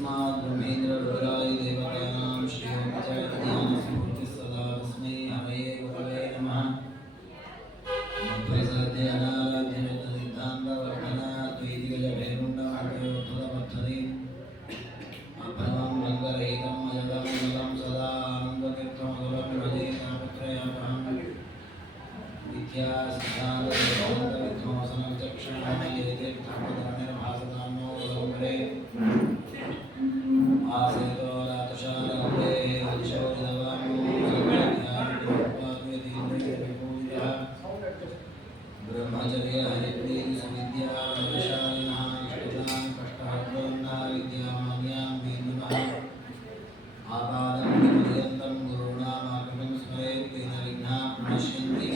तस्मात् ब्रह्मेन्द्र रुद्राय देवतानां श्रीयोगिचार्यज्ञानस्फूर्तिः सदा तस्मै हरये गुरवे नमः। मध्वसत्यनाराध्यसिद्धान्तवर्धना द्वैतिगजभैरुण्डमाटयोद्धरवर्धने अपरमं मङ्गलरहितं अजडमङ्गलं सदा आनन्दतीर्थमगुरुं भजे तापत्रयापहं विद्यासिद्धान्तविध्वंसनचक्षुषामयेतीर्थपदनिर्भासतान्नो गुरुमुखे आसेतो रातशारम्भे दिशोरिदवामो ब्रह्मचर्य हरिप्रीति सुविद्याशालिनः इष्टदान् कष्टहर्तॄन्नः विद्यामान्यान् वेन्नमः आपादं पर्यन्तं गुरूणामाकृतिं स्मरेत् तेन विघ्नाः प्रणश्यन्ति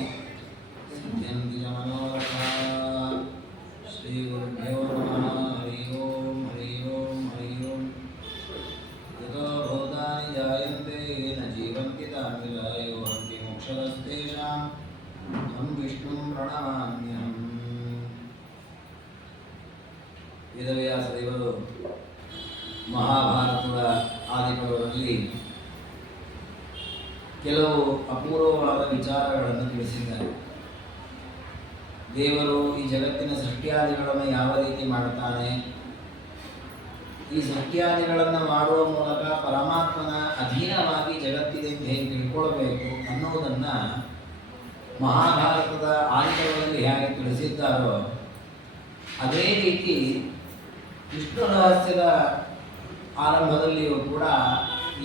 सिद्ध्यन्ति च मनोरथाः। श्रीगुरुभ्यो नमः। हरि ओम् हरि ओम् हरि ओम्। यतो भूतानि जायन्ते येन जीवन्ति तानि विलयो हन्ति मोक्षदस्तेषाम् हम विष्णु प्रणमाम्यहम्। ವೇದವ್ಯಾಸ ದೇವರು ಮಹಾಭಾರತದ ಆದಿಪರ್ವದಲ್ಲಿ ಕೆಲವು ಅಪೂರ್ವವಾದ ವಿಚಾರಗಳನ್ನು ತಿಳಿಸಿದ್ದಾರೆ. ದೇವರು ಈ ಜಗತ್ತಿನ ಸೃಷ್ಟಿಯಾದಿಗಳನ್ನು ಯಾವ ರೀತಿ ಮಾಡುತ್ತಾನೆ, ಈ ಸೃಷ್ಟಿಯಾದಿಗಳನ್ನು ಮಾಡುವ ಮೂಲಕ ಪರಮಾತ್ಮನ ಅಧೀನವಾಗಿ ಜಗತ್ತಿದೆ ಅಂತ ಹೇಗೆ ತಿಳ್ಕೊಳ್ಬೇಕು ಅನ್ನೋದನ್ನು ಮಹಾಭಾರತದ ಆದಿಪರ್ವದಲ್ಲಿ ಹೇಗೆ ತಿಳಿಸಿದ್ದಾರೋ ಅದೇ ರೀತಿ ವಿಷ್ಣು ರಹಸ್ಯದ ಆರಂಭದಲ್ಲಿಯೂ ಕೂಡ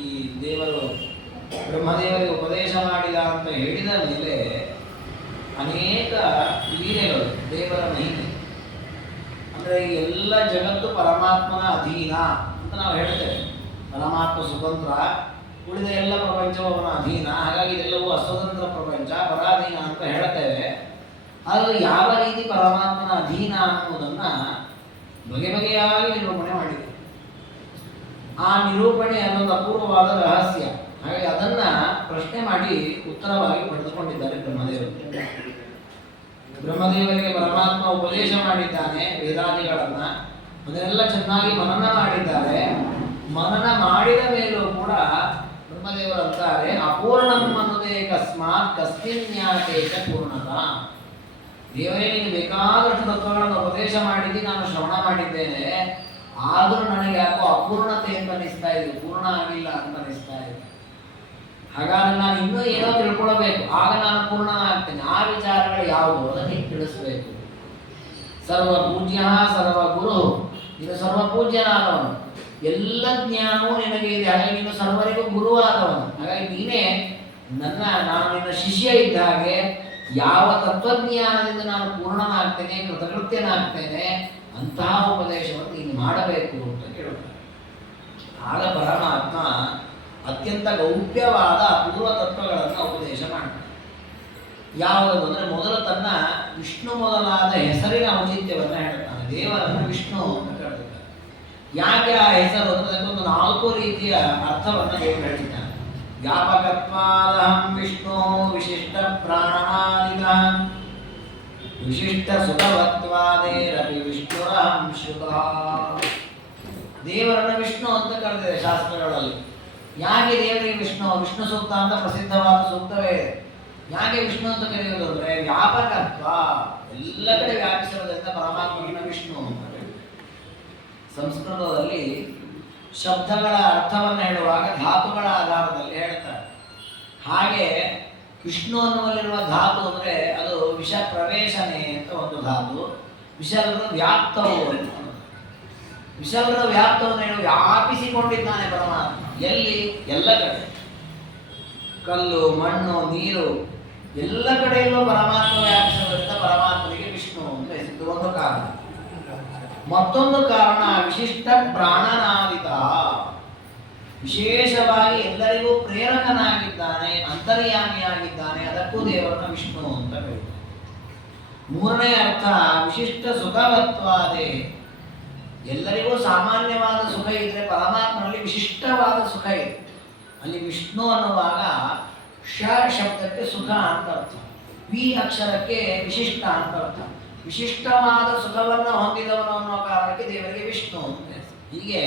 ಈ ದೇವರು ಬ್ರಹ್ಮದೇವರಿಗೆ ಉಪದೇಶ ಮಾಡಿದ ಅಂತ ಹೇಳಿದ ಮೇಲೆ ಅನೇಕ ಲೀಲೆಗಳು ದೇವರ ಮಹಿಮೆ. ಅಂದರೆ ಈ ಎಲ್ಲ ಜಗತ್ತು ಪರಮಾತ್ಮನ ಅಧೀನ ಅಂತ ನಾವು ಹೇಳ್ತೇವೆ. ಪರಮಾತ್ಮ ಸ್ವತಂತ್ರ, ಉಳಿದ ಎಲ್ಲ ಪ್ರಪಂಚವು ಅವನ ಅಧೀನ. ಹಾಗಾಗಿ ಇದೆಲ್ಲವೂ ಅಸ್ವತಂತ್ರ ಪ್ರಪಂಚ, ಪರಾಧೀನ ಅಂತ ಹೇಳ್ತೇವೆ. ಆದರೆ ಯಾವ ರೀತಿ ಪರಮಾತ್ಮನ ಅಧೀನ ಅನ್ನುವುದನ್ನು ಬಗೆ ಬಗೆಯಾಗಿ ನಿರೂಪಣೆ ಮಾಡಿದೆ. ಆ ನಿರೂಪಣೆ ಅನ್ನೋದು ಅಪೂರ್ವವಾದ ರಹಸ್ಯ. ಹಾಗಾಗಿ ಅದನ್ನು ಪ್ರಶ್ನೆ ಮಾಡಿ ಉತ್ತರವಾಗಿ ಪಡೆದುಕೊಂಡಿದ್ದಾರೆ ಬ್ರಹ್ಮದೇವರು. ಬ್ರಹ್ಮದೇವರಿಗೆ ಪರಮಾತ್ಮ ಉಪದೇಶ ಮಾಡಿದ್ದಾನೆ ವೇದಾದಿಗಳನ್ನು, ಅದನ್ನೆಲ್ಲ ಚೆನ್ನಾಗಿ ಮನನ ಮಾಡಿದ್ದಾರೆ. ಮನನ ಮಾಡಿದ ಮೇಲೂ ಕೂಡ ಬ್ರಹ್ಮದೇವರು ಅಂತಾರೆ, ಅಪೂರ್ಣಂ ಅನ್ನೋದೇ ಕಸ್ಮಾತ್ ಕಸ್ಮಿನ್ಯಾತೆ ಚ ಪೂರ್ಣತಾ. ದೇವರೇ ನೀನು ಬೇಕಾದಷ್ಟು ತತ್ವಗಳನ್ನು ಉಪದೇಶ ಮಾಡಿದ್ದು, ನಾನು ಶ್ರವಣ ಮಾಡಿದ್ದೇನೆ, ಆದರೂ ನನಗೆ ಯಾಕೋ ಅಪೂರ್ಣತೆ ಅಂತ ಅನಿಸ್ತಾ ಇದೆ, ಪೂರ್ಣ ಆಗಿಲ್ಲ ಅಂತ ಅನಿಸ್ತಾ ಇದೆ. ಹಾಗಾಗಿ ನಾನು ಇನ್ನೂ ಏನೋ ತಿಳ್ಕೊಳ್ಬೇಕು, ಆಗ ನಾನು ಪೂರ್ಣನಾಗ್ತೇನೆ. ಆ ವಿಚಾರಗಳು ಯಾವುವು ಅದನ್ನು ಹೀಗೆ ತಿಳಿಸ್ಬೇಕು. ಸರ್ವ ಪೂಜ್ಯ ಸರ್ವ ಗುರು, ನೀನು ಸರ್ವ ಪೂಜ್ಯನಾದವನು, ಎಲ್ಲ ಜ್ಞಾನವೂ ನಿನಗೆ ಇದೆ. ಹಾಗಾಗಿ ನೀನು ಸರ್ವರಿಗೂ ಗುರುವಾದವನು. ಹಾಗಾಗಿ ನೀನೇ ನಾನು ನಿನ್ನ ಶಿಷ್ಯ ಇದ್ದ ಹಾಗೆ ಯಾವ ತತ್ವಜ್ಞಾನದಿಂದ ನಾನು ಪೂರ್ಣನಾಗ್ತೇನೆ, ಕೃತಕೃತ್ಯನಾಗ್ತೇನೆ, ಅಂತಹ ಉಪದೇಶವನ್ನು ನೀನು ಮಾಡಬೇಕು ಅಂತ ಕೇಳುತ್ತಾರೆ. ಆಗ ಪರಮಾತ್ಮ ಅತ್ಯಂತ ಗೌಪ್ಯವಾದ ಅಪೂರ್ವ ತತ್ವಗಳನ್ನು ಉಪದೇಶ ಮಾಡ್ತಾನೆ. ಯಾವುದು ಅಂದರೆ ಮೊದಲು ತನ್ನ ವಿಷ್ಣು ಮೊದಲಾದ ಹೆಸರಿನ ಔಚಿತ್ಯವನ್ನು ಹೇಳ್ತಾನೆ. ದೇವರನ್ನು ವಿಷ್ಣು ಅಂತ ಕರೆದಿದ್ದಾನೆ. ಯಾಕೆ ಆ ಹೆಸರು ಅಂದರೆ ಅದಕ್ಕೊಂದು 4 ರೀತಿಯ ಅರ್ಥವನ್ನು ದೇವರು ಹೇಳಿದ್ದಾನೆ. ವ್ಯಾಪಕತ್ವಾದಹಂ ವಿಷ್ಣು ವಿಶಿಷ್ಟ ಪ್ರಾಣನಾದಿನ ವಿಶಿಷ್ಟ ಸುಖವತ್ವಾದೇರಪಿ ವಿಷ್ಣುರಹಂ ಶ್ರುತಃ. ದೇವರನ್ನು ವಿಷ್ಣು ಅಂತ ಕರೆದಿದೆ ಶಾಸ್ತ್ರಗಳಲ್ಲಿ. ಯಾಕೆ ದೇವರಿಗೆ ವಿಷ್ಣು? ವಿಷ್ಣು ಸೂಕ್ತ ಅಂತ ಪ್ರಸಿದ್ಧವಾದ ಸೂಕ್ತವೇ ಇದೆ. ಯಾಕೆ ವಿಷ್ಣು ಅಂತ ಕರೆಯುವುದು ಅಂದರೆ ವ್ಯಾಪಕತ್ವ, ಎಲ್ಲ ಕಡೆ ವ್ಯಾಪಿಸಿರೋದ್ರಿಂದ ಪರಮಾತ್ಮನ ವಿಷ್ಣು ಅಂತ ಹೇಳಿ. ಸಂಸ್ಕೃತದಲ್ಲಿ ಶಬ್ದಗಳ ಅರ್ಥವನ್ನು ಹೇಳುವಾಗ ಧಾತುಗಳ ಆಧಾರದಲ್ಲಿ ಹೇಳ್ತಾರೆ. ಹಾಗೆ ವಿಷ್ಣು ಅನ್ನುವಲ್ಲಿರುವ ಧಾತು ಅಂದರೆ ಅದು ವಿಷ ಪ್ರವೇಶನೆ ಅಂತ ಒಂದು ಧಾತು. ವಿಷದ ವ್ಯಾಪ್ತವು ಅಂತ, ವಿಷದ ವ್ಯಾಪ್ತವನ್ನು ಹೇಳಿ ವ್ಯಾಪಿಸಿಕೊಂಡಿದ್ದಾನೆ ಪರಮಾತ್ಮ. ಎಲ್ಲಿ? ಎಲ್ಲ ಕಡೆ. ಕಲ್ಲು, ಮಣ್ಣು, ನೀರು ಎಲ್ಲ ಕಡೆಯಲ್ಲೂ ಪರಮಾತ್ಮ ವ್ಯಾಪಿಸೋದ್ರಿಂದ ಪರಮಾತ್ಮನಿಗೆ ವಿಷ್ಣು ಅಂತ ಹೆಸರು. ಒಂದು ಕಾರಣ. ಮತ್ತೊಂದು ಕಾರಣ ವಿಶಿಷ್ಟ ಪ್ರಾಣನಾದಿತ, ವಿಶೇಷವಾಗಿ ಎಲ್ಲರಿಗೂ ಪ್ರೇರಕನಾಗಿದ್ದಾನೆ, ಅಂತರ್ಯಾಮಿಯಾಗಿದ್ದಾನೆ. ಅದಕ್ಕೂ ದೇವರನ್ನ ವಿಷ್ಣು ಅಂತ ಕರೀತಾರೆ. ಮೂರನೇ ಅರ್ಥ ವಿಶಿಷ್ಟ ಸುಖವತ್ವಾದೆ, ಎಲ್ಲರಿಗೂ ಸಾಮಾನ್ಯವಾದ ಸುಖ ಇದ್ರೆ ಪರಮಾತ್ಮನಲ್ಲಿ ವಿಶಿಷ್ಟವಾದ ಸುಖ ಇದೆ. ಅಲ್ಲಿ ವಿಷ್ಣು ಅನ್ನುವಾಗ ಶ ಶಬ್ದಕ್ಕೆ ಸುಖ ಅಂತ ಅರ್ಥ, ವಿ ಅಕ್ಷರಕ್ಕೆ ವಿಶಿಷ್ಟ ಅಂತ ಅರ್ಥ. ವಿಶಿಷ್ಟವಾದ ಸುಖವನ್ನು ಹೊಂದಿದವನು ಅನ್ನೋ ಕಾರಣಕ್ಕೆ ದೇವರಿಗೆ ವಿಷ್ಣು ಅಂತ. ಹೀಗೆ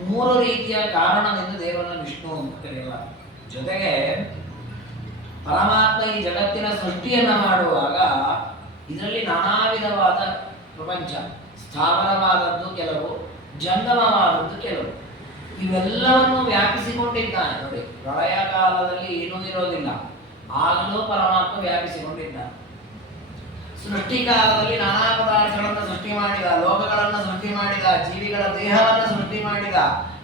ಮೂರು ರೀತಿಯ ಕಾರಣದಿಂದ ದೇವರನ್ನು ವಿಷ್ಣು ಅಂತ ಕರೆಯಲಾಗಿದೆ. ಜೊತೆಗೆ ಪರಮಾತ್ಮ ಈ ಜಗತ್ತಿನ ಸೃಷ್ಟಿಯನ್ನು ಮಾಡುವಾಗ ಇದರಲ್ಲಿ ನಾನಾ ವಿಧವಾದ ಪ್ರಪಂಚ, ಸ್ಥಾವರವಾದದ್ದು ಕೆಲವು, ಜಂಗಮವಾದದ್ದು ಕೆಲವು, ಇವೆಲ್ಲವನ್ನು ವ್ಯಾಪಿಸಿಕೊಂಡಿದ್ದಾನೆ. ನೋಡಿ, ಪ್ರಳಯ ಕಾಲದಲ್ಲಿ ಏನೂ ಇರೋದಿಲ್ಲ, ಆಗಲೂ ಪರಮಾತ್ಮ ವ್ಯಾಪಿಸಿಕೊಂಡಿದ್ದಾನೆ. ಸೃಷ್ಟಿ ಕಾಲದಲ್ಲಿ ನಾನಾ ಪದಾರ್ಥಗಳನ್ನು ಸೃಷ್ಟಿ ಮಾಡಿದ, ಲೋಕಗಳನ್ನು ಸೃಷ್ಟಿ ಮಾಡಿದ, ಜೀವಿಗಳ ದೇಹವನ್ನು ಸೃಷ್ಟಿ ಮಾಡಿದ,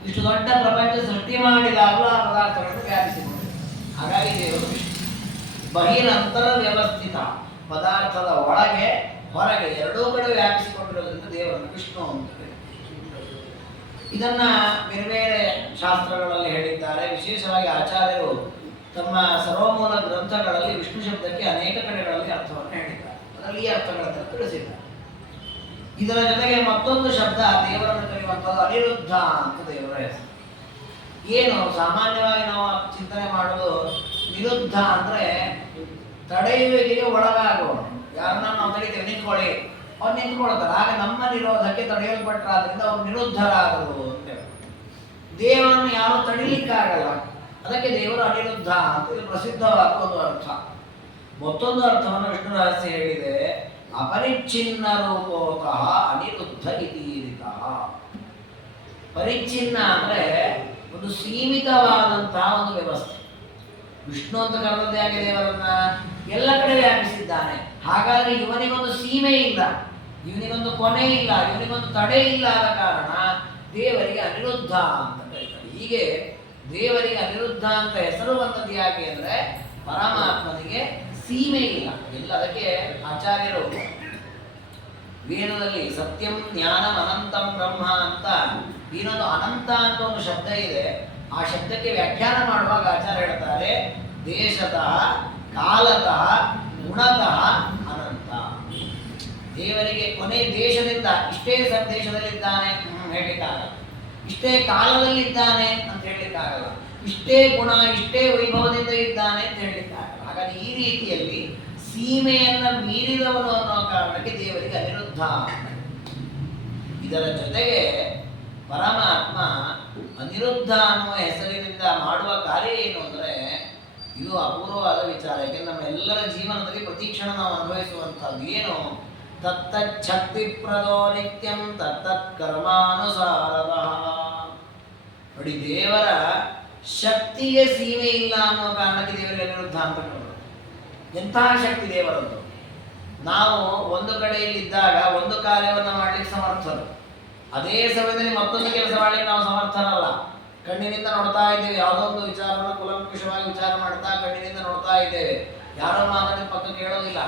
ಇಷ್ಟು ದೊಡ್ಡ ಪ್ರಪಂಚ ಸೃಷ್ಟಿ ಮಾಡಿದಾಗಲೂ ಆ ಪದಾರ್ಥಗಳನ್ನು ವ್ಯಾಪಿಸಿಕೊಂಡಿದೆ. ಹಾಗಾಗಿ ದೇವರು ವಿಷ್ಣು. ಬಹಿರಂತರ ವ್ಯವಸ್ಥಿತ, ಪದಾರ್ಥದ ಒಳಗೆ ಹೊರಗೆ ಎರಡೂ ಕಡೆ ವ್ಯಾಪಿಸಿಕೊಂಡಿರೋದ್ರಿಂದ ದೇವರನ್ನು ವಿಷ್ಣು ಅಂತ ಇದನ್ನ ಬೇರೆ ಬೇರೆ ಶಾಸ್ತ್ರಗಳಲ್ಲಿ ಹೇಳಿದ್ದಾರೆ. ವಿಶೇಷವಾಗಿ ಆಚಾರ್ಯರು ತಮ್ಮ ಸರ್ವಮೂಲ ಗ್ರಂಥಗಳಲ್ಲಿ ವಿಷ್ಣು ಶಬ್ದಕ್ಕೆ ಅನೇಕ ಕಡೆಗಳಲ್ಲಿ ಅರ್ಥವನ್ನು ಹೇಳಿದ್ದಾರೆ. ಅದರಲ್ಲಿ ಈ ಅರ್ಥಗಳನ್ನು ತಿಳಿಸಿದ್ದಾರೆ. ಇದರ ಜೊತೆಗೆ ಮತ್ತೊಂದು ಶಬ್ದ ದೇವರನ್ನು ಕರೆಯುವಂಥದ್ದು ಅನಿರುದ್ಧ ಅಂತ ದೇವರ ಹೆಸರು. ಏನು ಸಾಮಾನ್ಯವಾಗಿ ನಾವು ಚಿಂತನೆ ಮಾಡೋದು, ನಿರುದ್ಧ ಅಂದ್ರೆ ತಡೆಯುವಿಕೆಗೆ ಒಳಗಾಗೋಣ. ಯಾರನ್ನ ನಾವು ತಡೀತೇವೆ, ನಿಂತ್ಕೊಳ್ಳಿ, ಅವ್ರು ನಿಂತ್ಕೊಳ್ತಾರೆ, ಆಗ ನಮ್ಮ ನಿರೋಧಕ್ಕೆ ತಡೆಯಲ್ಪಟ್ಟರಾದ್ರಿಂದ ಅವ್ರು ನಿರುದ್ಧರಾದರು ಅಂತೇಳಿ. ದೇವರನ್ನು ಯಾರು ತಡಿಲಿಕ್ಕಾಗಲ್ಲ, ಅದಕ್ಕೆ ದೇವರು ಅನಿರುದ್ಧ ಅಂತ ಇದು ಪ್ರಸಿದ್ಧವಾದ ಒಂದು ಅರ್ಥ. ಮತ್ತೊಂದು ಅರ್ಥವನ್ನು ವಿಷ್ಣು ರಹಸ್ಯ ಹೇಳಿದೆ, ಅಪರಿಚ್ಛಿನ್ನ ರೂಪೋತಃ ಅನಿರುದ್ಧ ಇತೀರಿತ. ಪರಿಚ್ಛಿನ್ನ ಅಂದ್ರೆ ಒಂದು ಸೀಮಿತವಾದಂತಹ ಒಂದು ವ್ಯವಸ್ಥೆ. ವಿಷ್ಣು ಅಂತ ಕರೆದದ್ದೇ ಆಗಿ ದೇವರನ್ನ ಎಲ್ಲ ಕಡೆ ವ್ಯಾಪಿಸಿದ್ದಾನೆ. ಹಾಗಾದ್ರೆ ಇವನಿಗೊಂದು ಸೀಮೆ ಇಲ್ಲ, ಇವನಿಗೊಂದು ಕೊನೆ ಇಲ್ಲ, ಇವನಿಗೊಂದು ತಡೆ ಇಲ್ಲ. ಆದ ಕಾರಣ ದೇವರಿಗೆ ಅನಿರುದ್ಧ ಅಂತ ಕರೀತಾರೆ. ಹೀಗೆ ದೇವರಿಗೆ ಅನಿರುದ್ಧ ಅಂತ ಹೆಸರು ಬಂದದ್ದು ಯಾಕೆ ಅಂದ್ರೆ ಪರಮಾತ್ಮನಿಗೆ ಸೀಮೆ ಇಲ್ಲ. ಎಲ್ಲ ಅದಕ್ಕೆ ಆಚಾರ್ಯರು ವೇದದಲ್ಲಿ ಸತ್ಯಂ ಜ್ಞಾನಂ ಅನಂತಂ ಬ್ರಹ್ಮ ಅಂತ ಇನ್ನೊಂದು ಅನಂತ ಅಂತ ಒಂದು ಶಬ್ದ ಇದೆ. ಆ ಶಬ್ದಕ್ಕೆ ವ್ಯಾಖ್ಯಾನ ಮಾಡುವಾಗ ಆಚಾರ್ಯ ಹೇಳ್ತಾರೆ, ದೇಶತಃ ಕಾಲತಃ ಗುಣತಃ ಅನಂತ. ದೇವರಿಗೆ ಕೊನೆ ದೇಶದಿಂದ ಇಷ್ಟೇ ಸಂದೇಶದಲ್ಲಿದ್ದಾನೆ ಹೇಳಲಿಕ್ಕಾಗಲ್ಲ, ಇಷ್ಟೇ ಕಾಲದಲ್ಲಿದ್ದಾನೆ ಅಂತ ಹೇಳಲಿಕ್ಕಾಗಲ್ಲ, ಇಷ್ಟೇ ಗುಣ ಇಷ್ಟೇ ವೈಭವದಿಂದ ಇದ್ದಾನೆ ಅಂತ ಹೇಳಲಿಕ್ಕಾಗಲ್ಲ. ಹಾಗಾಗಿ ಈ ರೀತಿಯಲ್ಲಿ ಸೀಮೆಯನ್ನ ಮೀರಿದವನು ಅನ್ನೋ ಕಾರಣಕ್ಕೆ ದೇವರಿಗೆ ಅನಿರುದ್ಧ. ಇದರ ಜೊತೆಗೆ ಪರಮಾತ್ಮ ಅನಿರುದ್ಧ ಅನ್ನುವ ಹೆಸರಿನಿಂದ ಮಾಡುವ ಕಾರ್ಯ ಏನು ಅಂದ್ರೆ ಇದು ಅಪೂರ್ವವಾದ ವಿಚಾರ. ಯಾಕೆಂದ್ರೆ ನಮ್ಮೆಲ್ಲರ ಜೀವನದಲ್ಲಿ ಪ್ರತಿಕ್ಷಣ ನಾವು ಅನುಭವಿಸುವಂಥದ್ದು ಏನು, ತತ್ತಚ್ಛಕ್ತಿ ಪ್ರದೋ ನಿತ್ಯಂ ತತ್ತತ್ ಕರ್ಮಾನುಸಾರದ. ನೋಡಿ, ದೇವರ ಶಕ್ತಿಗೆ ಸೀಮೆ ಇಲ್ಲ ಅನ್ನೋ ಕಾರಣಕ್ಕೆ ದೇವರಿಗೆ ಅನಿರುದ್ಧ ಅಂತ ಕರೆದರು. ಎಂತಹ ಶಕ್ತಿ ದೇವರದ್ದು! ನಾವು ಒಂದು ಕಡೆಯಲ್ಲಿದ್ದಾಗ ಒಂದು ಕಾರ್ಯವನ್ನು ಮಾಡ್ಲಿಕ್ಕೆ ಸಮರ್ಥರು, ಅದೇ ಸಮಯದಲ್ಲಿ ಮತ್ತೊಂದು ಕೆಲಸ ಮಾಡ್ಲಿಕ್ಕೆ ನಾವು ಸಮರ್ಥರಲ್ಲ. ಕಣ್ಣಿನಿಂದ ನೋಡ್ತಾ ಇದ್ದೇವೆ, ಯಾವುದೋ ಒಂದು ವಿಚಾರವನ್ನು ಕುಲಂಕುಷವಾಗಿ ವಿಚಾರ ಮಾಡ್ತಾ ಕಣ್ಣಿನಿಂದ ನೋಡ್ತಾ ಇದ್ದೇವೆ. ಯಾರೋ ಮಾತಾಡಿದ ಪಕ್ಕ ಕೇಳೋದಿಲ್ಲ,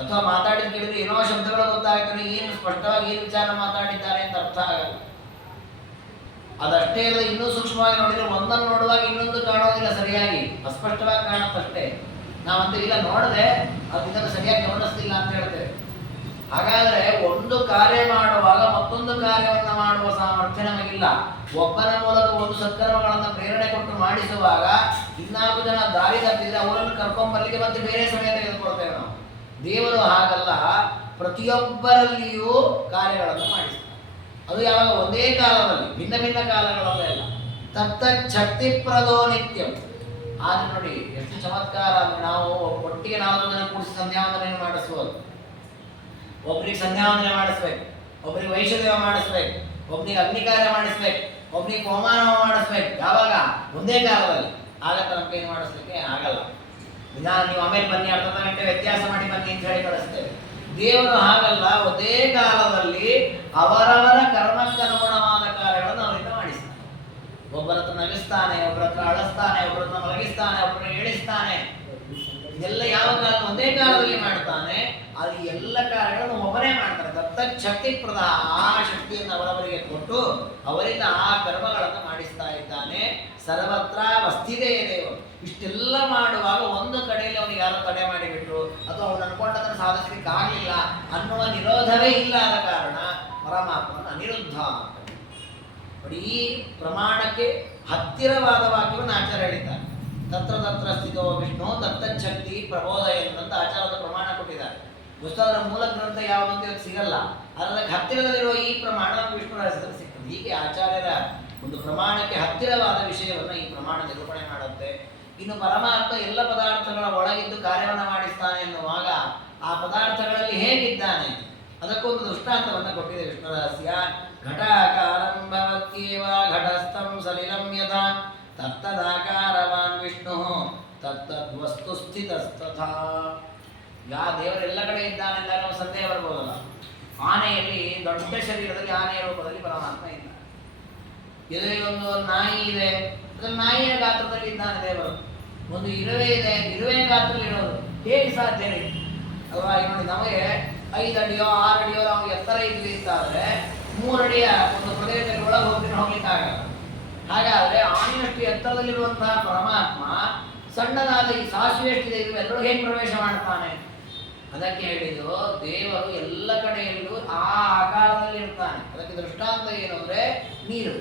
ಅಥವಾ ಮಾತಾಡಿದ ಕೇಳಿದ್ರೆ ಏನೋ ಶಬ್ದಗಳು ಗೊತ್ತಾಗ್ತದೆ, ಏನು ಸ್ಪಷ್ಟವಾಗಿ ಏನು ವಿಚಾರ ಮಾತಾಡಿದ್ದಾರೆ ಅಂತ ಅರ್ಥ ಆಗಲ್ಲ. ಅದಷ್ಟೇ ಅಲ್ಲ, ಇನ್ನೂ ಸೂಕ್ಷ್ಮವಾಗಿ ನೋಡಿದ್ರೆ ಒಂದನ್ನು ನೋಡುವಾಗ ಇನ್ನೊಂದು ಕಾಣೋದಿಲ್ಲ, ಸರಿಯಾಗಿ ಅಸ್ಪಷ್ಟವಾಗಿ ಕಾಣುತ್ತಷ್ಟೇ. ನಾವಂತ ಇಲ್ಲ ನೋಡದೆ ಅದು ಇದನ್ನು ಸರಿಯಾಗಿ ಗಮನಿಸ್ತಿಲ್ಲ ಅಂತ ಹೇಳ್ತೇವೆ. ಹಾಗಾದ್ರೆ ಒಂದು ಕಾರ್ಯ ಮಾಡುವಾಗ ಮತ್ತೊಂದು ಕಾರ್ಯವನ್ನು ಮಾಡುವ ಸಾಮರ್ಥ್ಯ ನಮಗಿಲ್ಲ. ಒಬ್ಬನ ಮೂಲಕ ಒಂದು ಸತ್ಕರ್ಮಗಳನ್ನು ಪ್ರೇರಣೆ ಕೊಟ್ಟು ಮಾಡಿಸುವಾಗ ಇನ್ನಾಲ್ಕು ಜನ ದಾರಿ ತಪ್ಪಿದ್ರೆ ಅವರನ್ನು ಕರ್ಕೊಂಡ್ಬರ್ಲಿಕ್ಕೆ ಮತ್ತೆ ಬೇರೆ ಸಮಯ ತೆಗೆದುಕೊಳ್ತೇವೆ ನಾವು. ದೇವರು ಹಾಗಲ್ಲ, ಪ್ರತಿಯೊಬ್ಬರಲ್ಲಿಯೂ ಕಾರ್ಯಗಳನ್ನು ಮಾಡಿಸ್ತಾರೆ. ಅದು ಯಾವಾಗ ಒಂದೇ ಕಾಲದಲ್ಲಿ, ಭಿನ್ನ ಭಿನ್ನ ಕಾಲಗಳಲ್ಲ. ತತ್ತಚ್ಛಕ್ತಿ ಪ್ರದೋ ನಿತ್ಯಂ. ಆದ್ರೆ ನೋಡಿ ಎಷ್ಟು ಚಮತ್ಕಾರ ಅಂದ್ರೆ, ನಾವು ಒಟ್ಟಿಗೆ 4 ಜನ ಕೂಡಿಸಿ ಸಂಧ್ಯಾವಂದನೆ ಮಾಡಿಸ್ಬೋದು. ಒಬ್ರಿಗೆ ಸಂಧ್ಯಾವಂದನೆ ಮಾಡಿಸ್ಬೇಕು, ಒಬ್ರಿಗೆ ವೈಷ್ಣದೇವ ಮಾಡಿಸ್ಬೇಕು, ಒಬ್ನಿಗೆ ಅಗ್ನಿಕಾರ್ಯ ಮಾಡಿಸ್ಬೇಕು, ಒಬ್ನಿಗೆ ಹೋಮಾನ ಮಾಡಿಸ್ಬೇಕು. ಯಾವಾಗ ಒಂದೇ ಕಾಲದಲ್ಲಿ ಆಗತ್ತ ನಮ್ಮ ಕೈ ಮಾಡಿಸ್ಲಿಕ್ಕೆ ಆಗಲ್ಲ. ನಿಧಾನ ನೀವು ಆಮೇಲೆ ಬನ್ನಿ, ಅರ್ಧ ಗಂಟೆ ವ್ಯತ್ಯಾಸ ಮಾಡಿ ಬನ್ನಿ ಅಂತ ಹೇಳಿ ಕಳಿಸ್ತೇವೆ. ದೇವರು ಹಾಗಲ್ಲ, ಒಂದೇ ಕಾಲದಲ್ಲಿ ಅವರವರ ಕರ್ಮಕ್ಕನುಗುಣವಾದ ಕಾರ್ಯಗಳನ್ನು ಅವರಿಂದ ಮಾಡಿಸ್ತಾನೆ. ಒಬ್ಬರ ಹತ್ರ ನಗಿಸ್ತಾನೆ, ಒಬ್ಬರ ಹತ್ರ ಅಳಿಸ್ತಾನೆ, ಒಬ್ಬರ ಹತ್ರ ಮಲಗಿಸ್ತಾನೆ, ಒಬ್ಬರನ್ನ ಹೇಳಿಸ್ತಾನೆ. ಇದೆಲ್ಲ ಯಾವ ಕಾಲ ಒಂದೇ ಕಾಲದಲ್ಲಿ ಮಾಡ್ತಾನೆ. ಅದು ಎಲ್ಲ ಕಾರ್ಯಗಳನ್ನು ಒಬ್ಬರೇ ಮಾಡ್ತಾರೆ. ತತ್ತಚ್ಛಕ್ತಿ ಪ್ರದ, ಆ ಶಕ್ತಿಯನ್ನು ಅವರವರಿಗೆ ಕೊಟ್ಟು ಅವರಿಂದ ಆ ಕರ್ಮಗಳನ್ನು ಮಾಡಿಸ್ತಾ ಇದ್ದಾನೆ. ಸರ್ವತ್ರ ವಸ್ತಿದೆ ದೇವರು. ಇಷ್ಟೆಲ್ಲ ಮಾಡುವಾಗ ಒಂದು ಕಡೆಯಲ್ಲಿ ಅವನಿಗೆ ಯಾರೋ ತಡೆ ಮಾಡಿಬಿಟ್ರು ಅಥವಾ ಅವನು ಅನ್ಕೊಂಡದನ್ನು ಸಾಧಿಸಲಿಕ್ಕೆ ಆಗಲಿಲ್ಲ ಅನ್ನುವ ನಿರೋಧವೇ ಇಲ್ಲದ ಕಾರಣ ಪರಮಾತ್ಮನ ಅನಿರುದ್ಧ. ಈ ಪ್ರಮಾಣಕ್ಕೆ ಹತ್ತಿರವಾದ ವಾಕ್ಯವನ್ನು ಆಚಾರ್ಯ ಹೇಳಿದ್ದಾರೆ. ತತ್ರ ತತ್ರ ಸ್ಥಿತೋ ವಿಷ್ಣು ತತ್ತಚ್ಛಕ್ತಿ ಪ್ರಬೋಧಯನ್ ಅಂತ ಆಚಾರದ ಪ್ರಮಾಣ ಕೊಟ್ಟಿದ್ದಾರೆ. ಪುಸ್ತಕದ ಮೂಲ ಗ್ರಂಥ ಯಾವುದಂತ ಸಿಗಲ್ಲ, ಅದಕ್ಕೆ ಹತ್ತಿರದಲ್ಲಿರುವ ಈ ಪ್ರಮಾಣ ವಿಷ್ಣು ರಹಸ್ಯದಲ್ಲಿ ಸಿಗ್ತದೆ. ಹೀಗೆ ಆಚಾರ್ಯರ ಒಂದು ಪ್ರಮಾಣಕ್ಕೆ ಹತ್ತಿರವಾದ ವಿಷಯವನ್ನು ಈ ಪ್ರಮಾಣ ನಿರೂಪಣೆ ಮಾಡುತ್ತೆ. ಇನ್ನು ಪರಮಾತ್ಮ ಎಲ್ಲ ಪದಾರ್ಥಗಳ ಒಳಗಿದ್ದು ಕಾರ್ಯವನ್ನು ಮಾಡಿಸ್ತಾನೆ ಎನ್ನುವಾಗ ಆ ಪದಾರ್ಥಗಳಲ್ಲಿ ಹೇಗಿದ್ದಾನೆ ಅದಕ್ಕೊಂದು ದೃಷ್ಟಾಂತವನ್ನು ಕೊಟ್ಟಿದೆ ವಿಷ್ಣು ರಹಸ್ಯ. ಘಟಾಕಾರಂ ಭವತ್ಯೇವ ಘಟಸ್ಥಂ ಸಲಿಲಂ ಯಥಾ ತತ್ತದಾಕಾರವಾನ್ ವಿಷ್ಣು ತತ್ತದ್ವಸ್ತು ಸ್ಥಿತಸ್ತಥಾ. ದೇವರೆಲ್ಲ ಕಡೆ ಇದ್ದಾನೆ ಎಂದಾಗ ನಾವು ಸಂದೇಹ ಬರ್ಬೋದಲ್ಲ. ಆನೆಯಲ್ಲಿ ದೊಡ್ಡ ಶರೀರದಲ್ಲಿ ಆನೆಯ ರೂಪದಲ್ಲಿ ಪರಮಾತ್ಮ ಇದ್ದಾನೆ. ಎದುರಿಗೆ ಒಂದು ನಾಯಿ ಇದೆ, ಅದ್ರಲ್ಲಿ ನಾಯಿಯ ಗಾತ್ರದಲ್ಲಿ ಇದ್ದಾನೆ ದೇವರು. ಒಂದು ಇರುವೆ ಇದೆ, ಇರುವೆಯ ಗಾತ್ರದಲ್ಲಿ ಇರೋದು ಹೇಗೆ ಸಾಧ್ಯ ರೀ ಅಲ್ವಾ? ನೋಡಿ, ನಮಗೆ 5 ಅಡಿಯೋ 6 ಅಡಿಯೋ ನಾವು ಎತ್ತರ ಇದ್ವಿ ಅಂತಾದ್ರೆ 3 ಅಡಿಯ ಒಂದು ಪ್ರದೇಶದಲ್ಲಿ ಒಳಗೆ ಹೋಗ್ಲಿಕ್ಕಾಗಲ್ಲ. ಹಾಗಾದ್ರೆ ಆನೆಯಷ್ಟು ಎತ್ತರದಲ್ಲಿರುವಂತಹ ಪರಮಾತ್ಮ ಸಣ್ಣದಾದ ಈ ಸಾಸಿವೆ ಎಷ್ಟಿದೆ ಇರುವೆ ಅದರೊಳಗೆ ಹೇಗೆ ಪ್ರವೇಶ ಮಾಡ್ತಾನೆ? ಅದಕ್ಕೆ ಹೇಳಿದ್ದು ದೇವರು ಎಲ್ಲ ಕಡೆಯಲ್ಲೂ ಆ ಆಕಾರದಲ್ಲಿ ಇರ್ತಾನೆ. ಅದಕ್ಕೆ ದೃಷ್ಟಾಂತ ಏನು ಅಂದ್ರೆ ನೀರು.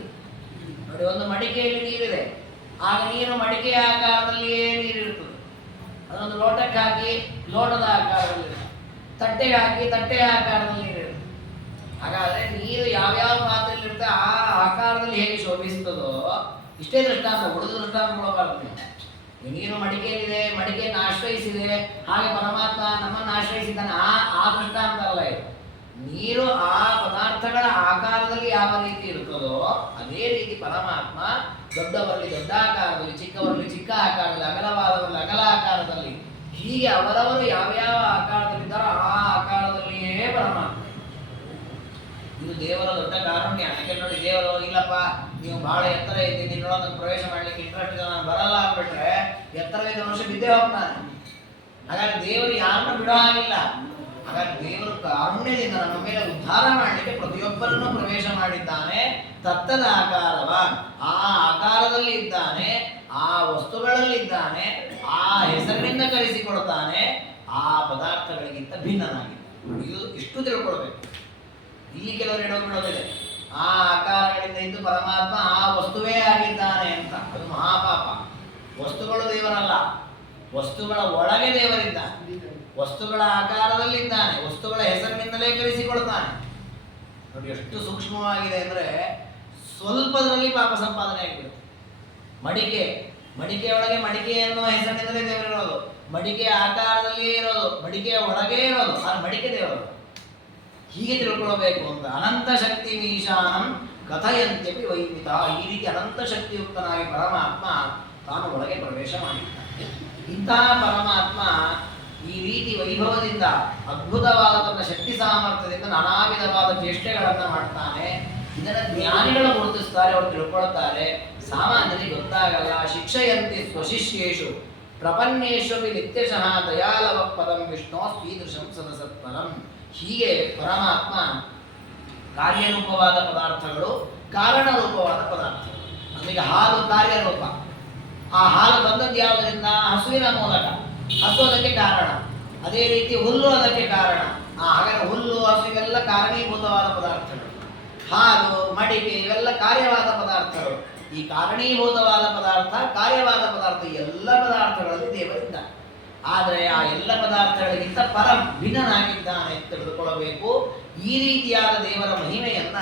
ನೋಡಿ, ಒಂದು ಮಡಿಕೆಯಲ್ಲಿ ನೀರಿದೆ, ಆಗ ನೀರು ಮಡಿಕೆಯ ಆಕಾರದಲ್ಲಿಯೇ ನೀರಿರ್ತದೆ. ಅದೊಂದು ಲೋಟಕ್ಕೆ ಹಾಕಿ ಲೋಟದ ಆಕಾರದಲ್ಲಿ, ತಟ್ಟೆಗೆ ಹಾಕಿ ತಟ್ಟೆಯ ಆಕಾರದಲ್ಲಿ ನೀರಿರ್ತದೆ. ಹಾಗಾದ್ರೆ ನೀರು ಯಾವ್ಯಾವ ಪಾತ್ರೆಯಲ್ಲಿ ಇರುತ್ತೆ ಆ ಆಕಾರದಲ್ಲಿ ಹೇಗೆ ಶೋಭಿಸ್ತದೋ ಇಷ್ಟೇ ದೃಷ್ಟಾಂತ, ಉಳಿದ ದೃಷ್ಟಾಂತ ಕೊಡಬಾರ್ದು. ನೀರು ಮಡಿಕೆಯಲ್ಲಿದೆ, ಮಡಿಕೆಯನ್ನು ಆಶ್ರಯಿಸಿದೆ, ಹಾಗೆ ಪರಮಾತ್ಮ ನಮ್ಮನ್ನು ಆಶ್ರಯಿಸಿದ್ದಾನೆ, ಆ ದೃಷ್ಟಾಂತ ಅಲ್ಲ ಇದು. ನೀರು ಆ ಪದಾರ್ಥಗಳ ಆಕಾರದಲ್ಲಿ ಯಾವ ರೀತಿ ಇರ್ತದೋ ಅದೇ ರೀತಿ ಪರಮಾತ್ಮ ದೊಡ್ಡವರಲ್ಲಿ ದೊಡ್ಡ ಆಕಾರದಲ್ಲಿ, ಚಿಕ್ಕವರಲ್ಲಿ ಚಿಕ್ಕ ಆಕಾರದಲ್ಲಿ, ಅಗಲವಾದವರಲ್ಲಿ ಅಗಲ ಆಕಾರದಲ್ಲಿ, ಹೀಗೆ ಅವರವರು ಯಾವ್ಯಾವ ಆಕಾರದಲ್ಲಿದ್ದಾರೋ ಆ ಆಕಾರದಲ್ಲಿಯೇ ಪರಮಾತ್ಮ. ಇದು ದೇವರ ದೊಡ್ಡ ಕಾರುಣ್ಯ. ಯಾಕೆ ನೋಡಿ, ದೇವರು ಇಲ್ಲಪ್ಪ ನೀವು ಬಹಳ ಎತ್ತರ ಇದ್ದೀನಿ, ನಿನ್ನೊಳಗೆ ಪ್ರವೇಶ ಮಾಡ್ಲಿಕ್ಕೆ ಇಂಟ್ರೆಸ್ಟ್ ಇದೆ, ನಾನು ಬರಲ್ಲ ಅಂದ್ಬಿಟ್ರೆ ಎತ್ತರವಿದ್ದ ಮನುಷ್ಯ ಬಿದ್ದೇ ಹೋಗ್ತಾನೆ. ಹಾಗಾಗಿ ದೇವರು ಯಾರನ್ನು ಬಿಡೋ ಹಾಗಿಲ್ಲ. ಹಾಗಾಗಿ ದೇವರು ಕಾರುಣ್ಯದಿಂದ ನಮ್ಮ ಮೇಲೆ ಉದ್ಧಾರ ಮಾಡಲಿಕ್ಕೆ ಪ್ರತಿಯೊಬ್ಬರನ್ನು ಪ್ರವೇಶ ಮಾಡಿದ್ದಾನೆ. ತತ್ತದ ಆಕಾರವ, ಆ ಆಕಾರದಲ್ಲಿ ಇದ್ದಾನೆ, ಆ ವಸ್ತುಗಳಲ್ಲಿ ಇದ್ದಾನೆ, ಆ ಹೆಸರಿನಿಂದ ಕರೆಸಿಕೊಳ್ತಾನೆ, ಆ ಪದಾರ್ಥಗಳಿಗಿಂತ ಭಿನ್ನನಾಗಿದ್ದಾನೆ. ಇದು ಇಷ್ಟು ತಿಳ್ಕೊಳ್ಬೇಕು. ಇಲ್ಲಿ ಕೆಲವರು ಬಿಡೋದಿದೆ, ಆ ಆಕಾರಗಳಿಂದ ಇದ್ದು ಪರಮಾತ್ಮ ಆ ವಸ್ತುವೇ ಆಗಿದ್ದಾನೆ ಅಂತ. ಅದು ಮಹಾಪಾಪ. ವಸ್ತುಗಳು ದೇವರಲ್ಲ, ವಸ್ತುಗಳ ಒಳಗೆ ದೇವರಿದ್ದಾನೆ, ವಸ್ತುಗಳ ಆಕಾರದಲ್ಲಿದ್ದಾನೆ, ವಸ್ತುಗಳ ಹೆಸರಿನಿಂದಲೇ ಕರೆಸಿಕೊಳ್ತಾನೆ. ನೋಡಿ ಎಷ್ಟು ಸೂಕ್ಷ್ಮವಾಗಿದೆ ಅಂದ್ರೆ ಸ್ವಲ್ಪದರಲ್ಲಿ ಪಾಪ ಸಂಪಾದನೆ ಆಗಿಬಿಡುತ್ತೆ. ಮಡಿಕೆಯೊಳಗೆ ಮಡಿಕೆ ಅನ್ನುವ ಹೆಸರಿನಿಂದಲೇ ದೇವರಿರೋದು, ಮಡಿಕೆಯ ಆಕಾರದಲ್ಲಿಯೇ ಇರೋದು, ಮಡಿಕೆಯ ಒಳಗೇ ಇರೋದು, ಆ ಮಡಿಕೆ ದೇವರು. ಹೀಗೆ ತಿಳ್ಕೊಳ್ಬೇಕು ಅಂತ. ಅನಂತ ಶಕ್ತಿ ಈಶಾನಂ ಕಥಯಂತ್ಯಪಿ ವೈಮಿತ. ಈ ರೀತಿ ಅನಂತ ಶಕ್ತಿಯುಕ್ತನಾಗಿ ಪರಮಾತ್ಮ ತಾನು ಒಳಗೆ ಪ್ರವೇಶ ಮಾಡಿದ್ದಾನೆ. ಇಂತಹ ಪರಮಾತ್ಮ ಈ ರೀತಿ ವೈಭವದಿಂದ ಅದ್ಭುತವಾದ ತನ್ನ ಶಕ್ತಿ ಸಾಮರ್ಥ್ಯದಿಂದ ನಾನಾ ವಿಧವಾದ ಚೇಷ್ಟೆಗಳನ್ನು ಮಾಡ್ತಾನೆ. ಇದನ್ನು ಜ್ಞಾನಿಗಳು ಗುರುತಿಸ್ತಾರೆ, ಅವರು ತಿಳ್ಕೊಳ್ತಾರೆ. ಸಾಮಾನ್ಯರಿಗೆ ಗೊತ್ತಾಗಲ್ಲ. ಶಿಕ್ಷಯಂತಿ ಸ್ವಶಿಷ್ಯೇಷು ಪ್ರಪನ್ನೇಶ್ವರಿ ನಿತ್ಯಶಃ ದಯಾಲವ ಪದಂ ವಿಷ್ಣು ಸ್ವೀದೃಶಂ ಸದಸತ್ಪರಂ. ಹೀಗೆ ಪರಮಾತ್ಮ ಕಾರ್ಯರೂಪವಾದ ಪದಾರ್ಥಗಳು, ಕಾರಣ ರೂಪವಾದ ಪದಾರ್ಥಗಳು. ನಮಗೆ ಹಾಲು ಕಾರ್ಯರೂಪ. ಆ ಹಾಲು ಬಂದದ್ದು ಯಾವುದರಿಂದ? ಹಸುವಿನ ಮೂಲಕ. ಹಸು ಅದಕ್ಕೆ ಕಾರಣ. ಅದೇ ರೀತಿ ಹುಲ್ಲು ಅದಕ್ಕೆ ಕಾರಣ. ಹಾಗಾದ್ರೆ ಹುಲ್ಲು, ಹಸು ಇವೆಲ್ಲ ಕಾರಣೀಭೂತವಾದ ಪದಾರ್ಥಗಳು. ಹಾಲು, ಮಡಿಕೆ ಇವೆಲ್ಲ ಕಾರ್ಯವಾದ ಪದಾರ್ಥಗಳು. ಈ ಕಾರಣೀಭೂತವಾದ ಪದಾರ್ಥ, ಕಾರ್ಯವಾದ ಪದಾರ್ಥ, ಎಲ್ಲ ಪದಾರ್ಥಗಳಲ್ಲಿ ದೇವರಿದ್ದ. ಆದರೆ ಆ ಎಲ್ಲ ಪದಾರ್ಥಗಳಿಗಿಂತ ಪರಂ ಭಿನ್ನನಾಗಿದ್ದಾನೆ ಅಂತ ತಿಳಿದುಕೊಳ್ಳಬೇಕು. ಈ ರೀತಿಯಾದ ದೇವರ ಮಹಿಮೆಯನ್ನ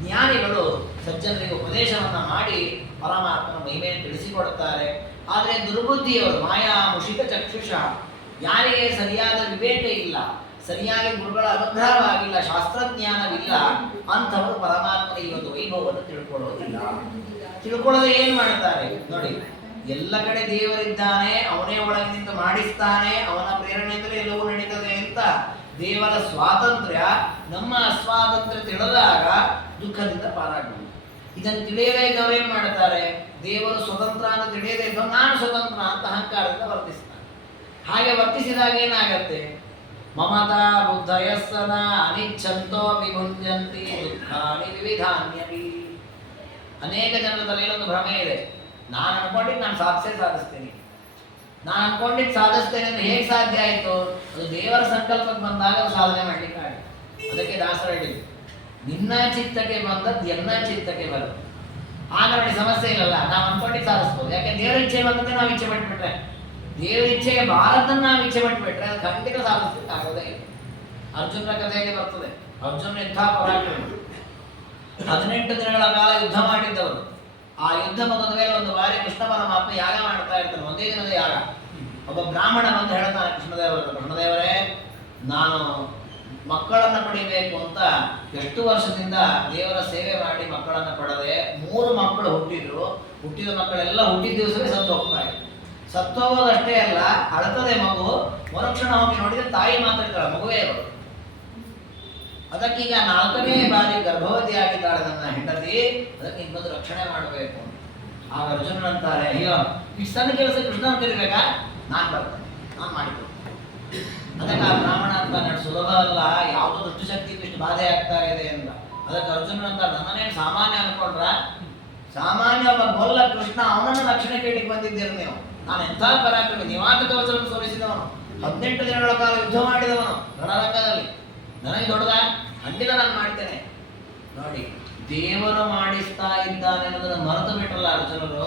ಜ್ಞಾನಿಗಳು ಸಜ್ಜನರಿಗೆ ಉಪದೇಶವನ್ನ ಮಾಡಿ ಪರಮಾತ್ಮನ ಮಹಿಮೆಯನ್ನು ತಿಳಿಸಿಕೊಡುತ್ತಾರೆ. ಆದರೆ ದುರ್ಬುದ್ಧಿಯವರು ಮಾಯಾ ಮುಷಿತ ಚಕ್ಷುಷ, ಯಾರಿಗೆ ಸರಿಯಾದ ವಿವೇಕ ಇಲ್ಲ, ಸರಿಯಾಗಿ ಗುರುಗಳ ಅನುಗ್ರಹವಾಗಿಲ್ಲ, ಶಾಸ್ತ್ರಜ್ಞಾನವಿಲ್ಲ, ಅಂಥವರು ಪರಮಾತ್ಮನ ಈ ಒಂದು ವೈಭವವನ್ನು ತಿಳ್ಕೊಳ್ಳೋದಿಲ್ಲ. ತಿಳ್ಕೊಳ್ಳೋದೇ ಏನು ಮಾಡ್ತಾರೆ ನೋಡಿ, ಎಲ್ಲ ಕಡೆ ದೇವರಿದ್ದಾನೆ, ಅವನೇ ಒಳಗಿನಿಂದ ಮಾಡಿಸ್ತಾನೆ, ಅವನ ಪ್ರೇರಣೆಯಿಂದಲೇ ಎಲ್ಲವೂ ನಡೀತದೆ ಅಂತ ದೇವರ ಸ್ವಾತಂತ್ರ್ಯ ನಮ್ಮ ಅಸ್ವಾತಂತ್ರ್ಯ ತಿಳಿದಾಗ ದುಃಖದಿಂದ ಪಾರಾಗಬಹುದು. ಇದನ್ನು ತಿಳಿಯದೇ ಇದ್ದವರು ಏನು ಮಾಡ್ತಾರೆ? ದೇವರು ಸ್ವತಂತ್ರ ಅಂತ ತಿಳಿಯದೇ ಇದ್ದವರು ನಾನು ಸ್ವತಂತ್ರ ಅಂತ ಅಹಂಕಾರದಿಂದ ವರ್ತಿಸ್ತಾನೆ. ಹಾಗೆ ವರ್ತಿಸಿದಾಗ ಏನಾಗತ್ತೆ? ಮಮತಾ ಬುದ್ಧಯ ಸದಾ ಅನಿಚ್ಛಂತೋ ವಿಭುಂಜಂತಿ ದುಃಖಾನಿ ವಿವಿಧಾನ್ಯಪಿ. ಅನೇಕ ಜನರ ತಲೆಯಲ್ಲೊಂದು ಭ್ರಮೆ ಇದೆ. ನಾನು ಅನ್ಕೊಂಡಿದ್ದು ನಾನು ಸಾಧಿಸ್ತೀನಿ, ನಾನು ಅನ್ಕೊಂಡಿದ್ದು ಸಾಧಿಸ್ತೇನೆ ಅಂದ್ರೆ ಹೇಗೆ ಸಾಧ್ಯ ಆಯಿತು? ಅದು ದೇವರ ಸಂಕಲ್ಪಕ್ಕೆ ಬಂದಾಗ ಸಾಧನೆ ಮಾಡ್ಲಿಕ್ಕೆ ಆಗಿದೆ. ಅದಕ್ಕೆ ದಾಸರು ಹೇಳಿದ್ರು, ನಿನ್ನ ಚಿತ್ತಕ್ಕೆ ಬಂದದ್ದು ಎಲ್ಲ ಚಿತ್ತಕ್ಕೆ ಬರುತ್ತೆ. ಆಗ ನೋಡಿ ಸಮಸ್ಯೆ ಇಲ್ಲಲ್ಲ, ನಾವು ಅನ್ಕೊಂಡಿದ್ದು ಸಾಧಿಸ್ಬೋದು. ಯಾಕೆ ದೇವರ ಇಚ್ಛೆ ಬಂದದ್ದೇ ನಾವು ಇಚ್ಛೆ ಪಟ್ಬಿಟ್ರೆ, ದೇವರ ಇಚ್ಛೆಗೆ ಬಾರದನ್ನು ನಾವು ಇಚ್ಛೆ ಪಟ್ಬಿಟ್ರೆ ಅದು ಖಂಡಿತ ಸಾಧಿಸ್ಲಿಕ್ಕೆ ಆಗೋದೇ ಇಲ್ಲ. ಅರ್ಜುನನ ಕಥೆಯಲ್ಲಿ ಬರ್ತದೆ. ಅರ್ಜುನ ಎಂಥ ಪರಾಕ್ರಮ. 18 ದಿನಗಳ ಕಾಲ ಯುದ್ಧ ಮಾಡಿದ್ದವರು. ಆ ಯುದ್ಧ ಮುಗಿದ ಮೇಲೆ ಒಂದು ಬಾರಿ ಕೃಷ್ಣ ಪರಮಾತ್ಮ ಯಾಗ ಮಾಡ್ತಾ ಇರ್ತಾನೆ, ಒಂದೇ ದಿನದ ಯಾಗ. ಒಬ್ಬ ಬ್ರಾಹ್ಮಣ ಬಂದು ಹೇಳ್ತಾನೆ ಕೃಷ್ಣದೇವರೇ, ನಾನು ಮಕ್ಕಳನ್ನು ಪಡಿಬೇಕು ಅಂತ ಎಷ್ಟು ವರ್ಷದಿಂದ ದೇವರ ಸೇವೆ ಮಾಡಿ ಮಕ್ಕಳನ್ನು ಪಡೆದೆ. 3 ಮಕ್ಕಳು ಹುಟ್ಟಿದ ಮಕ್ಕಳೆಲ್ಲ ಹುಟ್ಟಿದ ದಿವಸವೇ ಸತ್ತು ಹೋಗ್ತಾ ಇದ್ರು. ಸತ್ತು ಹೋಗೋದಷ್ಟೇ ಅಲ್ಲ, ಅಳತದೆ ಮಗು. ಮರುಕ್ಷಣ ಹೋಗಿ ನೋಡಿದ್ರೆ ತಾಯಿ ಮಾತಾಡ್ತಾಳೆ, ಮಗುವೇ ಅವರು. ಅದಕ್ಕೀಗ 4ನೇ ಬಾರಿ ಗರ್ಭವತಿ ಆಗಿದ್ದಾಳೆ ನನ್ನ ಹೆಂಡತಿ, ಅದಕ್ಕೆ ಇನ್ನೊಂದು ರಕ್ಷಣೆ ಮಾಡಬೇಕು. ಆಗ ಅರ್ಜುನಂತಾರೆ, ಅಯ್ಯೋ ಇಷ್ಟು ಸಣ್ಣ ಕೆಲಸ ಕೃಷ್ಣನ ಕರಿಬೇಕಾ, ನಾನು ಬರ್ತೇನೆ, ನಾನು ಮಾಡಿಕೊಡ್ತೇನೆ. ಅದಕ್ಕೆ ಆ ಬ್ರಾಹ್ಮಣ ಅಂತ ಸುಲಭ ಅಲ್ಲ, ಯಾವುದೋ ದುಷ್ಟಶಕ್ತಿ ಇಷ್ಟು ಬಾಧೆ ಆಗ್ತಾ ಇದೆ ಅಂತ. ಅದಕ್ಕೆ ಅರ್ಜುನಂತ ನನ್ನನ್ನೇನು ಸಾಮಾನ್ಯ ಅನ್ಕೊಂಡ್ರ? ಸಾಮಾನ್ಯ ಒಬ್ಬ ಗೊಲ್ಲ ಕೃಷ್ಣ, ಅವನನ್ನು ರಕ್ಷಣೆ ಕೇಳಿಕ್ಕೆ ಬಂದಿದ್ದೀರಿ ನೀವು. ನಾನು ಎಂಥ ಪರಾಕ್ರಮಿ, ನಿವಾತ ಕವಚವನ್ನು ಸೋಲಿಸಿದವನು, 18 ದಿನಗಳ ಕಾಲ ಯುದ್ಧ ಮಾಡಿದವನು ರಣರಂಗದಲ್ಲಿ. ನನಗೆ ದೊಡ್ಡದ? ಖಂಡಿತ ನಾನು ಮಾಡ್ತೇನೆ. ನೋಡಿ, ದೇವರು ಮಾಡಿಸ್ತಾ ಇದ್ದಾನೆ ಅನ್ನೋದನ್ನು ಮರೆತು ಬಿಟ್ಟಲ್ಲ ಅರ್ಜುನರು.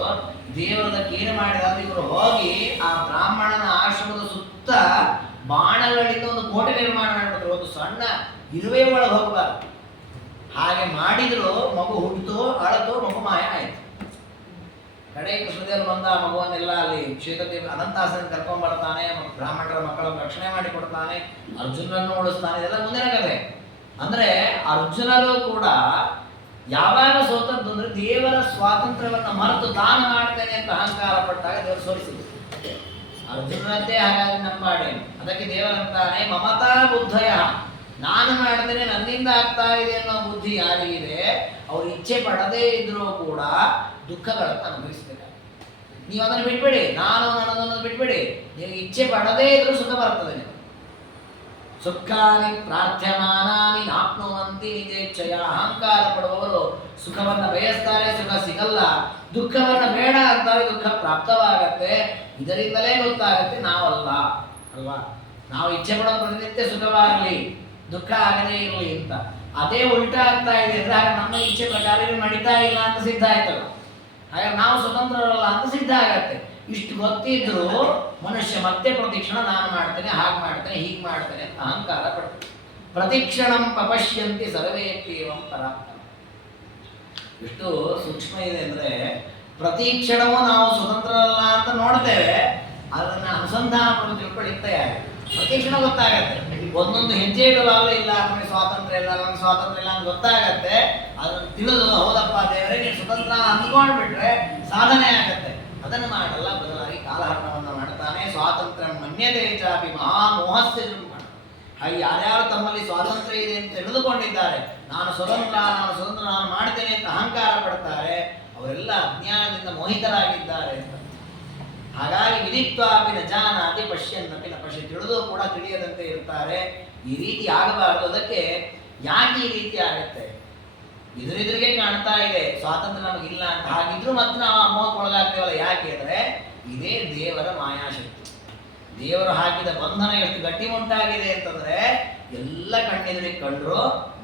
ದೇವರದಕ್ಕೆ ಏನು ಮಾಡಿದಾದ್ರೆ ಇವರು ಹೋಗಿ ಆ ಬ್ರಾಹ್ಮಣನ ಆಶ್ರಮದ ಸುತ್ತ ಬಾಣಗಳಿಂದ ಒಂದು ಕೋಟೆ ನಿರ್ಮಾಣ ಮಾಡಿಬಿಟ್ರು. ಒಂದು ಸಣ್ಣ ಇರುವೆ ಒಳಗೆ ಹೋಗಬಾರ್ದು. ಹಾಗೆ ಮಾಡಿದ್ರು, ಮಗು ಹುಟ್ಟಿತು, ಅಳತು, ಮಗು ಮಾಯ ಆಯ್ತು. ಕಡೆ ಕೃಷ್ಣದೇವರು ಬಂದ ಮಗುವನ್ನೆಲ್ಲ ಅಲ್ಲಿ ಕ್ಷೇತ್ರದೇವ ಅನಂತಾಸನ ಕರ್ಕೊಂಡ್ ಬರ್ತಾನೆ, ಬ್ರಾಹ್ಮಣರ ಮಕ್ಕಳನ್ನು ರಕ್ಷಣೆ ಮಾಡಿ ಕೊಡ್ತಾನೆ, ಅರ್ಜುನರನ್ನು ಉಳಿಸ್ತಾನೆ. ಇದೆಲ್ಲ ಮುಂದಿನ ಕಥೆ. ಅಂದ್ರೆ ಅರ್ಜುನರು ಕೂಡ ಯಾವಾಗ ಸೋತದ್ದು ಅಂದ್ರೆ ದೇವರ ಸ್ವಾತಂತ್ರ್ಯವನ್ನು ಮರೆತು ದಾನ ಮಾಡ್ತೇನೆ ಅಂತ ಅಹಂಕಾರ ಪಟ್ಟಾಗ ದೇವರು ಸೋಲಿಸಿದ್ರು. ಅರ್ಜುನರಂತೆ ಹಾಗಾಗಿ ನಂಬಾಡಿ. ಅದಕ್ಕೆ ದೇವರಂತಾನೆ, ಮಮತಾ ಬುದ್ಧಯ, ನಾನು ಮಾಡ್ತೇನೆ ನನ್ನಿಂದ ಆಗ್ತಾ ಇದೆ ಅನ್ನೋ ಬುದ್ಧಿ ಯಾರಿಗಿದೆ ಅವ್ರು ಇಚ್ಛೆ ಪಡದೇ ಇದ್ರೂ ಕೂಡ ದುಃಖಗಳನ್ನು ಅನುಭವಿಸ್ಬೇಕಾಗುತ್ತೆ. ನೀವು ಅದನ್ನು ಬಿಟ್ಬಿಡಿ, ನಾನು ನನ್ನದನ್ನು ಬಿಟ್ಬಿಡಿ. ನೀವು ಇಚ್ಛೆ ಪಡದೇ ಇದ್ರೂ ಸುಖ ಬರ್ತದೆ. ನೀವು ಸುಖಾನಿ ಪ್ರಾರ್ಥ್ಯಮಾನಾನಿ ನಾಪ್ನುವಂತಿ ನಿಜೇಚ್ಛಯ. ಅಹಂಕಾರ ಪಡುವವರು ಸುಖವನ್ನು ಬಯಸ್ತಾರೆ, ಸುಖ ಸಿಗಲ್ಲ. ದುಃಖವನ್ನು ಬೇಡ ಅಂತಾರೆ, ದುಃಖ ಪ್ರಾಪ್ತವಾಗತ್ತೆ. ಇದರಿಂದಲೇ ಗೊತ್ತಾಗತ್ತೆ ನಾವಲ್ಲ ಅಲ್ವಾ. ನಾವು ಇಚ್ಛೆ ಪಡೋದು ಪ್ರತಿನಿತ್ಯ ಸುಖವಾಗಲಿ, ದುಃಖ ಆಗದೇ ಇರಲಿ ಅಂತ. ಅದೇ ಉಲ್ಟಾ ಆಗ್ತಾ ಇದೆ ಅಂದ್ರೆ ಆಗ ನಮ್ಮ ಇಚ್ಛೆ ಪ್ರಕಾರ ನಡೀತಾ ಇಲ್ಲ ಅಂತ ಸಿದ್ಧ ಆಯ್ತಲ್ಲ. ಹಾಗೆ ನಾವು ಸ್ವತಂತ್ರರಲ್ಲ ಅಂತ ಸಿದ್ಧ ಆಗತ್ತೆ. ಇಷ್ಟು ಗೊತ್ತಿದ್ರು ಮನುಷ್ಯ ಮತ್ತೆ ಪ್ರತಿಕ್ಷಣ ನಾನು ಮಾಡ್ತೇನೆ, ಹಾಗೆ ಮಾಡ್ತೇನೆ, ಹೀಗೆ ಮಾಡ್ತೇನೆ ಅಂತ ಅಹಂಕಾರ ಪಡ್ತೇನೆ. ಪ್ರತಿಕ್ಷಣಂ ಪಪಶ್ಯಂತಿ ಸರ್ವೇಪ್ಯೇವಂ ಪರಾತ್ಮ. ಎಷ್ಟು ಸೂಕ್ಷ್ಮ ಇದೆ ಅಂದ್ರೆ, ಪ್ರತಿ ಕ್ಷಣವೂ ನಾವು ಸ್ವತಂತ್ರರಲ್ಲ ಅಂತ ನೋಡ್ತೇವೆ, ಅದನ್ನ ಅನುಸಂಧಾನ ಪಡೆದು ತಿಳ್ಕೊಳ್ಳಿತ್ತೆ. ಪ್ರತಿ ಕ್ಷಣ ಗೊತ್ತಾಗತ್ತೆ. ಒಂದೊಂದು ಹೆಜ್ಜೆ ಇಡುವಾಗಲೂ ಇಲ್ಲ ನಮಗೆ ಸ್ವಾತಂತ್ರ್ಯ ಇಲ್ಲ, ನಮಗೆ ಸ್ವಾತಂತ್ರ್ಯ ಇಲ್ಲ ಅಂತ ಗೊತ್ತಾಗತ್ತೆ. ಅದನ್ನು ತಿಳಿದು ಹೌದಪ್ಪ ದೇವರೇ ನೀನು ಸ್ವತಂತ್ರ ಅಂದ್ಕೊಂಡ್ಬಿಟ್ರೆ ಸಾಧನೆ ಆಗತ್ತೆ. ಅದನ್ನು ಮಾಡಲ್ಲ, ಬದಲಾಗಿ ಕಾಲಹರಣವನ್ನು ಮಾಡ್ತಾನೆ. ಸ್ವಾತಂತ್ರ್ಯ ಮನ್ಯತೆ ಚಾಪಿ ಮಹಾಮೋಹಸ್ಯ ಜೃಂಭಣ. ಹಾಗೆ ಯಾರ್ಯಾರು ತಮ್ಮಲ್ಲಿ ಸ್ವಾತಂತ್ರ್ಯ ಇದೆ ಅಂತ ತಿಳಿದುಕೊಂಡಿದ್ದಾರೆ, ನಾನು ಸ್ವತಂತ್ರ ನಾನು ಮಾಡ್ತೇನೆ ಅಂತ ಅಹಂಕಾರ ಪಡ್ತಾರೆ, ಅವರೆಲ್ಲ ಅಜ್ಞಾನದಿಂದ ಮೋಹಿತರಾಗಿದ್ದಾರೆ ಅಂತ. ಹಾಗಾಗಿ ವಿದಿತ್ವಾಪಿ ನ ಜಾನಾತಿ ಪಶ್ಯನ್ನಪಿ ನ ಪಶ್ಯ, ತಿಳಿದು ಕೂಡ ತಿಳಿಯದಂತೆ ಇರ್ತಾರೆ. ಈ ರೀತಿ ಆಗಬಾರದು. ಅದಕ್ಕೆ ಯಾಕೆ ಈ ರೀತಿ ಆಗುತ್ತೆ? ಎದುರಿಗೆ ಕಾಣ್ತಾ ಇದೆ ಸ್ವಾತಂತ್ರ್ಯ ನಮಗಿಲ್ಲ ಅಂತ. ಹಾಗಿದ್ರು ಮತ್ತೆ ನಾವು ಅಮ್ಮಕ್ಕೊಳಗಾಗ್ತೇವಲ್ಲ. ಯಾಕೆ ಅಂದ್ರೆ ಇದೇ ದೇವರ ಮಾಯಾಶಕ್ತಿ. ದೇವರು ಹಾಕಿದ ಬಂಧನ ಎಷ್ಟು ಗಟ್ಟಿಮುಟ್ಟಾಗಿದೆ ಅಂತಂದ್ರೆ ಎಲ್ಲ ಕಣ್ಣೆದುರಿಗೆ ಕಂಡ್ರು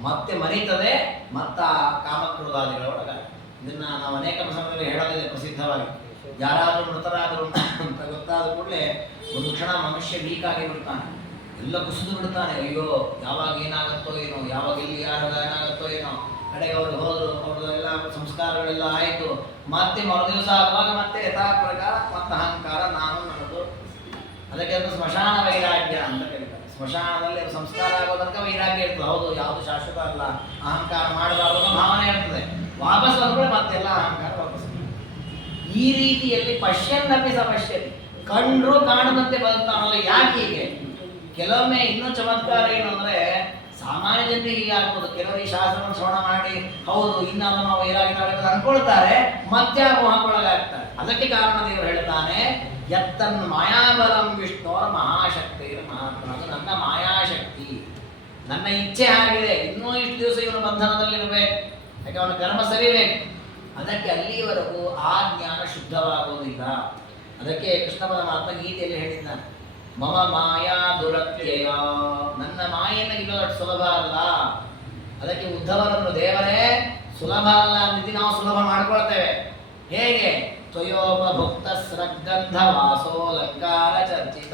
ಮತ್ತೆ ಮರೀತದೆ, ಮತ್ತ ಕಾಮಕ್ರೋಧಾದಿಗಳ ಒಳಗಾಗ. ಇದನ್ನ ನಾವು ಅನೇಕ ಸಮಯದಲ್ಲಿ ಹೇಳೋದಿದೆ ಪ್ರಸಿದ್ಧವಾಗಿ. ಯಾರಾದರೂ ಮೃತರಾದರು ಅಂತ ಗೊತ್ತಾದ ಕೂಡಲೇ ಒಂದು ಕ್ಷಣ ಮನುಷ್ಯ ವೀಕ್ ಆಗಿ ಬಿಡ್ತಾನೆ, ಎಲ್ಲ ಕುಸಿದು ಬಿಡ್ತಾನೆ. ಅಯ್ಯೋ ಯಾವಾಗ ಏನಾಗುತ್ತೋ ಏನೋ, ಯಾವಾಗ ಎಲ್ಲಿ ಯಾರಾಗ ಏನಾಗುತ್ತೋ ಏನೋ. ಕಡೆಗೆ ಅವರು ಹೋದ್ರು, ಅವ್ರದ್ದೆಲ್ಲ ಸಂಸ್ಕಾರಗಳೆಲ್ಲ ಆಯಿತು. ಮತ್ತೆ ಮರುದಿವಸ ಆಗುವಾಗ ಮತ್ತೆ ಯಥಾ ಪ್ರಕಾರ ಮತ್ತೆ ಅಹಂಕಾರ, ನಾನು ನನ್ನದು. ಅದಕ್ಕೆ ಅದು ಸ್ಮಶಾನ ವೈರಾಗ್ಯ ಅಂತ ಕರೀತಾರೆ. ಸ್ಮಶಾನದಲ್ಲಿ ಸಂಸ್ಕಾರ ಆಗೋದಕ್ಕೆ ವೈರಾಗ್ಯ ಇರ್ತದೆ. ಹೌದು, ಯಾವುದು ಶಾಶ್ವತ ಅಲ್ಲ, ಅಹಂಕಾರ ಮಾಡಬಾರ್ದು ಭಾವನೆ ಇರ್ತದೆ. ವಾಪಸ್ ಬಂದ್ಬಿಟ್ಟು ಮತ್ತೆಲ್ಲ ಅಹಂಕಾರ ವಾಪಸ್. ಈ ರೀತಿಯಲ್ಲಿ ಪಶ್ಯನ್ನಪಿ ಸಮಶ್ಯತೆ, ಕಂಡ್ರು ಕಾಣದಂತೆ ಬದುಕ್ತಾನಲ್ಲ. ಯಾಕೆ ಹೀಗೆ? ಕೆಲವೊಮ್ಮೆ ಇನ್ನೂ ಚಮತ್ಕಾರ ಏನು ಅಂದ್ರೆ, ಸಾಮಾನ್ಯ ಜನರಿಗೆ ಹೀಗೆ ಆಗ್ಬೋದು. ಕೆಲವರು ಈ ಶಾಸ್ತ್ರವನ್ನು ಶ್ರವಣ ಮಾಡಿ ಹೌದು ಇನ್ನಾದ್ರೂ ನಾವು ಏನಾಗಿದ್ದಾಳೆ ಅನ್ಕೊಳ್ತಾರೆ, ಮತ್ತೆ ಆ ಮೋಹಕ್ಕೊಳಗಾಗ್ತಾರೆ. ಅದಕ್ಕೆ ಕಾರಣ ದೇವರು ಹೇಳ್ತಾನೆ, ಯತ್ತನ್ ಮಾಯಾಬಲಂ ವಿಷ್ಣುವರ ಮಹಾಶಕ್ತಿ ಮಹಾತ್ಮ. ಅದು ನನ್ನ ಮಾಯಾಶಕ್ತಿ, ನನ್ನ ಇಚ್ಛೆ ಆಗಿದೆ. ಇನ್ನೂ ಇಷ್ಟು ದಿವಸ ಇವನು ಬಂಧನದಲ್ಲಿರಬೇಕು, ಯಾಕೆ ಅವನ ಕರ್ಮ ಸರಿಬೇಕು. ಅದಕ್ಕೆ ಅಲ್ಲಿವರೆಗೂ ಆ ಜ್ಞಾನ ಶುದ್ಧವಾಗುವುದಿಲ್ಲ. ಅದಕ್ಕೆ ಕೃಷ್ಣ ಪರಮಾತ್ಮ ಗೀತೆಯಲ್ಲಿ ಹೇಳಿದ್ದಾನೆ, ಮಮ ಮಾಯಾ ದುರತ್ಯಯ, ನನ್ನ ಮಾಯೆಯನ್ನು ಗೆಲ್ಲೋದು ಸುಲಭ ಅಲ್ಲ. ಅದಕ್ಕೆ ಉದ್ಧವರನ್ನು ದೇವರೇ ಸುಲಭ ಅಲ್ಲ ಅಂದಿದ್ದು ನಾವು ಸುಲಭ ಮಾಡ್ಕೊಳ್ತೇವೆ. ಹೇಗೆ? ತ್ವಯೋಪಭುಕ್ತ ಸ್ರಗ್ಗಂಧ ವಾಸೋಲಂಕಾರ ಚರ್ಚಿತ.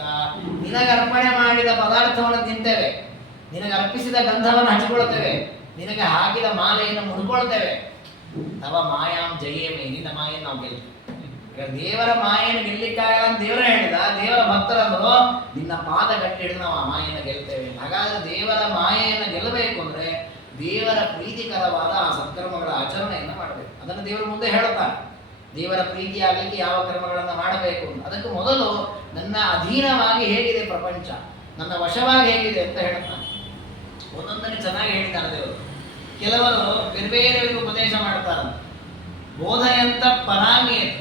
ನಿನಗೆ ಅರ್ಪಣೆ ಮಾಡಿದ ಪದಾರ್ಥವನ್ನು ತಿಂತೇವೆ, ನಿನಗೆ ಅರ್ಪಿಸಿದ ಗಂಧವನ್ನು ಹಂಚಿಕೊಳ್ತೇವೆ. ನಿನಗೆ ಹಾಕಿದ ಮಾಲೆಯನ್ನು ಮುಡ್ಕೊಳ್ತೇವೆ. ತವ ಮಾಯಾಂ ಜಯೇಮೆ, ನಿನ್ನ ಮಾಯನ್ನು ನಾವು ಗೆಲ್ತೇವೆ. ದೇವರ ಮಾಯನ್ನು ಗೆಲ್ಲಿಕ್ಕಾಗಲ್ಲ ಅಂತ ದೇವರೇ ಹೇಳಿದ. ದೇವರ ಭಕ್ತರನ್ನು ನಿನ್ನ ಪಾದ ಗಟ್ಟಿ ಹಿಡಿದು ನಾವು ಆ ಮಾಯನ್ನು ಗೆಲ್ತೇವೆ. ಹಾಗಾದ್ರೆ ದೇವರ ಮಾಯೆಯನ್ನು ಗೆಲ್ಲಬೇಕು ಅಂದ್ರೆ ದೇವರ ಪ್ರೀತಿಕರವಾದ ಆ ಸತ್ಕರ್ಮಗಳ ಆಚರಣೆಯನ್ನು ಮಾಡಬೇಕು. ಅದನ್ನು ದೇವರು ಮುಂದೆ ಹೇಳುತ್ತಾರೆ. ದೇವರ ಪ್ರೀತಿಯಾಗಲಿಕ್ಕೆ ಯಾವ ಕರ್ಮಗಳನ್ನು ಮಾಡಬೇಕು ಅಂತ. ಅದಕ್ಕೆ ಮೊದಲು ನನ್ನ ಅಧೀನವಾಗಿ ಹೇಗಿದೆ ಪ್ರಪಂಚ, ನನ್ನ ವಶವಾಗಿ ಹೇಗಿದೆ ಅಂತ ಹೇಳ್ತಾನೆ. ಒಂದೊಂದನ್ನು ಚೆನ್ನಾಗಿ ಹೇಳಿದ್ದಾನೆ ದೇವರು. ಕೆಲವರು ಬೇರೆ ಬೇರೆಯವರಿಗೆ ಉಪದೇಶ ಮಾಡ್ತಾರೆ. ಬೋಧಯಂತ ಪರಾಮಿಯತ್,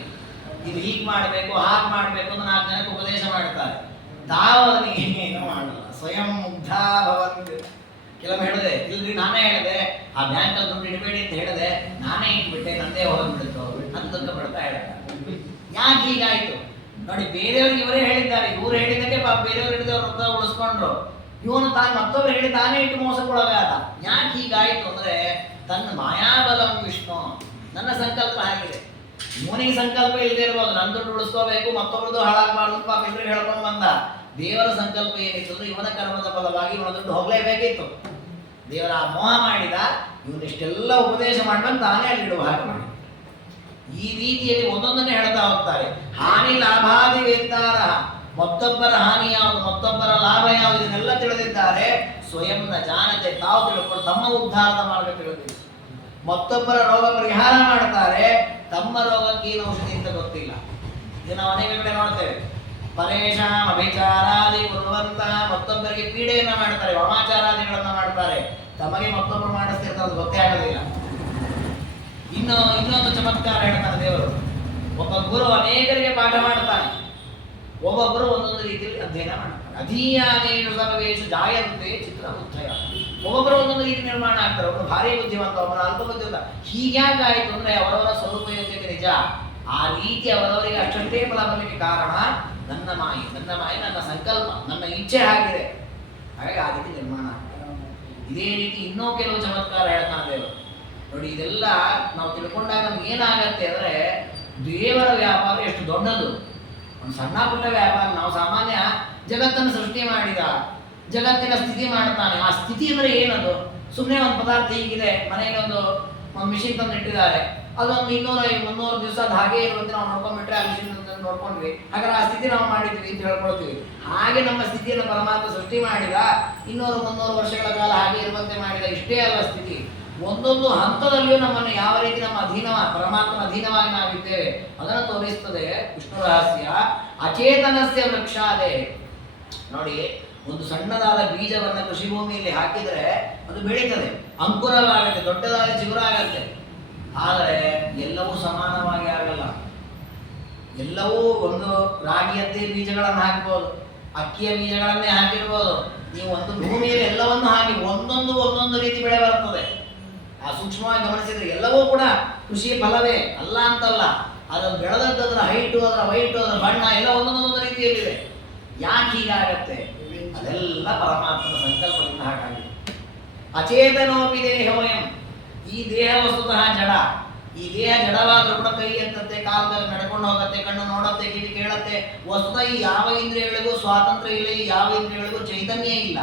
ಇದು ಹೀಗೆ ಮಾಡಬೇಕು ಹಾಗೆ ಮಾಡಬೇಕು ಅಂತ 4 ಜನಕ್ಕೆ ಉಪದೇಶ ಮಾಡ್ತಾರೆ. ತಾವು ಅದನ್ನು ಏನು ಮಾಡಲ್ಲ, ಸ್ವಯಂ ಮುಗ್ಧ ಭವಂತಿ. ಕೆಲವು ಹೇಳಿದೆ, ಇಲ್ರಿ ನಾನೇ ಹೇಳಿದೆ ಆ ಬ್ಯಾಂಕಲ್ಲಿ ದುಡ್ಡು ಇಡಬೇಡಿ ಅಂತ ಹೇಳಿದೆ, ನಾನೇ ಇಟ್ಬಿಟ್ಟೆ, ನಂದೇ ಹೋಗ್ಬಿಡುತ್ತೋ ಅಂತ ಬಿಡ್ತಾ ಹೇಳ್ತಾರೆ. ಯಾಕೆ ಹೀಗಾಯ್ತು ನೋಡಿ, ಬೇರೆಯವ್ರಿಗೆ ಇವರೇ ಹೇಳಿದ್ದಾರೆ, ಇವ್ರು ಹೇಳಿದ್ದಕ್ಕೆ ಬೇರೆಯವ್ರು ಹಿಡಿದವ್ರು ರೊಕ್ಕ ಉಳಿಸ್ಕೊಂಡ್ರು. ಇವನು ತಾನು ಮತ್ತೊಬ್ರು ಹೇಳಿ ತಾನೇ ಇಟ್ಟು ಮೋಸಕ್ಕೊಳಗಾದ. ಯಾಕೆ ಹೀಗಾಯ್ತು ಅಂದ್ರೆ ತನ್ನ ಮಾಯಾಬಲಂ ವಿಷ್ಣು, ನನ್ನ ಸಂಕಲ್ಪ ಆಗಿದೆ. ಇವನಿಗೆ ಸಂಕಲ್ಪ ಇಲ್ಲದೆ ಇರ್ಬೋದು, ನನ್ನ ದುಡ್ಡು ಉಳಿಸ್ಕೋಬೇಕು, ಮತ್ತೊಬ್ರದ್ದು ಹಾಳಾಗಬಾರ್ದು, ಪಾಪ ಇಬ್ಬರಿಗೆ ಹೇಳ್ಕೊಂಡು ಬಂದ. ದೇವರ ಸಂಕಲ್ಪ ಏನಿತ್ತು ಅಂದ್ರೆ ಇವನ ಕರ್ಮದ ಫಲವಾಗಿ ಇವನ ದುಡ್ಡು ಹೋಗ್ಲೇಬೇಕಿತ್ತು. ದೇವರ ಮೋಹ ಮಾಡಿದ, ಇವನಿಷ್ಟೆಲ್ಲ ಉಪದೇಶ ಮಾಡ್ಬೇಕು ತಾನೇ ಅಲ್ಲಿ ಇಡುವ ಹಾಗೆ ಮಾಡಿ. ಈ ರೀತಿಯಲ್ಲಿ ಒಂದೊಂದನ್ನೇ ಹೇಳ್ತಾ ಹೋಗ್ತಾರೆ. ಹಾನಿ ಲಾಭಾದಿ ವೇತ್ತಾರ, ಮತ್ತೊಬ್ಬರ ಹಾನಿ ಯಾವುದು ಮತ್ತೊಬ್ಬರ ಲಾಭ ಯಾವುದು ಇದನ್ನೆಲ್ಲ ತಿಳಿದಿದ್ದಾರೆ. ಸ್ವಯಂನ ಜಾನತೆ ತಾವು ತಿಳ್ಕೊಂಡು ತಮ್ಮ ಉದ್ಧಾರದ ಮಾರ್ಗ ತಿಳಿದಿದೆ. ಮತ್ತೊಬ್ಬರ ರೋಗ ಪರಿಹಾರ ಮಾಡ್ತಾರೆ, ತಮ್ಮ ರೋಗಕ್ಕೆ ಏನು ಔಷಧಿ ಅಂತ ಗೊತ್ತಿಲ್ಲ. ಇದು ನಾವು ಅನೇಕ ಕಡೆ ನೋಡ್ತೇವೆ. ಪರೇಶಾಂ ಅಭಿಚಾರಾದಿ ಕುರುವಂತ, ಮತ್ತೊಬ್ಬರಿಗೆ ಪೀಡೆಯನ್ನ ಮಾಡ್ತಾರೆ, ವಾಮಾಚಾರಾದಿಗಳನ್ನ ಮಾಡ್ತಾರೆ, ತಮಗೆ ಮತ್ತೊಬ್ಬರು ಮಾಡಿಸ್ತಿರ್ತಾರೆ, ಅದು ಗೊತ್ತೇ ಆಗೋದಿಲ್ಲ. ಇನ್ನೊಂದು ಚಮತ್ಕಾರ ಹೇಳ್ತಾನೆ ದೇವರು. ಒಬ್ಬ ಗುರು ಅನೇಕರಿಗೆ ಪಾಠ ಮಾಡ್ತಾನೆ, ಒಬ್ಬೊಬ್ಬರು ಒಂದೊಂದು ರೀತಿಯಲ್ಲಿ ಅಧ್ಯಯನ ಮಾಡ್ತಾರೆ. ಅಧೀಯಾನೇಷು ಸರ್ವೇಷು ಜಾಯಂತೆ ಚಿತ್ರಬುದ್ಧಯ, ಒಬ್ಬೊಬ್ಬರು ಒಂದೊಂದು ರೀತಿ ನಿರ್ಮಾಣ ಆಗ್ತಾರೆ. ಒಬ್ಬರು ಭಾರಿ ಬುದ್ಧಿವಂತ, ಒಬ್ಬರು ಅಲ್ಪ ಬುದ್ಧಿವಂತ. ಹೀಗ್ಯಾಕಾಯಿತು ಅಂದ್ರೆ ಅವರವರ ಸ್ವರೂಪ ಯೋಗ್ಯತೆ ನಿಜ. ಆ ರೀತಿ ಅವರವರಿಗೆ ಅಷ್ಟೇ ಫಲ ಬರಲಿಕ್ಕೆ ಕಾರಣ ನನ್ನ ಮಾಯಿ, ನನ್ನ ಸಂಕಲ್ಪ, ನನ್ನ ಇಚ್ಛೆ ಆಗಿದೆ. ಹಾಗಾಗಿ ಆ ರೀತಿ ನಿರ್ಮಾಣ ಆಗ್ತದೆ. ಇದೇ ರೀತಿ ಇನ್ನೂ ಕೆಲವು ಚಮತ್ಕಾರ ಹೇಳ್ತಾನೆ ದೇವರು. ನೋಡಿ, ಇದೆಲ್ಲ ನಾವು ತಿಳ್ಕೊಂಡಾಗ ನಮ್ಗೆ ಏನಾಗತ್ತೆ ಅಂದ್ರೆ ದೇವರ ವ್ಯಾಪಾರ ಎಷ್ಟು ದೊಡ್ಡದು. ಒಂದು ಸಣ್ಣ ಪುಟ್ಟ ವ್ಯಾಪಾರ, ನಾವು ಸಾಮಾನ್ಯ ಜಗತ್ತನ್ನು ಸೃಷ್ಟಿ ಮಾಡಿದ, ಜಗತ್ತಿನ ಸ್ಥಿತಿ ಮಾಡ್ತಾನೆ. ಆ ಸ್ಥಿತಿ ಅಂದ್ರೆ ಏನದು? ಸುಮ್ಮನೆ ಒಂದು ಪದಾರ್ಥ ಹೀಗಿದೆ, ಮನೆಗೆ ಒಂದು ಮಿಷಿನ್ ತಂದು ಇಟ್ಟಿದ್ದಾರೆ, ಅದೊಂದು 200-300 ದಿವಸ ಅದು ಹಾಗೆ ಇರುವಂತೆ ನಾವು ನೋಡ್ಕೊಂಡ್ಬಿಟ್ರೆ ಆ ಮಿಷಿನ್ ನೋಡ್ಕೊಂಡ್ವಿ, ಹಾಗಾದ್ರೆ ಆ ಸ್ಥಿತಿ ನಾವು ಮಾಡಿದ್ವಿ ಅಂತ ಹೇಳ್ಕೊಳ್ತೀವಿ. ಹಾಗೆ ನಮ್ಮ ಸ್ಥಿತಿಯನ್ನು ಪರಮಾತ್ಮ ಸೃಷ್ಟಿ ಮಾಡಿದ, 200-300 ವರ್ಷಗಳ ಕಾಲ ಹಾಗೆ ಇರುವಂತೆ ಮಾಡಿದ. ಇಷ್ಟೇ ಅಲ್ಲ ಸ್ಥಿತಿ, ಒಂದೊಂದು ಹಂತದಲ್ಲಿಯೂ ನಮ್ಮನ್ನು ಯಾವ ರೀತಿ ನಮ್ಮ ಪರಮಾತ್ಮನ ಅಧೀನವಾಗಿ ನಾವಿದ್ದೇವೆ ಅದನ್ನು ತೋರಿಸ್ತದೆ ವಿಷ್ಣು ರಹಸ್ಯ. ಅಚೇತನಸ್ಯ ವೃಕ್ಷಾದೆ, ನೋಡಿ, ಒಂದು ಸಣ್ಣದಾದ ಬೀಜವನ್ನು ಕೃಷಿ ಭೂಮಿಯಲ್ಲಿ ಹಾಕಿದರೆ ಅದು ಬೆಳೀತದೆ, ಅಂಕುರವಾಗುತ್ತೆ, ದೊಡ್ಡದಾದ ಚಿಗುರಾಗತ್ತೆ. ಆದರೆ ಎಲ್ಲವೂ ಸಮಾನವಾಗಿ ಆಗಲ್ಲ. ಎಲ್ಲವೂ ಒಂದು ರಾಗಿಯಂತೆ ಬೀಜಗಳನ್ನು ಹಾಕ್ಬೋದು, ಅಕ್ಕಿಯ ಬೀಜಗಳನ್ನೇ ಹಾಕಿರ್ಬೋದು. ನೀವು ಒಂದು ಭೂಮಿಯಲ್ಲಿ ಎಲ್ಲವನ್ನು ಹಾಕಿ ಒಂದೊಂದು ರೀತಿ ಬೆಳೆ ಬರುತ್ತದೆ. ಆ ಸೂಕ್ಷ್ಮವಾಗಿ ಗಮನಿಸಿದ್ರೆ ಎಲ್ಲವೂ ಕೂಡ ಕೃಷಿಯ ಫಲವೇ ಅಲ್ಲ ಅಂತಲ್ಲ. ಅದನ್ನು ಬೆಳೆದದ್ದು, ಅದರ ಹೈಟು, ಅದರ ವೈಟು, ಅದರ ಬಣ್ಣ ಎಲ್ಲ ಒಂದೊಂದೊಂದು ರೀತಿಯಲ್ಲಿದೆ. ಯಾಕೆ ಹೀಗಾಗತ್ತೆ? ಅದೆಲ್ಲ ಪರಮಾತ್ಮನ ಸಂಕಲ್ಪದಿಂದ ಹಾಗಾಗಿದೆ. ಅಚೇತನೋಪಿ ದೇಹವಯಂ, ಈ ದೇಹ ವಸ್ತುತಃ ಜಡ. ಈ ದೇಹ ಜಡವಾದ್ರೂ ಕೂಡ ಕೈ ಎತ್ತತ್ತೆ, ಕಾಲು ನಡ್ಕೊಂಡು ಹೋಗುತ್ತೆ, ಕಣ್ಣು ನೋಡತ್ತೆ, ಕಿವಿ ಕೇಳತ್ತೆ. ವಸ್ತುತಃ ಈ ಯಾವ ಇಂದ್ರಿಯಗಳಿಗೂ ಸ್ವಾತಂತ್ರ್ಯ ಇಲ್ಲ, ಈ ಯಾವ ಇಂದ್ರಿಯಗಳಿಗೂ ಚೈತನ್ಯ ಇಲ್ಲ.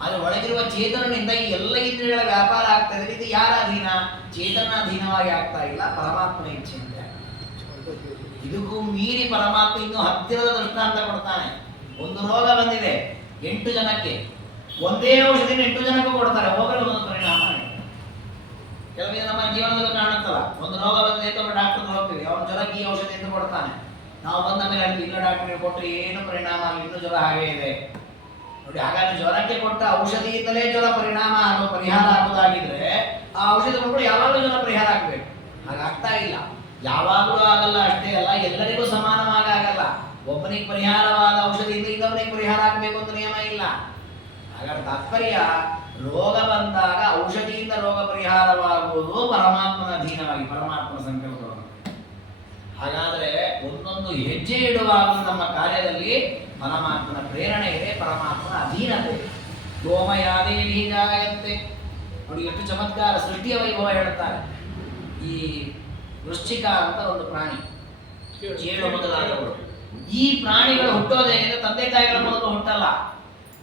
ಆದರೆ ಒಳಗಿರುವ ಚೇತನನಿಂದ ಈ ಎಲ್ಲ ಇಂದ್ರಿಯಗಳ ವ್ಯಾಪಾರ ಆಗ್ತಾ ಇದೆ. ಇದು ಯಾರ ಅಧೀನ? ಚೇತನ ಅಧೀನವಾಗಿ ಆಗ್ತಾ ಇಲ್ಲ, ಪರಮಾತ್ಮನ ಇಚ್ಛೆಯಿಂದ. ಇದಕ್ಕೂ ಮೀರಿ ಪರಮಾತ್ಮ ಇನ್ನೂ ಹತ್ತಿರದ ದೃಷ್ಟಾಂತ ಕೊಡ್ತಾನೆ. ಒಂದು ರೋಗ ಬಂದಿದೆ 8 ಜನಕ್ಕೆ, ಒಂದೇ ಔಷಧಿನ 8 ಜನಕ್ಕೂ ಕೊಡ್ತಾರೆ, ಒಬ್ಬರಿಗೆ ಒಂದೊಂದು ಪರಿಣಾಮ. ಕೆಲವೊಂದು ನಮ್ಮ ಜೀವನದಲ್ಲಿ ಕಾಣುತ್ತಲ್ಲ, ಒಂದು ರೋಗ ಬಂದಿದೆ ಅಂತ ಡಾಕ್ಟರ್ ಹೋಗ್ತೀವಿ, ಅವನ ಜ್ವರಕ್ಕೆ ಈ ಔಷಧಿ ಅಂತ ಕೊಡ್ತಾನೆ. ನಾವು ಬಂದ ಮೇಲೆ ಇಲ್ಲ ಡಾಕ್ಟರ್ ಕೊಟ್ಟರೆ ಏನು ಪರಿಣಾಮ, ಇನ್ನೂ ಜ್ವರ ಹಾಗೆ ಇದೆ. ನೋಡಿ, ಹಾಗಾಗಿ ಜ್ವರಕ್ಕೆ ಕೊಟ್ಟ ಔಷಧಿಯಿಂದಲೇ ಜ್ವರ ಪರಿಣಾಮ ಆಗೋ ಪರಿಹಾರ ಆಗೋದಾಗಿದ್ರೆ ಆ ಔಷಧಿ ಕೊಟ್ಟು ಯಾವಾಗಲೂ ಜ್ವರ ಪರಿಹಾರ ಆಗಬೇಕು. ಹಾಗಾಗ್ತಾ ಇಲ್ಲ, ಯಾವಾಗಲೂ ಆಗಲ್ಲ. ಅಷ್ಟೇ ಅಲ್ಲ, ಎಲ್ಲರಿಗೂ ಸಮಾನವಾಗಿ ಆಗಲ್ಲ. ಒಬ್ಬನಿಗೆ ಪರಿಹಾರವಾದ ಔಷಧಿಯಿಂದ ಇನ್ನೊಬ್ಬನಿಗೆ ಪರಿಹಾರ ಆಗಬೇಕು ಅಂತ ನಿಯಮ ಇಲ್ಲ. ಹಾಗಾದ್ರೆ ತಾತ್ಪರ್ಯ, ರೋಗ ಬಂದಾಗ ಔಷಧಿಯಿಂದ ರೋಗ ಪರಿಹಾರವಾಗುವುದು ಪರಮಾತ್ಮನ ಅಧೀನವಾಗಿ, ಪರಮಾತ್ಮನ ಸಂಕಲ್ಪವನ್ನು. ಹಾಗಾದ್ರೆ ಒಂದೊಂದು ಹೆಜ್ಜೆ ಇಡುವಾಗ ನಮ್ಮ ಕಾರ್ಯದಲ್ಲಿ ಪರಮಾತ್ಮನ ಪ್ರೇರಣೆ ಇದೆ, ಪರಮಾತ್ಮನ ಅಧೀನತೆ. ಗೋಮಯಾದೇವಿ ಜಾಯಂತೆ, ನೋಡಿ ಎಷ್ಟು ಚಮತ್ಕಾರ, ಸೃಷ್ಟಿಯ ವೈಭವ ಹೇಳ್ತಾರೆ. ಈ ವೃಶ್ಚಿಕ ಅಂತ ಒಂದು ಪ್ರಾಣಿ, ಚೇಳು ಮೊದಲಾದವರು. ಈ ಪ್ರಾಣಿಗಳು ಹುಟ್ಟೋದೇನಿದೆ ತಂದೆ ತಾಯಿಗಳ ಮೂಲಕ ಹುಟ್ಟಲ್ಲ,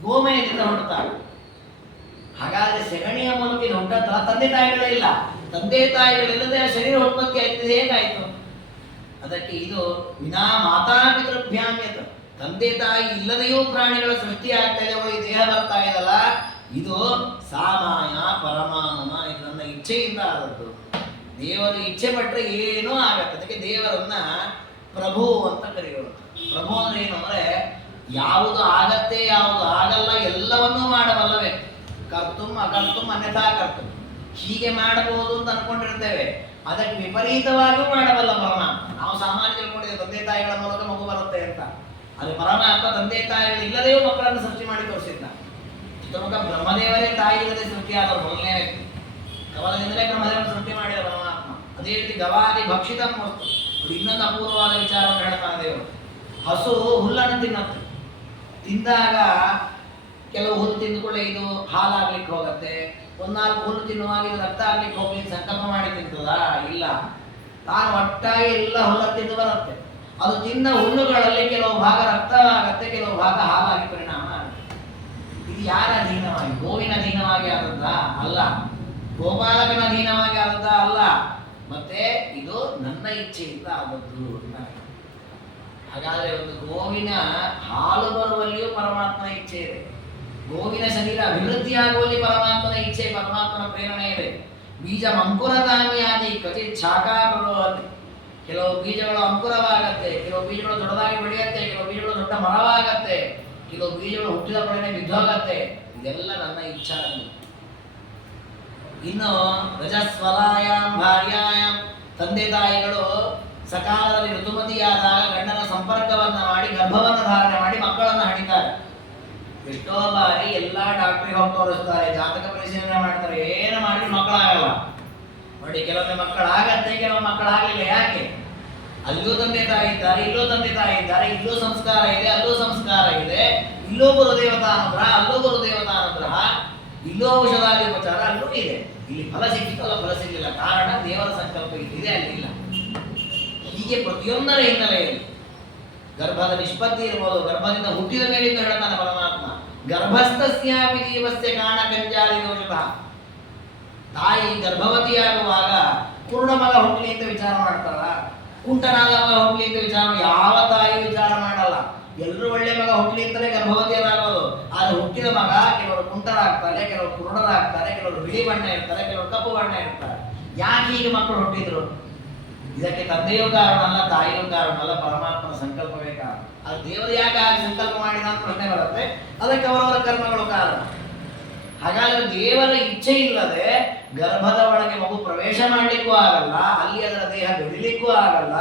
ಗೋಮಯದಿಂದ ಹುಟ್ಟುತ್ತಾರೆ. ಹಾಗಾದ್ರೆ ಸೆಗಣಿಯ ಮೂಲಕ ಇದು ಹುಟ್ಟತ್ತ, ತಂದೆ ತಾಯಿಗಳೇ ಇಲ್ಲ. ತಂದೆ ತಾಯಿಗಳಿಲ್ಲದೆ ಆ ಶರೀರ ಉತ್ಪತ್ತಿ ಆಯ್ತದೆ, ಹೇಗಾಯ್ತು? ಅದಕ್ಕೆ ಇದು ವಿನಾ ಮಾತಾ ಪಿತೃಭ್ಯಾಮ್ಯತ, ತಂದೆ ತಾಯಿ ಇಲ್ಲದೆಯೂ ಪ್ರಾಣಿಗಳ ಸೃಷ್ಟಿ ಆಗ್ತಾ ಇದೆ, ಅವಳಿಗೆ ದೇಹ ಬರ್ತಾ ಇದಲ್ಲ, ಇದು ಸಾಮಾಯ ಪರಮಾನಮ, ಇದು ನನ್ನ ಇಚ್ಛೆಯಿಂದ ಆದದ್ದು. ದೇವರು ಇಚ್ಛೆ ಪಟ್ಟರೆ ಏನೂ ಆಗತ್ತೆ. ಅದಕ್ಕೆ ದೇವರನ್ನ ಪ್ರಭು ಅಂತ ಕರೆಯೋದು. ಪ್ರಭು ಅಂದ್ರೆ ಏನು ಅಂದ್ರೆ ಯಾವುದು ಆಗತ್ತೆ ಯಾವುದು ಆಗಲ್ಲ ಎಲ್ಲವನ್ನೂ ಮಾಡಬಲ್ಲ ವ್ಯಕ್ತಿ. ಕರ್ತುಂ ಅಕರ್ತುಂ ಅನ್ಯಥಾ ಕರ್ತುಂ, ಹೀಗೆ ಮಾಡಬಹುದು ಅಂತ ಅನ್ಕೊಂಡಿರ್ತೇವೆ, ಅದಕ್ಕೆ ವಿಪರೀತವಾಗಿಯೂ ಮಾಡಬಲ್ಲ ಪರಮಾತ್ಮ. ನಾವು ಸಾಮಾನ್ಯ ತಿಳ್ಕೊಂಡಿದ್ದೇವೆ ತಂದೆ ತಾಯಿಗಳ ಮೂಲಕ ಮಗು ಬರುತ್ತೆ ಅಂತ. ಅದು ಪರಮಾತ್ಮ ತಂದೆ ತಾಯಿಗಳು ಇಲ್ಲದೆಯೂ ಮಕ್ಕಳನ್ನು ಸೃಷ್ಟಿ ಮಾಡಿ ತೋರಿಸಿದ್ದ. ಚಿತ್ರಮುಖ ಬ್ರಹ್ಮದೇವರೇ ತಾಯಿ ಇಲ್ಲದೆ ಸೃಷ್ಟಿಯಾದವರು ಮೊದಲನೇ ವ್ಯಕ್ತಿ. ಕವಲದಿಂದಲೇ ಬ್ರಹ್ಮದೇವರ ಸೃಷ್ಟಿ ಮಾಡಿದ ಪರಮಾತ್ಮ. ಅದೇ ರೀತಿ ಗವಾದಿ ಭಕ್ಷಿತ ವಸ್ತು, ಇನ್ನೊಂದು ಅಪೂರ್ವವಾದ ವಿಚಾರವನ್ನು ಹೇಳ್ತಾನೆ ದೇವರು. ಹಸು ಹುಲ್ಲನ್ನು ತಿನ್ನತ್ತೆ, ತಿಂದಾಗ ಕೆಲವು ಹುಲ್ಲು ತಿಂದುಕೊಳ್ಳೆ ಇದು ಹಾಲಾಗ್ಲಿಕ್ಕೆ ಹೋಗತ್ತೆ. ಒಂದ್ನಾಲ್ಕು ಹುಲ್ಲು ತಿನ್ನುವಾಗ ಇದು ರಕ್ತ ಆಗ್ಲಿಕ್ಕೆ ಹೋಗ್ಲಿಕ್ಕೆ ಸಂಕಲ್ಪ ಮಾಡಿ ತಿಂತದ? ಇಲ್ಲ, ತಾನು ಒಟ್ಟಾಗಿ ಎಲ್ಲ ಹುಲ್ಲ ತಿಂದು ಬರುತ್ತೆ. ಅದು ತಿಂದ ಹುಲ್ಲುಗಳಲ್ಲಿ ಕೆಲವು ಭಾಗ ರಕ್ತವಾಗತ್ತೆ, ಕೆಲವು ಭಾಗ ಹಾಲಾಗಿ ಪರಿಣಾಮ ಆಗುತ್ತೆ. ಇದು ಯಾರ ಅಧೀನವಾಗಿ? ಗೋವಿನ ಅಧೀನವಾಗಿ ಆದದ್ದ ಅಲ್ಲ, ಗೋಪಾಲಕನ ಅಧೀನವಾಗಿ ಆದದ್ದ ಅಲ್ಲ, ಮತ್ತೆ ಇದು ನನ್ನ ಇಚ್ಛೆಯಿಂದ ಆದದ್ದು. ಹಾಗಾದ್ರೆ ಒಂದು ಗೋವಿನ ಹಾಲು ಬರುವಲ್ಲಿಯೂ ಪರಮಾತ್ಮನ ಇಚ್ಛೆ ಇದೆ, ಗೋವಿನ ಶರೀರ ಅಭಿವೃದ್ಧಿಯಾಗುವಲ್ಲಿ ಪರಮಾತ್ಮನ ಇಚ್ಛೆ, ಪರಮಾತ್ಮನ ಪ್ರೇರಣೆ ಇದೆ. ಬೀಜ ಅಂಕುರಧಾನ್ಯಾದಿ ಕ್ವಚಿತ್ ಶಾಖಾ ಬರುವಲ್ಲಿ, ಕೆಲವು ಬೀಜಗಳು ಅಂಕುರವಾಗತ್ತೆ, ಕೆಲವು ಬೀಜಗಳು ದೊಡ್ಡದಾಗಿ ಬೆಳೆಯುತ್ತೆ, ಕೆಲವು ಬೀಜಗಳು ದೊಡ್ಡ ಮರವಾಗತ್ತೆ, ಕೆಲವು ಬೀಜಗಳು ಹುಟ್ಟಿದ ಕಡೆನೆ ಬಿದ್ದೋಗತ್ತೆ. ಇದೆಲ್ಲ ನನ್ನ ಇಚ್ಛಾ. ಇನ್ನು ರಜಸ್ವಲಾಯಾಂ ಭಾರ್ಯಾಯಾಂ, ತಂದೆ ತಾಯಿಗಳು ಸಕಾಲದಲ್ಲಿ ಋತುಮತಿಯಾದಾಗ ಗಂಡನ ಸಂಪರ್ಕವನ್ನ ಮಾಡಿ ಗರ್ಭವನ್ನು ಧಾರಣೆ ಮಾಡಿ ಮಕ್ಕಳನ್ನು ಹಣಿತಾರೆ. ಎಷ್ಟೋ ಬಾರಿ ಎಲ್ಲಾ ಡಾಕ್ಟರಿಗೆ ಹೋಗಿ ತೋರಿಸ್ತಾರೆ, ಜಾತಕ ಪರಿಶೀಲನೆ ಮಾಡ್ತಾರೆ, ಏನು ಮಾಡಿದ್ರು ಮಕ್ಕಳಾಗಲ್ಲ. ನೋಡಿ, ಕೆಲವೊಮ್ಮೆ ಮಕ್ಕಳಾಗತ್ತೆ, ಕೆಲವು ಮಕ್ಕಳಾಗಲಿಲ್ಲ. ಯಾಕೆ? ಅಲ್ಲೂ ತಂದೆ ತಾಯಿ ಇದ್ದಾರೆ, ಇಲ್ಲೂ ತಂದೆ ತಾಯಿ ಇದ್ದಾರೆ, ಇಲ್ಲೂ ಸಂಸ್ಕಾರ ಇದೆ, ಅಲ್ಲೂ ಸಂಸ್ಕಾರ ಇದೆ, ಇಲ್ಲೂ ಗುರುದೇವತಾ ಅನುಗ್ರಹ, ಅಲ್ಲೂ ಗುರುದೇವತಾ ಅನುಗ್ರಹ, ಇಲ್ಲೂ ಔಷಧಾದಿ ಉಪಚಾರ, ಅಲ್ಲೂ ಇದೆ. ಇಲ್ಲಿ ಫಲ ಸಿಕ್ಕಿತ್ತಲ್ಲ, ಫಲ ಸಿಗಲಿಲ್ಲ. ಕಾರಣ ದೇವರ ಸಂಕಲ್ಪ ಇಲ್ಲಿದೆ, ಅಲ್ಲಿಲ್ಲ. ಹೀಗೆ ಪ್ರತಿಯೊಂದರ ಹಿನ್ನೆಲೆಯಲ್ಲಿ ಗರ್ಭದ ನಿಷ್ಪತ್ತಿ ಇರ್ಬೋದು, ಗರ್ಭದಿಂದ ಹುಟ್ಟಿದ ಮೇಲಿಂದ ಹೇಳ್ತಾನೆ ಪರಮಾತ್ಮ, ಗರ್ಭಸ್ಥಸ್ಯಾಪಿ ಜೀವಸ್ಯ ಕಾರಣ ಕಂಜಾಲಿ ದೋಷತಃ. ತಾಯಿ ಗರ್ಭವತಿಯಾಗುವಾಗ ಕುರುಡ ಮಗ ಹುಟ್ಟಲಿ ಅಂತ ವಿಚಾರ ಮಾಡ್ತಾರ, ಕುಂಟನಾದ ಮಗ ಹುಟ್ಟಲಿ ಅಂತ ವಿಚಾರ ಯಾವ ತಾಯಿ ವಿಚಾರ ಮಾಡಲ್ಲ. ಎಲ್ಲರೂ ಒಳ್ಳೆ ಮಗ ಹುಟ್ಟಲಿ ಅಂತಲೇ ಗರ್ಭವತಿಯರಾಗೋದು. ಆದ್ರೆ ಹುಟ್ಟಿದ ಮಗ ಕೆಲವರು ಕುಂಟರಾಗ್ತಾರೆ, ಕೆಲವರು ಕುರುಡರಾಗ್ತಾರೆ, ಕೆಲವರು ಬಿಳಿ ಬಣ್ಣ ಇರ್ತಾರೆ, ಕೆಲವರು ಕಪ್ಪು ಬಣ್ಣ ಇರ್ತಾರೆ. ಯಾಕೆ ಹೀಗೆ ಮಕ್ಕಳು ಹುಟ್ಟಿದ್ರು? ಇದಕ್ಕೆ ತಂದೆಯೂ ಕಾರಣ ಅಲ್ಲ, ತಾಯಿಯೂ ಕಾರಣ ಅಲ್ಲ, ಪರಮಾತ್ಮನ ಸಂಕಲ್ಪವೇ ಕಾರಣ. ಅದು ದೇವರು ಯಾಕೆ ಹಾಗೆ ಸಂಕಲ್ಪ ಮಾಡಿದ ಅಂತ ಪ್ರಶ್ನೆ ಬರುತ್ತೆ. ಅದಕ್ಕೆ ಅವರವರ ಕರ್ಮಗಳು ಕಾರಣ. ಹಾಗಾದ್ರೆ ದೇವರ ಇಚ್ಛೆ ಇಲ್ಲದೆ ಗರ್ಭದ ಒಳಗೆ ಮಗು ಪ್ರವೇಶ ಮಾಡಲಿಕ್ಕೂ ಆಗಲ್ಲ, ಅಲ್ಲಿ ಅದರ ದೇಹ ಬೆಳಿಲಿಕ್ಕೂ ಆಗಲ್ಲ.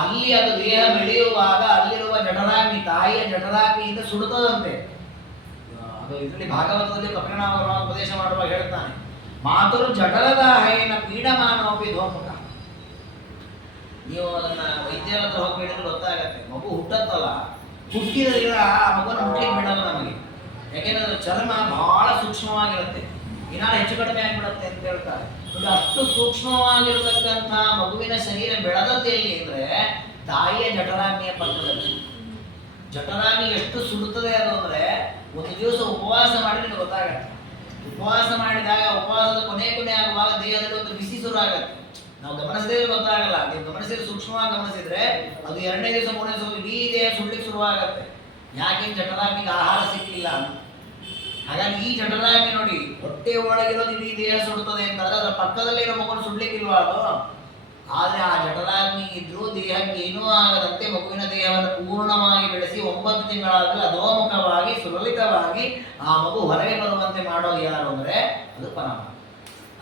ಅಲ್ಲಿ ಅದು ದೇಹ ಬೆಳೆಯುವಾಗ ಅಲ್ಲಿರುವ ಜಠರಾಗ್ನಿ, ತಾಯಿಯ ಜಠರಾಗ್ನಿಯಿಂದ ಸುಡುತ್ತದಂತೆ. ಅದು ಇದರಲ್ಲಿ ಭಾಗವತದಲ್ಲಿ ಕಪಿಲನಾಮ ಉಪದೇಶ ಮಾಡುವಾಗ ಹೇಳ್ತಾನೆ, ಮಾತುರು ಜಠರದಾಹೇನ ಪೀಡಮಾನೋಪಿ ಧೋಮುಖ. ನೀವು ಅದನ್ನ ವೈದ್ಯರ ಹತ್ರ ಹೋಗಿ ಹೇಳಿದ್ರೆ ಗೊತ್ತಾಗತ್ತೆ. ಮಗು ಹುಟ್ಟತ್ತಲ್ಲ, ಹುಟ್ಟಿದ ದಿನ ಆ ಮಗುನ ಹುಟ್ಟಲಿಕ್ಕೆ ಬಿಡಲ್ಲ ನಮಗೆ. ಯಾಕೆಂದ್ರೆ ಚರ್ಮ ಬಹಳ ಸೂಕ್ಷ್ಮವಾಗಿರುತ್ತೆ, ಏನಾದ್ರು ಹೆಚ್ಚು ಕಡಿಮೆ ಆಗಿಬಿಡುತ್ತೆ ಅಂತ ಹೇಳ್ತಾರೆ. ಅಷ್ಟು ಸೂಕ್ಷ್ಮವಾಗಿರತಕ್ಕಂಥ ಮಗುವಿನ ಶರೀರ ಬೆಳೆದದ್ದು ಎಲ್ಲಿ ಅಂದ್ರೆ ತಾಯಿಯ ಜಠರಾಗ್ನಿಯ ಪಕ್ಕದಲ್ಲಿ. ಜಠರಾಗ್ನಿ ಎಷ್ಟು ಸುಡುತ್ತದೆ ಅದು ಅಂದ್ರೆ ಒಂದು ದಿವಸ ಉಪವಾಸ ಮಾಡಿದ್ರೆ ಗೊತ್ತಾಗತ್ತೆ. ಉಪವಾಸ ಮಾಡಿದಾಗ ಉಪವಾಸದ ಕೊನೆ ಆಗುವಾಗ ದೇಹದಲ್ಲಿ ಒಂದು ಬಿಸಿ ಶುರು ಆಗತ್ತೆ. ನಾವು ಗಮನಿಸದೇ ಗೊತ್ತಾಗಲ್ಲ. ನೀವು ಗಮನಿಸಿದ್ರೆ, ಸೂಕ್ಷ್ಮವಾಗಿ ಗಮನಿಸಿದ್ರೆ ಅದು 2ನೇ ದಿವಸ 3ನೇ ದಿವಸ ಇಡೀ ದೇಹ ಸುಡ್ಲಿಕ್ಕೆ ಶುರುವಾಗತ್ತೆ. ಯಾಕೆ? ಜಠರಾಗ್ನಿಗೆ ಆಹಾರ ಸಿಕ್ಕಿಲ್ಲ. ಹಾಗಾಗಿ ಈ ಜಠರಾಗ್ನಿ ನೋಡಿ, ಹೊಟ್ಟೆ ಒಳಗಿರೋದು ಇಡೀ ದೇಹ ಸುಡುತ್ತದೆ ಅಂತಂದ್ರೆ ಅದರ ಪಕ್ಕದಲ್ಲಿ ಇರೋ ಮಗುವನ್ನು ಸುಡ್ಲಿಕ್ಕಿಲ್ವಾ ಅದು? ಆದ್ರೆ ಆ ಜಠರಾಗ್ನಿ ಇದ್ರೂ ದೇಹಕ್ಕೆ ಏನೂ ಆಗದಂತೆ ಮಗುವಿನ ದೇಹವನ್ನು ಪೂರ್ಣವಾಗಿ ಬೆಳೆಸಿ 9 ತಿಂಗಳಾದ್ಮೇಲೆ ಅಧೋಮುಖವಾಗಿ ಸುಲಲಿತವಾಗಿ ಆ ಮಗು ಹೊರಗೆ ಬರುವಂತೆ ಮಾಡೋದು ಯಾರು ಅಂದ್ರೆ ಅದು ಪರಮಾತ್ಮ.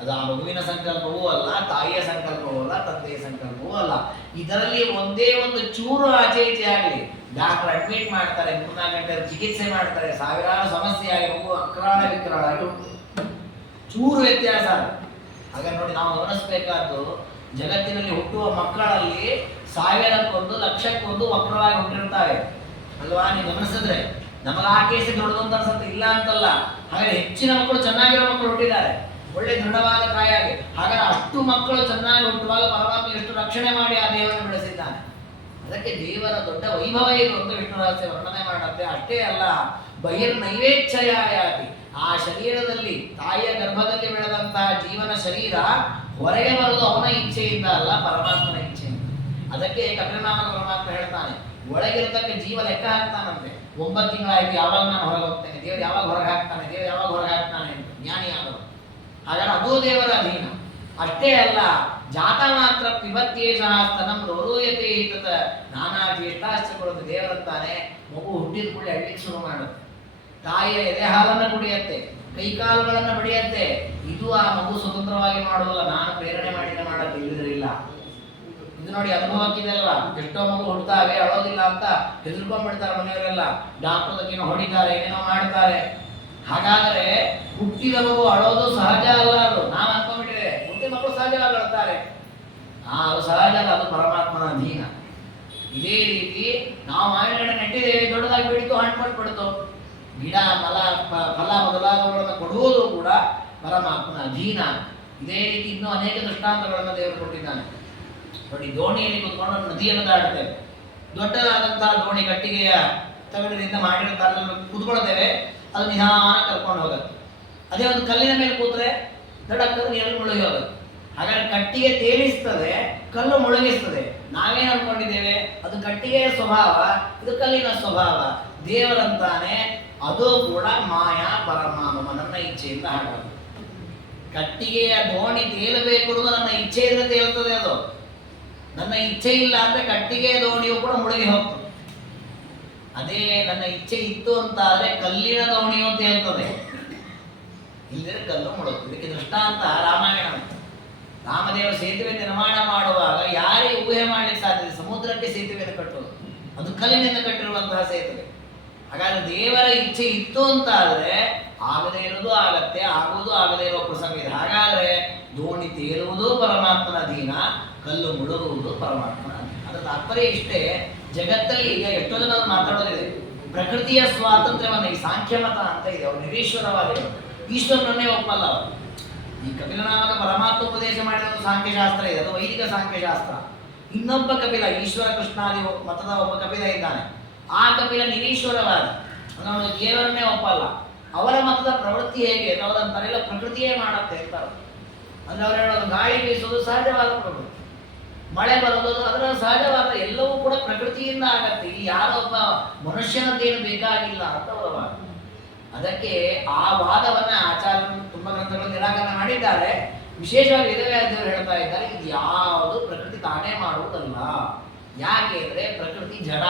ಅದು ಆ ಮಗುವಿನ ಸಂಕಲ್ಪವೂ ಅಲ್ಲ, ತಾಯಿಯ ಸಂಕಲ್ಪವೂ ಅಲ್ಲ, ತಂದೆಯ ಸಂಕಲ್ಪವೂ ಅಲ್ಲ. ಇದರಲ್ಲಿ ಒಂದೇ ಒಂದು ಚೂರು ಆಚೆ ಈಚೆ ಆಗಲಿ, ಡಾಕ್ಟರ್ ಅಡ್ಮಿಟ್ ಮಾಡ್ತಾರೆ, 3-4 ಗಂಟೆ ಚಿಕಿತ್ಸೆ ಮಾಡ್ತಾರೆ, ಸಾವಿರಾರು ಸಮಸ್ಯೆ ಆಗಿ ಮಗು ಅಕ್ರಾಳ ವಿಕ್ರಾಳ ಆಗಿ ಉಂಟು. ಚೂರು ವ್ಯತ್ಯಾಸ. ಆಗ ನೋಡಿ, ನಾವು ಗಮನಿಸಬೇಕಾದ್ದು ಜಗತ್ತಿನಲ್ಲಿ ಹುಟ್ಟುವ ಮಕ್ಕಳಲ್ಲಿ 1000ಕ್ಕೊಂದು 1,00,000ಕ್ಕೊಂದು ವಕ್ರವಾಗಿ ಹುಟ್ಟಿರ್ತಾರೆ ಅಲ್ವಾ? ನೀವು ಗಮನಿಸಿದ್ರೆ ನಮಗೆ ಆ ಕೇಸಿ ದೊಡ್ಡದು ಅಂತ ಅನ್ಸುತ್ತೆ, ಇಲ್ಲ ಅಂತಲ್ಲ. ಹಾಗಾದ್ರೆ ಹೆಚ್ಚಿನ ಮಕ್ಕಳು, ಚೆನ್ನಾಗಿರೋ ಮಕ್ಕಳು ಹುಟ್ಟಿದ್ದಾರೆ, ಒಳ್ಳೆ ದೃಢವಾದ ಕಾಯಾಗಿ. ಹಾಗಾದ್ರೆ ಅಷ್ಟು ಮಕ್ಕಳು ಚೆನ್ನಾಗಿ ಹುಟ್ಟುವಾಗ ಪರಮಾತ್ಮ ಎಷ್ಟು ರಕ್ಷಣೆ ಮಾಡಿ ಆ ದೇವರನ್ನು ಬೆಳೆಸಿದ್ದಾನೆ. ಅದಕ್ಕೆ ದೇವರ ದೊಡ್ಡ ವೈಭವ ಇದು ಅಂತ ವಿಷ್ಣು ರಹಸ್ಯ ವರ್ಣನೆ ಮಾಡುತ್ತೆ. ಅಷ್ಟೇ ಅಲ್ಲ, ಬಹಿರ್ನೈವೇಚ್ಛಯಾಯಾತಿ, ಆ ಶರೀರದಲ್ಲಿ ತಾಯಿಯ ಗರ್ಭದಲ್ಲಿ ಬೆಳೆದಂತಹ ಜೀವನ ಶರೀರ ಹೊರಗೆ ಬರುವುದು ಅವನ ಇಚ್ಛೆಯಿಂದ ಅಲ್ಲ, ಪರಮಾತ್ಮನ ಇಚ್ಛೆಯಿಂದ. ಅದಕ್ಕೆ ಕಪಿಲನಾಮಕ ಪರಮಾತ್ಮ ಹೇಳ್ತಾನೆ, ಒಳಗಿರತಕ್ಕ ಜೀವ ಲೆಕ್ಕ ಹಾಕ್ತಾನಂತೆ. 9 ತಿಂಗಳಾಯ್ತು, ಯಾವಾಗ ನಾನು ಹೊರಗೆ ಹೋಗ್ತೇನೆ, ದೇವರು ಯಾವಾಗ ಹೊರಗೆ ಹಾಕ್ತಾನೆ, ದೇವರು ಯಾವಾಗ ಹೊರಗೆ ಹಾಕ್ತಾನೆ ಅಂತ ಜ್ಞಾನಿ ಆದವರು. ಹಾಗಾದ್ರೆ ಅದೂ ದೇವರ ಅಧೀನ. ಅಷ್ಟೇ ಅಲ್ಲ, ಜಾತ ಮಾತ್ರ ಪಿಬತ್ಯೇಷಃ ಸ್ತನಂ ರೋರುಯತೆ ತತ ನಾನಾ ಚೇಷ್ಟಾಶ್ಚ ದೇವರಂತಾನೆ. ಮಗು ಹುಟ್ಟಿದ ಕೂಡಲೇ ಅಳ್ಳಿಕ್ಕೆ ಶುರು ಮಾಡುತ್ತೆ, ತಾಯಿಯ ಎದೆ ಹಾಲನ್ನು ಕುಡಿಯತ್ತೆ, ಕೈಕಾಲುಗಳನ್ನು ಬಡಿಯತ್ತೆ. ಇದು ಆ ಮಗು ಸ್ವತಂತ್ರವಾಗಿ ಮಾಡುವುದಲ್ಲ, ನಾನು ಪ್ರೇರಣೆ ಮಾಡಿದ್ರೆ ಮಾಡಕ್ಕೆ ಇಲ್ಲದಿರಲಿಲ್ಲ. ಇದು ನೋಡಿ ಅನುಭವಕ್ಕಿದೆಲ್ಲ. ಎಷ್ಟೋ ಮಗು ಹುಡ್ತಾವೆ, ಅಳೋದಿಲ್ಲ ಅಂತ ಹೆದರ್ಕೊಂಡ್ಬಿಡ್ತಾರೆ ಮನೆಯವರೆಲ್ಲ, ಡಾಕ್ಟರ್ ಅದಕ್ಕೇನೋ ಹೊಡಿತಾರೆ, ಏನೇನೋ ಮಾಡ್ತಾರೆ. ಹಾಗಾದರೆ ಹುಟ್ಟಿದ ಮಗು ಅಳೋದು ಸಹಜ ಅಲ್ಲ, ಅದು ನಾವು ಅನ್ಕೊಂಡ್ಬಿಟ್ಟಿದೆ. ಹುಟ್ಟಿದ ಮಕ್ಕಳು ಸಹಜವಾಗಿ ಅಳ್ತಾರೆ, ಅದು ಸಹಜ ಅಲ್ಲ, ಅದು ಪರಮಾತ್ಮನ ಅಧೀನ. ಇದೇ ರೀತಿ ನಾವು ಮಾವಿನ ಗಿಡ ನೆಟ್ಟಿದ್ದೇವೆ, ದೊಡ್ಡದಾಗಿ ಬೆಳೀತು, ಹಣ್ಣು ಬಿಡ್ತು, ಗಿಡ ಫಲ ಮೊದಲಾದವುಗಳನ್ನು ಕೊಡುವುದು ಕೂಡ ಪರಮಾತ್ಮನ ಅಧೀನ. ಇದೇ ರೀತಿ ಇನ್ನೂ ಅನೇಕ ದೃಷ್ಟಾಂತಗಳನ್ನು ದೇವರು ಕೊಟ್ಟಿದ್ದಾನೆ. ನೋಡಿ, ದೋಣಿಯಲ್ಲಿ ಕೂತ್ಕೊಂಡು ನದಿಯನ್ನು ದಾಡುತ್ತೇವೆ. ದೊಡ್ಡದಾದಂತಹ ದೋಣಿ ಕಟ್ಟಿಗೆಯ ತಗಡಿನಿಂದ ಮಾಡಿರುತ್ತಾರೆ, ಕೂತ್ಕೊಳ್ತೇವೆ, ಅದು ನಿಧಾನ ಕರ್ಕೊಂಡು ಹೋಗುತ್ತೆ. ಅದೇ ಒಂದು ಕಲ್ಲಿನ ಮೇಲೆ ಕೂತ್ರೆ ದಡಕ್ಕದು ನೀರಲ್ಲಿ ಮುಳುಗಿ ಹೋಗುತ್ತೆ. ಹಾಗಾದ್ರೆ ಕಟ್ಟಿಗೆ ತೇಲಿಸ್ತದೆ, ಕಲ್ಲು ಮುಳುಗಿಸ್ತದೆ. ನಾವೇನು ಅನ್ಕೊಂಡಿದ್ದೇವೆ, ಅದು ಕಟ್ಟಿಗೆಯ ಸ್ವಭಾವ, ಇದು ಕಲ್ಲಿನ ಸ್ವಭಾವ. ದೇವರಂತಾನೆ ಅದು ಕೂಡ ಮಾಯಾ ಪರಮಾತ್ಮ, ನನ್ನ ಇಚ್ಛೆಯಿಂದ ಹಾಗಾಗುತ್ತೆ. ಕಟ್ಟಿಗೆಯ ದೋಣಿ ತೇಲಬೇಕು ಅನ್ನೋದು ನನ್ನ ಇಚ್ಛೆಯಿಂದ ತೇಲ್ತದೆ. ಅದು ನನ್ನ ಇಚ್ಛೆ ಇಲ್ಲ ಅಂದ್ರೆ ಕಟ್ಟಿಗೆಯ ದೋಣಿಯು ಕೂಡ ಮುಳುಗಿ ಹೋಗ್ತದೆ. ಅದೇ ನನ್ನ ಇಚ್ಛೆ ಇತ್ತು ಅಂತ ಆದ್ರೆ ಕಲ್ಲಿನ ದೋಣಿಯು ತೇಲ್ತದೆ, ಇಲ್ಲದ್ರೆ ಕಲ್ಲು ಮುಳುಗ್ತದೆ. ಇದಕ್ಕೆ ದೃಷ್ಟಾಂತ ರಾಮಾಯಣ. ರಾಮದೇವರು ಸೇತುವೆ ನಿರ್ಮಾಣ ಮಾಡುವಾಗ ಯಾರೇ ಊಹೆ ಮಾಡ್ಲಿಕ್ಕೆ ಸಾಧ್ಯ? ಸಮುದ್ರಕ್ಕೆ ಸೇತುವೆಯನ್ನು ಕಟ್ಟುವುದು, ಅದು ಕಲ್ಲಿನಿಂದ ಕಟ್ಟಿರುವಂತಹ ಸೇತುವೆ. ಹಾಗಾದ್ರೆ ದೇವರ ಇಚ್ಛೆ ಇತ್ತು ಅಂತ ಆದ್ರೆ ಆಗದೇ ಇರೋದು ಆಗತ್ತೆ, ಆಗುವುದು ಆಗದೇ ಇರೋ ಪ್ರಸಂಗ ಇದೆ. ಹಾಗಾದ್ರೆ ದೋಣಿ ತೇಲುವುದು ಪರಮಾತ್ಮನ ಅಧೀನ, ಕಲ್ಲು ಮುಳುಗುವುದು ಪರಮಾತ್ಮನ ಅಧೀನ. ಅದರ ತಾತ್ಪರ್ಯ ಇಷ್ಟೇ. ಜಗತ್ತಲ್ಲಿ ಈಗ ಎಷ್ಟೋ ಜನ ಮಾತಾಡೋದಿದೆ, ಪ್ರಕೃತಿಯ ಸ್ವಾತಂತ್ರ್ಯವನ್ನು, ಈ ಸಾಂಖ್ಯಮತ ಅಂತ ಇದೆ, ಅವರು ನಿರೀಶ್ವರವಾದಿಗಳು, ಈಶ್ವರನನ್ನೇ ಒಪ್ಪಲ್ಲ ಅವರು. ಈ ಕಪಿಲನಾಮಕ ಪರಮಾತ್ಮ ಉಪದೇಶ ಮಾಡಿದ ಒಂದು ಸಾಂಖ್ಯಶಾಸ್ತ್ರ ಇದೆ, ಅದು ವೈದಿಕ ಸಾಂಖ್ಯಶಾಸ್ತ್ರ. ಇನ್ನೊಬ್ಬ ಕಪಿಲ, ಈಶ್ವರ ಕೃಷ್ಣಾದಿ ಮತದ ಒಬ್ಬ ಕಪಿಲ ಇದ್ದಾನೆ. ಆ ಕಪಿಲ ನಿರೀಶ್ವರವಾದಿ, ಅವನು ದೇವರನ್ನೇ ಒಪ್ಪಲ್ಲ. ಅವರ ಮತದ ಪ್ರವೃತ್ತಿ ಹೇಗೆ ಅವರಂತಾರೆಲ್ಲ ಪ್ರಕೃತಿಯೇ ಮಾಡುತ್ತೆ ಅಂತಾರೆ. ಅಂದ್ರೆ ಅವ್ರು ಹೇಳೋದು, ಗಾಳಿ ಬೀಸೋದು ಸಹಜವಾದ ಪ್ರಕೃತಿ, ಮಳೆ ಬರೋದು ಅದರ ಸಹಜವಾದ, ಎಲ್ಲವೂ ಕೂಡ ಪ್ರಕೃತಿಯಿಂದ ಆಗತ್ತೆ. ಇಲ್ಲಿ ಯಾರೊಬ್ಬ ಮನುಷ್ಯನದ್ದೇನು ಬೇಕಾಗಿಲ್ಲ ಅಂತ ಅವರ ವಾದ. ಅದಕ್ಕೆ ಆ ವಾದವನ್ನ ಆಚಾರ್ಯರು ತುಂಬಾ ಗ್ರಂಥಗಳು ನಿರಾಕರಣೆ ಮಾಡಿದ್ದಾರೆ. ವಿಶೇಷವಾಗಿ ವೇದವ್ಯಾಸರು ಹೇಳ್ತಾ ಇದ್ದಾರೆ, ಇದು ಯಾವುದು ಪ್ರಕೃತಿ ತಾನೇ ಮಾಡುವುದಲ್ಲ. ಯಾಕೆ ಅಂದ್ರೆ ಪ್ರಕೃತಿ ಜಡ,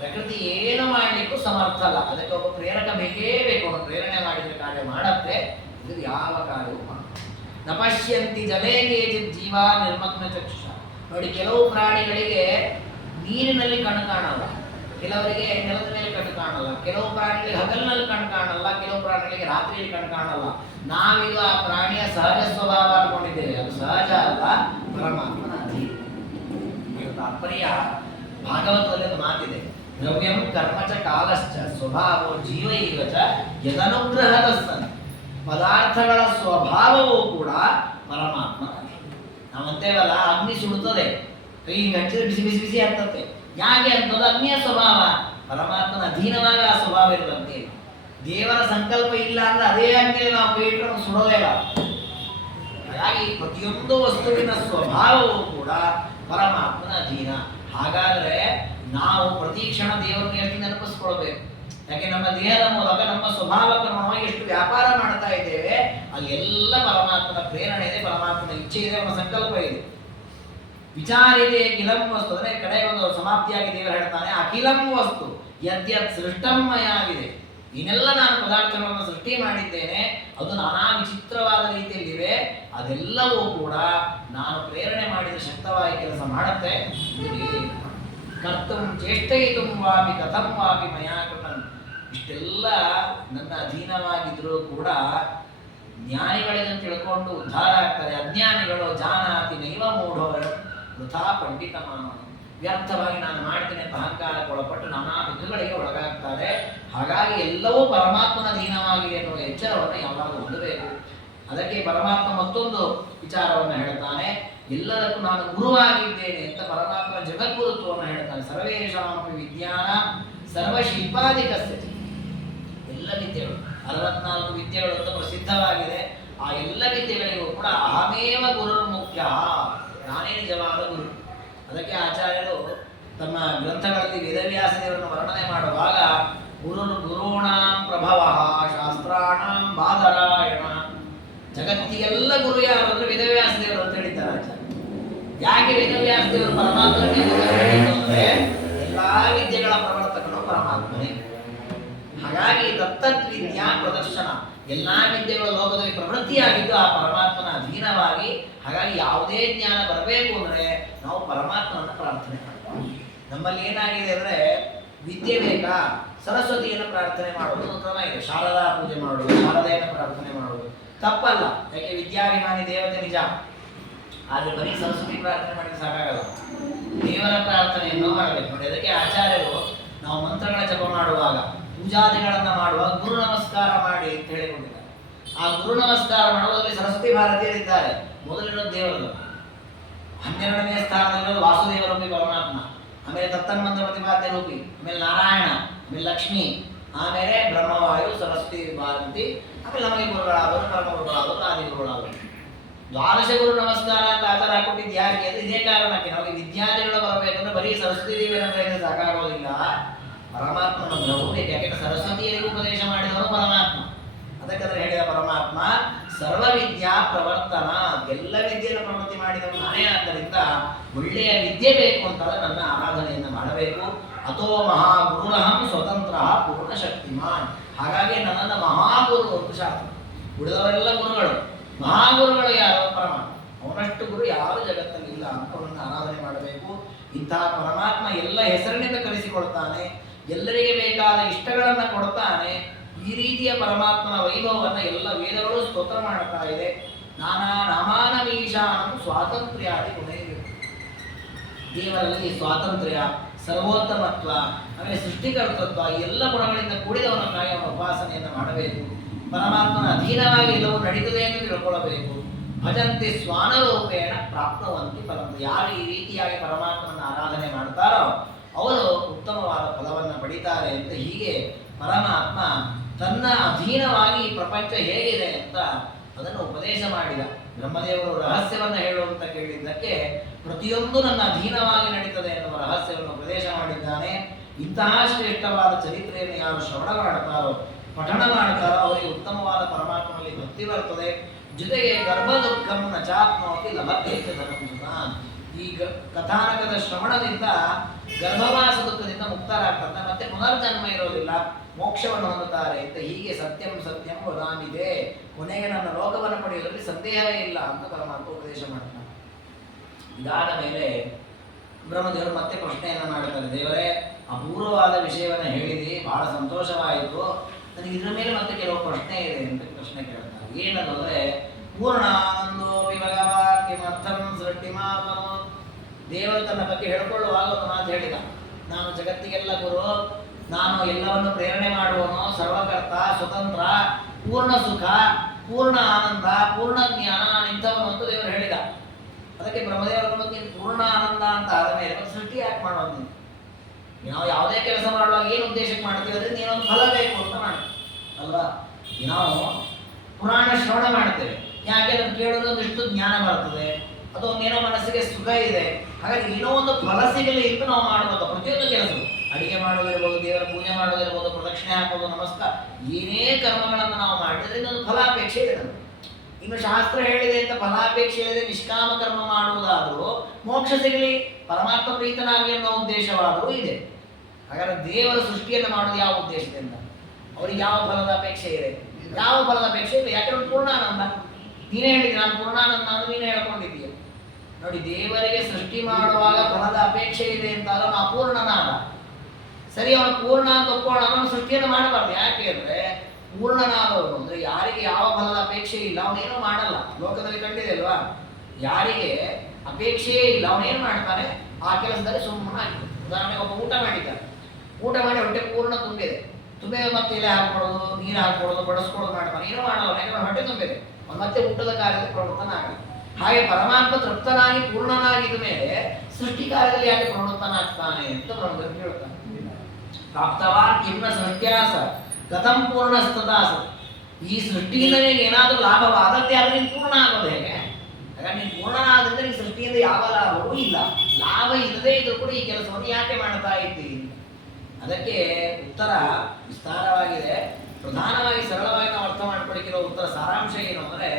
ಪ್ರಕೃತಿ ಏನು ಮಾಡ್ಲಿಕ್ಕೂ ಸಮರ್ಥ ಅಲ್ಲ. ಅದಕ್ಕೆ ಒಬ್ಬ ಪ್ರೇರಕ ಬೇಕೇ ಬೇಕು, ಅವನು ಪ್ರೇರಣೆ ಮಾಡಿದ್ರೆ ಕಾರ್ಯ ಮಾಡತ್ತೆ. ಇದು ಯಾವ ಕಾರ್ಯವೂ ಮಾಡುತ್ತೆ. ನಪಶ್ಯಂತಿ ಜಲೇ ಕೇಚಿತ್ ಜೀವ ನಿರ್ಮಗ್ನ ಚಕ್ಷುಷ. ನೋಡಿ, ಕೆಲವು ಪ್ರಾಣಿಗಳಿಗೆ ನೀರಿನಲ್ಲಿ ಕಣ್ಣು ಕಾಣಲ್ಲ, ಕೆಲವರಿಗೆ ನೆಲದ ಮೇಲೆ ಕಣ್ಣು ಕಾಣಲ್ಲ, ಕೆಲವು ಪ್ರಾಣಿಗಳಿಗೆ ಹಗಲಿನಲ್ಲಿ ಕಣ್ಣು ಕಾಣಲ್ಲ, ಕೆಲವು ಪ್ರಾಣಿಗಳಿಗೆ ರಾತ್ರಿಯಲ್ಲಿ ಕಣ್ಣು ಕಾಣಲ್ಲ. ನಾವೀಗ ಆ ಪ್ರಾಣಿಯ ಸಹಜ ಸ್ವಭಾವ ಅನ್ಕೊಂಡಿದ್ದೇವೆ, ಅದು ಸಹಜ ಅಲ್ಲ, ಪರಮಾತ್ಮನ ಅಧೀನ. ತಾತ್ಪರ್ಯ ಭಾಗವತದಲ್ಲಿ ಒಂದು ಮಾತಿದೆ, ದ್ರವ್ಯಂ ಕರ್ಮಚ ಕಾಲಶ್ಚ ಸ್ವಭಾವೋ ಜೀವ ಈಗ ಚ ಯದನುಗ್ರಹದ ಸನ್. ಪದಾರ್ಥಗಳ ಸ್ವಭಾವವೂ ಕೂಡ ಪರಮಾತ್ಮನ ಅಧೀನ. ನಾವಂತೇವಲ್ಲ, ಅಗ್ನಿ ಸುಡುತ್ತದೆ, ಕೈ ಹಚ್ಚಿದ್ರೆ ಬಿಸಿ ಬಿಸಿ ಬಿಸಿ ಆಗ್ತದೆ. ಯಾಕೆ ಅಂತದ್ದು ಅಗ್ನಿಯ ಸ್ವಭಾವ, ಪರಮಾತ್ಮನ ಅಧೀನವಾಗ ಆ ಸ್ವಭಾವ ಇರುವಂತೆ. ದೇವರ ಸಂಕಲ್ಪ ಇಲ್ಲ ಅಂದ್ರೆ ಅದೇ ಅಗ್ನಿಯಲ್ಲಿ ನಾವು ಕೈ ಇಟ್ಟರೆ ಸುಡೋದೇ ಇಲ್ಲ. ಹಾಗಾಗಿ ಪ್ರತಿಯೊಂದು ವಸ್ತುವಿನ ಸ್ವಭಾವವೂ ಕೂಡ ಪರಮಾತ್ಮನ ಅಧೀನ. ಹಾಗಾದ್ರೆ ನಾವು ಪ್ರತಿ ಕ್ಷಣ ದೇವರನ್ನು ಎಷ್ಟು ನೆನಪಿಸ್ಕೊಳ್ಬೇಕು. ಯಾಕೆ ನಮ್ಮ ದೇಹದ ಮೂಲಕ ನಮ್ಮ ಸ್ವಭಾವಕ್ರಮವಾಗಿ ಎಷ್ಟು ವ್ಯಾಪಾರ ಮಾಡ್ತಾ ಇದ್ದೇವೆ, ಅಲ್ಲಿ ಎಲ್ಲ ಪರಮಾತ್ಮನ ಪ್ರೇರಣೆ ಇದೆ, ಪರಮಾತ್ಮನ ಇಚ್ಛೆ ಇದೆ, ಅವನ ಸಂಕಲ್ಪ ಇದೆ. ವಿಚಾರಿದೆ ಕಿಲಂ ವಸ್ತು ಅಂದ್ರೆ ಕಡೆಗೆ ಒಂದು ಸಮಾಪ್ತಿಯಾಗಿ ದೇವರು ಹೇಳ್ತಾನೆ, ಅಖಿಲಂ ವಸ್ತು ಯದ್ಯತ್ ಸೃಷ್ಟಮಯಾಗಿದೆ. ಇನ್ನೆಲ್ಲ ನಾನು ಪದಾರ್ಥಗಳನ್ನು ಸೃಷ್ಟಿ ಮಾಡಿದ್ದೇನೆ, ಅದು ನಾನಾ ವಿಚಿತ್ರವಾದ ರೀತಿಯಲ್ಲಿವೆ, ಅದೆಲ್ಲವೂ ಕೂಡ ನಾನು ಪ್ರೇರಣೆ ಮಾಡಿದ ಶಕ್ತವಾಗಿ ಕೆಲಸ ಮಾಡುತ್ತೆ. ಕರ್ತಂ ಚೇಷ್ಟಯಿತುಂ ವಾಪಿ ಕಥಂ ವಾಪಿ ಮಯಾ ಕೃತಂ. ಇಷ್ಟೆಲ್ಲ ನನ್ನ ಅಧೀನವಾಗಿದ್ರೂ ಕೂಡ ಜ್ಞಾನಿಗಳಿಗಂತ ತಿಳ್ಕೊಂಡು ಉದ್ಧಾರ ಆಗ್ತಾರೆ. ಅಜ್ಞಾನಿಗಳು ಜಾನಾತಿ ನೈವ ಮೂಢೋರು ವೃಥಾ ಪಂಡಿತ ಮಾನವ, ವ್ಯರ್ಥವಾಗಿ ನಾನು ಮಾಡ್ತೇನೆ ಅಂತ ಅಹಂಕಾರಕ್ಕೆ ಒಳಪಟ್ಟು ನಾನಾ ದುಃಖಗಳಿಗೆ ಒಳಗಾಗ್ತಾರೆ. ಹಾಗಾಗಿ ಎಲ್ಲವೂ ಪರಮಾತ್ಮನ ಅಧೀನವಾಗಿದೆ ಎನ್ನುವ ಎಚ್ಚರವನ್ನು ಯಾವಾಗ ಹೊಂದಬೇಕು. ಅದಕ್ಕೆ ಪರಮಾತ್ಮ ಮತ್ತೊಂದು ವಿಚಾರವನ್ನು ಹೇಳ್ತಾನೆ, ಎಲ್ಲದಕ್ಕೂ ನಾನು ಗುರುವಾಗಿದ್ದೇನೆ ಅಂತ ಪರಮಾತ್ಮ ಜಗದ್ಗುರುತ್ವವನ್ನು ಹೇಳ್ತಾನೆ. ಸರ್ವೇಷಾಮಪಿ ವಿಜ್ಞಾನ ಸರ್ವಶಿಲ್ಪಾದಿಕಸ್ಯ ಎಲ್ಲ ವಿದ್ಯೆಗಳು, 64 ವಿದ್ಯೆಗಳು ಅಂತ ಪ್ರಸಿದ್ಧವಾಗಿದೆ. ಆ ಎಲ್ಲ ವಿದ್ಯೆಗಳಿಗೂ ಕೂಡ ಅಹಮೇವ ಗುರುರ್ಮುಖ್ಯ, ನಾನೇ ನಿಜವಾದ ಗುರು. ಅದಕ್ಕೆ ಆಚಾರ್ಯರು ತಮ್ಮ ಗ್ರಂಥಗಳಲ್ಲಿ ವೇದವ್ಯಾಸ ದೇವರನ್ನು ವರ್ಣನೆ ಮಾಡುವಾಗ ಗುರುಣಾಂ ಪ್ರಭವ ಶಾಸ್ತ್ರಾಣಾಂ ಬಾದರಾಯಣ, ಜಗತ್ತಿಗೆಲ್ಲ ಗುರು ಯಾರು ಅಂದ್ರೆ ವೇದವ್ಯಾಸ ದೇವರು ಅಂತ ಹೇಳಿದ್ದಾರೆ ಆಚಾರ್ಯ. ಯಾಕೆ ವೇದವ್ಯಾಸ ದೇವರು ಪರಮಾತ್ಮನೇ ಅಂದ್ರೆ ಎಲ್ಲಾ ವಿದ್ಯೆಗಳ ಪ್ರವರ್ತಕನು ಪರಮಾತ್ಮನೇ. ಹಾಗಾಗಿ ದತ್ತದ್ವಿದ್ಯಾ ಪ್ರದರ್ಶನ, ಎಲ್ಲಾ ವಿದ್ಯೆಗಳ ಲೋಕದಲ್ಲಿ ಪ್ರವೃತ್ತಿಯಾಗಿದ್ದು ಆ ಪರಮಾತ್ಮನ ಅಧೀನವಾಗಿ. ಹಾಗಾಗಿ ಯಾವುದೇ ಜ್ಞಾನ ಬರಬೇಕು ಅಂದ್ರೆ ನಾವು ಪರಮಾತ್ಮನನ್ನು ಪ್ರಾರ್ಥನೆ ಮಾಡ್ತೀವಿ. ನಮ್ಮಲ್ಲಿ ಏನಾಗಿದೆ ಅಂದ್ರೆ ವಿದ್ಯೆ ಬೇಕಾ, ಸರಸ್ವತಿಯನ್ನು ಪ್ರಾರ್ಥನೆ ಮಾಡೋದು ಒಂದು ಕ್ರಮ ಇದೆ. ಶಾರದಾ ಪೂಜೆ ಮಾಡೋದು, ಶಾರದೆಯನ್ನು ಪ್ರಾರ್ಥನೆ ಮಾಡೋದು ತಪ್ಪಲ್ಲ. ಯಾಕೆ ವಿದ್ಯಾಭಿಮಾನಿ ದೇವತೆ ನಿಜ, ಆದ್ರೆ ಬರೀ ಸರಸ್ವತಿ ಪ್ರಾರ್ಥನೆ ಮಾಡಿದ್ರೆ ಸಾಕಾಗಲ್ಲ, ದೇವರ ಪ್ರಾರ್ಥನೆಯನ್ನು ಮಾಡಬೇಕು. ನೋಡಿ, ಅದಕ್ಕೆ ಆಚಾರ್ಯರು ನಾವು ಮಂತ್ರಗಳ ಜಪ ಮಾಡುವಾಗ, ಪೂಜಾದಿಗಳನ್ನ ಮಾಡುವಾಗ ಗುರು ನಮಸ್ಕಾರ ಮಾಡಿ ಅಂತ ಹೇಳಿಕೊಂಡಿದ್ದಾರೆ. ಆ ಗುರು ನಮಸ್ಕಾರ ಮಾಡುವುದರಲ್ಲಿ ಸರಸ್ವತಿ ಭಾರತೀಯರಿದ್ದಾರೆ. ಮೊದಲಿರೋದು ದೇವರದು, 12ನೇ ಸ್ಥಾನದಲ್ಲಿರೋದು ವಾಸುದೇವ ರೂಪಿ ಪರಮಾತ್ಮ, ಆಮೇಲೆ ತತ್ತನ್ಮಂತ್ರ ಪ್ರತಿಪಾದ್ಯ ರೂಪಿ, ಆಮೇಲೆ ನಾರಾಯಣ, ಆಮೇಲೆ ಲಕ್ಷ್ಮಿ, ಆಮೇಲೆ ಬ್ರಹ್ಮವಾಯು, ಸರಸ್ವತಿ ಭಾರತಿ, ಆಮೇಲೆ ನಮಗೆ ಗುರುಗಳಾದರು, ಪರಮ ಗುರುಗಳಾದರು, ಆದಿ ಗುರುಗಳಾದರು. ದ್ವಾದಶ ಗುರು ನಮಸ್ಕಾರ ಅಂತ ಆಚಾರ ಹಾಕೊಟ್ಟಿದ್ದು ಯಾರಿಗೆ ಅಂದ್ರೆ ಇದೇ ಕಾರಣಕ್ಕೆ. ನಮಗೆ ವಿದ್ಯಾರ್ಥಿಗಳು ಬರಬೇಕಂದ್ರೆ ಬರೀ ಸರಸ್ವತಿ ದೇವಿಯ ಕೈಯಿಂದ ಸಾಕಾಗೋದಿಲ್ಲ, ಪರಮಾತ್ಮನ ಬೇಕು. ಯಾಕೆಂದ್ರೆ ಸರಸ್ವತಿಯರಿಗೂ ಉಪದೇಶ ಮಾಡಿದವರು ಪರಮಾತ್ಮ. ಅದಕ್ಕಾದ್ರೆ ಹೇಳಿದ ಪರಮಾತ್ಮ ಸರ್ವ ವಿದ್ಯಾ ಪ್ರವರ್ತನ, ಎಲ್ಲ ವಿದ್ಯೆಯನ್ನು ಪ್ರವೃತ್ತಿ ಮಾಡಿದವರು ನಾನೇ. ಆದ್ದರಿಂದ ಒಳ್ಳೆಯ ವಿದ್ಯೆ ಬೇಕು ಅಂತಾದ್ರೆ ನನ್ನ ಆರಾಧನೆಯನ್ನು ಮಾಡಬೇಕು. ಅಥೋ ಮಹಾಗುರುರಹಂ ಸ್ವತಂತ್ರ ಪೂರ್ಣ ಶಕ್ತಿಮಾನ್. ಹಾಗಾಗಿ ನನ್ನನ್ನು ಮಹಾಗುರು ಅಂತ ಶಾಸ್ತ್ರ. ಉಳಿದವರೆಲ್ಲ ಗುರುಗಳು, ಮಹಾಗುರುಗಳು ಯಾರು? ಪರಮಾತ್ಮ. ಅವನಷ್ಟು ಗುರು ಯಾರು ಜಗತ್ತಲ್ಲಿ ಇಲ್ಲ ಅಂತ ಅವನನ್ನು ಆರಾಧನೆ ಮಾಡಬೇಕು. ಇಂತಹ ಪರಮಾತ್ಮ ಎಲ್ಲ ಹೆಸರಿನಿಂದ ಕರೆಸಿಕೊಳ್ತಾನೆ, ಎಲ್ಲರಿಗೆ ಬೇಕಾದ ಇಷ್ಟಗಳನ್ನು ಕೊಡ್ತಾನೆ. ಈ ರೀತಿಯ ಪರಮಾತ್ಮನ ವೈಭವವನ್ನು ಎಲ್ಲ ವೇದಗಳು ಸ್ತೋತ್ರ ಮಾಡ್ತಾ ಇದೆ. ನಾನಾ ನಾಮಾನಮೀಶಾನಂ ಸ್ವಾತಂತ್ರ್ಯಾದಿ ಗುಣೈರ್ಯುಕ್ತಃ. ದೇವರಲ್ಲಿ ಸ್ವಾತಂತ್ರ್ಯ, ಸರ್ವೋತ್ತಮತ್ವ, ಆಮೇಲೆ ಸೃಷ್ಟಿಕರ್ತೃತ್ವ, ಎಲ್ಲ ಗುಣಗಳಿಂದ ಕೂಡಿದವನನ್ನಾಗಿ ಅವನ ಉಪಾಸನೆಯನ್ನು ಮಾಡಬೇಕು. ಪರಮಾತ್ಮನ ಅಧೀನವಾಗಿ ಎಲ್ಲವೂ ನಡೀತದೆ ಎಂದು ತಿಳ್ಕೊಳ್ಳಬೇಕು. ಭಜಂತಿ ಸ್ವಾನರೂಪೇಣ ಪ್ರಾಪ್ತವಂತಿ ಪರಂ. ಯಾರು ಈ ರೀತಿಯಾಗಿ ಪರಮಾತ್ಮನ ಆರಾಧನೆ ಮಾಡ್ತಾರೋ ಅವರು ಉತ್ತಮವಾದ ಫಲವನ್ನು ಪಡಿತಾರೆ ಅಂತ ಹೀಗೆ ಪರಮಾತ್ಮ ತನ್ನ ಅಧೀನವಾಗಿ ಈ ಪ್ರಪಂಚ ಹೇಗಿದೆ ಅಂತ ಅದನ್ನು ಉಪದೇಶ ಮಾಡಿದ. ಬ್ರಹ್ಮದೇವರು ರಹಸ್ಯವನ್ನು ಹೇಳುವಂತ ಕೇಳಿದ್ದಕ್ಕೆ ಪ್ರತಿಯೊಂದು ನನ್ನ ಅಧೀನವಾಗಿ ನಡೀತದೆ ಎನ್ನುವ ರಹಸ್ಯವನ್ನು ಉಪದೇಶ ಮಾಡಿದ್ದಾನೆ. ಇಂತಹ ಶ್ರೇಷ್ಠವಾದ ಚರಿತ್ರೆಯನ್ನು ಯಾರು ಶ್ರವಣ ಮಾಡ್ತಾರೋ, ಪಠಣ ಮಾಡ್ತಾರೋ ಅವರಿಗೆ ಉತ್ತಮವಾದ ಪರಮಾತ್ಮನಲ್ಲಿ ಭಕ್ತಿ ಬರ್ತದೆ. ಜೊತೆಗೆ ಗರ್ಭ ದುಃಖಂ ನ ಚಾಪ್ನೋತಿ ಲಭತೆ ಧರ್ಮಸುತ. ಈ ಕಥಾನಕದ ಶ್ರವಣದಿಂದ ಗರ್ಭವಾಸ ದುಃಖದಿಂದ ಮುಕ್ತರಾಗ್ತಾರೆ, ಮತ್ತೆ ಪುನರ್ಜನ್ಮ ಇರೋದಿಲ್ಲ, ಮೋಕ್ಷವನ್ನು ಹೊಂದುತ್ತಾರೆ ಅಂತ ಹೀಗೆ ಸತ್ಯಂ ಸತ್ಯಂ ವದಾಮಿದೆ, ಕೊನೆಗೆ ನನ್ನ ಲೋಕವನ್ನು ಪಡೆಯುವುದರಲ್ಲಿ ಸಂದೇಹವೇ ಇಲ್ಲ ಅಂತ ಪರಮಾತ್ಮ ಉಪದೇಶ ಮಾಡ್ತಾನೆ. ಇದಾದ ಮೇಲೆ ಬ್ರಹ್ಮದೇವರು ಮತ್ತೆ ಪ್ರಶ್ನೆಯನ್ನು ಮಾಡುತ್ತಾರೆ. ದೇವರೇ, ಅಪೂರ್ವವಾದ ವಿಷಯವನ್ನು ಹೇಳಿದಿ, ಬಹಳ ಸಂತೋಷವಾಯಿತು, ನನಗೆ ಇದ್ರ ಮೇಲೆ ಮತ್ತೆ ಕೆಲವು ಪ್ರಶ್ನೆ ಇದೆ ಅಂತ ಪ್ರಶ್ನೆ ಕೇಳ್ತಾರೆ. ಏನದು ಅಂದ್ರೆ ಪೂರ್ಣಾನಂದೋಪಿ ಭಗವಾನ್ ಕಿಮರ್ಥಂ ಸೃಷ್ಟಿಮಾಪನೋ. ದೇವರು ತನ್ನ ಬಗ್ಗೆ ಹೇಳ್ಕೊಳ್ಳುವಾಗ ಒಂದು ಮಾತು ಹೇಳಿದ, ನಾನು ಜಗತ್ತಿಗೆಲ್ಲ ಗುರು, ನಾನು ಎಲ್ಲವನ್ನು ಪ್ರೇರಣೆ ಮಾಡುವನು, ಸರ್ವಕರ್ತ, ಸ್ವತಂತ್ರ, ಪೂರ್ಣ ಸುಖ, ಪೂರ್ಣ ಆನಂದ, ಪೂರ್ಣ ಜ್ಞಾನ, ನಾನು ಇಂಥವನು ಅಂತ ದೇವರು ಹೇಳಿದ. ಅದಕ್ಕೆ ಬ್ರಹ್ಮದೇವರ ಬಗ್ಗೆ ಪೂರ್ಣ ಆನಂದ ಅಂತ ಆದ ಮೇಲೆ ಸೃಷ್ಟಿ ಯಾಕೆ ಮಾಡುವಂತ? ನಾವು ಯಾವುದೇ ಕೆಲಸ ಮಾಡುವಾಗ ಏನು ಉದ್ದೇಶಕ್ಕೆ ಮಾಡ್ತೀವಿ ಅಂದ್ರೆ ನೀನೊಂದು ಫಲ ಬೇಕು ಅಂತ ಮಾಡ್ತೀವಿ ಅಲ್ವಾ? ನಾವು ಪುರಾಣ ಶ್ರವಣ ಮಾಡ್ತೇವೆ, ಯಾಕೆ ಅದನ್ನು ಕೇಳೋದೊಂದಿಷ್ಟು ಜ್ಞಾನ ಬರ್ತದೆ, ಅಥವಾ ಏನೋ ಮನಸ್ಸಿಗೆ ಸುಖ ಇದೆ, ಹಾಗಾಗಿ ಏನೋ ಒಂದು ಫಲ ಸಿಗಲಿ ಅಂತ ನಾವು ಮಾಡುವಂಥ ಪ್ರತಿಯೊಂದು ಕೆಲಸ, ಅಡಿಗೆ ಮಾಡೋದಿರ್ಬೋದು, ದೇವರ ಪೂಜೆ ಮಾಡೋದಿರ್ಬೋದು, ಪ್ರದಕ್ಷಿಣೆ ಹಾಕೋದು, ನಮಸ್ಕಾರ, ಏನೇ ಕರ್ಮಗಳನ್ನು ನಾವು ಮಾಡಿದ್ರೆ ಒಂದು ಫಲಾಪೇಕ್ಷೆ ಇದೆ ನಮಗೆ. ಇನ್ನು ಶಾಸ್ತ್ರ ಹೇಳಿದೆ ಅಂತ ಫಲಾಪೇಕ್ಷೆ ಇಲ್ಲದೆ ನಿಷ್ಕಾಮ ಕರ್ಮ ಮಾಡುವುದಾದರೂ ಮೋಕ್ಷ ಸಿಗಲಿ, ಪರಮಾತ್ಮ ಪ್ರೀತನಾಗಿ ಅನ್ನೋ ಉದ್ದೇಶವಾದರೂ ಇದೆ. ಹಾಗಾದ್ರೆ ದೇವರ ಸೃಷ್ಟಿಯನ್ನು ಮಾಡೋದು ಯಾವ ಉದ್ದೇಶದಿಂದ? ಅವರಿಗೆ ಯಾವ ಫಲದ ಅಪೇಕ್ಷೆ ಇದೆ? ಯಾವ ಫಲದ ಅಪೇಕ್ಷೆ ಇಲ್ಲ. ಯಾಕಂದ್ರೆ ಪೂರ್ಣಾನಂದ, ನೀನೇ ಹೇಳಿದ್ದೆ, ನಾನು ಪೂರ್ಣಾನಂದ ಅಂತ ನೀನೇ ಹೇಳ್ಕೊಂಡಿದ್ದೀಯ. ನೋಡಿ, ದೇವರಿಗೆ ಸೃಷ್ಟಿ ಮಾಡುವಾಗ ಫಲದ ಅಪೇಕ್ಷೆ ಇದೆ ಅಂತ ನಾವು ಅಪೂರ್ಣನಾದ. ಸರಿ, ಅವನು ಪೂರ್ಣ ಅಂತ ಒಪ್ಪಿಕೊಂಡು ಅವನು ಸೃಷ್ಟಿಯನ್ನು ಮಾಡಬಾರ್ದು. ಯಾಕೆ ಅಂದ್ರೆ ಪೂರ್ಣನಾದವನು ಅಂದ್ರೆ ಯಾರಿಗೆ ಯಾವ ಫಲದ ಅಪೇಕ್ಷೆ ಇಲ್ಲ ಅವನೇನೋ ಮಾಡಲ್ಲ. ಲೋಕದಲ್ಲಿ ಕಂಡಿದೆ ಅಲ್ವಾ? ಯಾರಿಗೆ ಅಪೇಕ್ಷೆಯೇ ಇಲ್ಲ ಅವನೇನು ಮಾಡ್ತಾನೆ, ಆ ಕೆಲಸದಲ್ಲಿ ಸುಮ್ಮನೆ ಆಗ್ತದೆ. ಉದಾಹರಣೆಗೆ ಒಬ್ಬ ಊಟ ಮಾಡಿದ್ದಾನೆ, ಊಟ ಮಾಡಿ ಹೊಟ್ಟೆ ಪೂರ್ಣ ತುಂಬಿದೆ, ಮತ್ತೆ ಎಲೆ ಹಾಕ್ಕೊಡೋದು, ನೀರು ಹಾಕ್ಕೊಡೋದು, ಬಡಿಸ್ಕೊಡೋದು ಮಾಡ್ತಾನೆ, ಏನೋ ಮಾಡಲ್ಲ, ಯಾಕಂದ್ರೆ ಹೊಟ್ಟೆ ತುಂಬಿದೆ, ಅವನು ಮತ್ತೆ ಊಟದ ಕಾರ್ಯದಲ್ಲಿ ಪ್ರವೃತ್ತನ ಆಗಲ್ಲ. ಹಾಗೆ ಪರಮಾತ್ಮ ತೃಪ್ತನಾಗಿ ಪೂರ್ಣನಾಗಿದ್ದ ಮೇಲೆ ಸೃಷ್ಟಿ ಕಾರ್ಯದಲ್ಲಿ ಯಾಕೆ ಪ್ರವೃತ್ತನಾಗ್ತಾನೆ ಅಂತ ಬ್ರಹ್ಮದೇವರು ಹೇಳ್ತಾನೆ. ಪ್ರಾಪ್ತವಾನ್ ಕಿಮ್ನ ಸೃಷ್ಟ್ಯಾಸ ಕಥಂ ಪೂರ್ಣಸ್ತದಾಸ. ಈ ಸೃಷ್ಟಿಯಿಂದ ನಿನಗೆ ಏನಾದರೂ ಲಾಭವಾದದ್ದೇ ಆದ್ರೆ ನೀನು ಪೂರ್ಣ ಆಗೋದು ಹೇಗೆ? ಹಾಗಾಗಿ ನೀನು ಪೂರ್ಣನಾದ್ರಿಂದ ಈ ಸೃಷ್ಟಿಯಿಂದ ಯಾವ ಲಾಭವೂ ಇಲ್ಲ. ಲಾಭ ಇಲ್ಲದೇ ಇದ್ರೂ ಕೂಡ ಈ ಕೆಲಸವನ್ನು ಯಾಕೆ ಮಾಡ್ತಾ ಇದ್ದೀನಿ? ಅದಕ್ಕೆ ಉತ್ತರ ವಿಸ್ತಾರವಾಗಿದೆ. ಪ್ರಧಾನವಾಗಿ ಸರಳವಾಗಿ ನಾವು ಅರ್ಥ ಮಾಡ್ಕೊಳಿಕಿರೋ ಉತ್ತರ ಸಾರಾಂಶ ಏನು ಅಂದರೆ,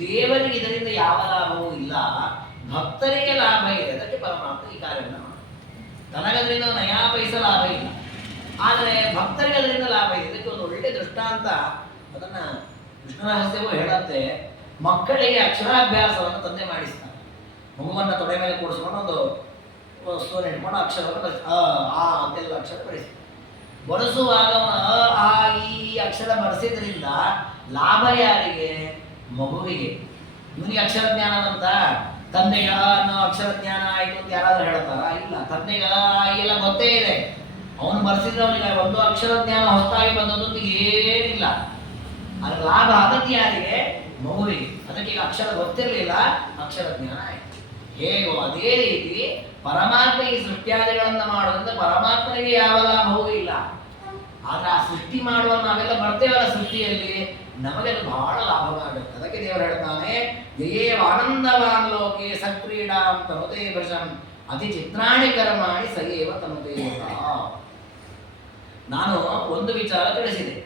ದೇವರಿಗೆ ಇದರಿಂದ ಯಾವ ಲಾಭವೂ ಇಲ್ಲ, ಭಕ್ತರಿಗೆ ಲಾಭ ಇದೆ. ಅದಕ್ಕೆ ಪರಮಾತ್ಮ ಈ ಕಾರ್ಯವನ್ನು ಮಾಡ್ತಾರೆ. ತನಗದರಿಂದ ನಯಾ ಪೈಸ ಲಾಭ ಇಲ್ಲ, ಆದರೆ ಭಕ್ತರಿಗೆ ಅದರಿಂದ ಲಾಭ ಇದೆ. ಇದಕ್ಕೆ ಒಂದು ಒಳ್ಳೆ ದೃಷ್ಟಾಂತ ಅದನ್ನ ಕೃಷ್ಣ ರಹಸ್ಯವೂ ಹೇಳುತ್ತೆ. ಮಕ್ಕಳಿಗೆ ಅಕ್ಷರಾಭ್ಯಾಸವನ್ನು ತಂದೆ ಮಾಡಿಸ್ತಾರೆ. ಮಗುವನ್ನ ತೊಡೆ ಮೇಲೆ ಕೂಡಿಸ್ಕೊಂಡು ಒಂದು ವಸ್ತುವನ್ನು ಇಟ್ಕೊಂಡು ಅಕ್ಷರವನ್ನು ಆ ಅಂತೆಲ್ಲ ಅಕ್ಷರ ಬರೆಸ್ತಾರೆ. ಬರೆಸುವಾಗ ಆ ಈ ಅಕ್ಷರ ಬರೆಸಿದ್ರಿಂದ ಲಾಭ ಯಾರಿಗೆ? ಮಗುವಿಗೆ. ಇವನಿಗೆ ಅಕ್ಷರ ಜ್ಞಾನವಂತ, ತಂದೆಗೆ ಅನ್ನೋ ಅಕ್ಷರ ಜ್ಞಾನ ಆಯಿತು ಅಂತ ಯಾರಾದ್ರೂ ಹೇಳ್ತಾರ? ಇಲ್ಲ. ತಂದೆಗೆ ಎಲ್ಲ ಗೊತ್ತೇ ಇದೆ. ಅವನು ಬರೆಸಿದ್ರೆ ಅವನಿಗೆ ಒಂದು ಅಕ್ಷರ ಜ್ಞಾನ ಹೊಸದಾಗಿ ಬಂದದ್ದು ಏನಿಲ್ಲ. ಅದ್ರ ಲಾಭ ಆದದ್ದು ಯಾರಿಗೆ? ಮಗುವಿಗೆ. ಅದಕ್ಕೆ ಈಗ ಅಕ್ಷರ ಗೊತ್ತಿರಲಿಲ್ಲ, ಅಕ್ಷರ ಜ್ಞಾನ ಆಯಿತು. ಹೇಗೋ ಅದೇ ರೀತಿ ಪರಮಾತ್ಮ ಈ ಸೃಷ್ಟಿಯಾದಿಗಳನ್ನ ಮಾಡೋದ್ರಿಂದ ಪರಮಾತ್ಮನಿಗೆ ಯಾವ ಲಾಭವೂ ಇಲ್ಲ. ಆದ್ರೆ ಆ ಸೃಷ್ಟಿ ಮಾಡುವ ನಾವೆಲ್ಲ ಬರ್ತೇವಲ್ಲ ಸೃಷ್ಟಿಯಲ್ಲಿ, ನಮಗೆ ಅದು ಬಹಳ ಲಾಭವಾಗುತ್ತೆ. ಅದಕ್ಕೆ ದೇವರು ಹೇಳ್ತಾನೆ, ಯಯೇವ ಆನಂದವಾನ್ ಲೋಕೆ ಸಕ್ರೀಡಾಂ ತನುತೆ ಭೃಶಂ ಅತಿ ಚಿತ್ರಾಣಿ ಕರ್ಮಾಣಿ ಸಯೇವ ತನುತೆ. ನಾನು ಒಂದು ವಿಚಾರ ತಿಳಿಸಿದೆ,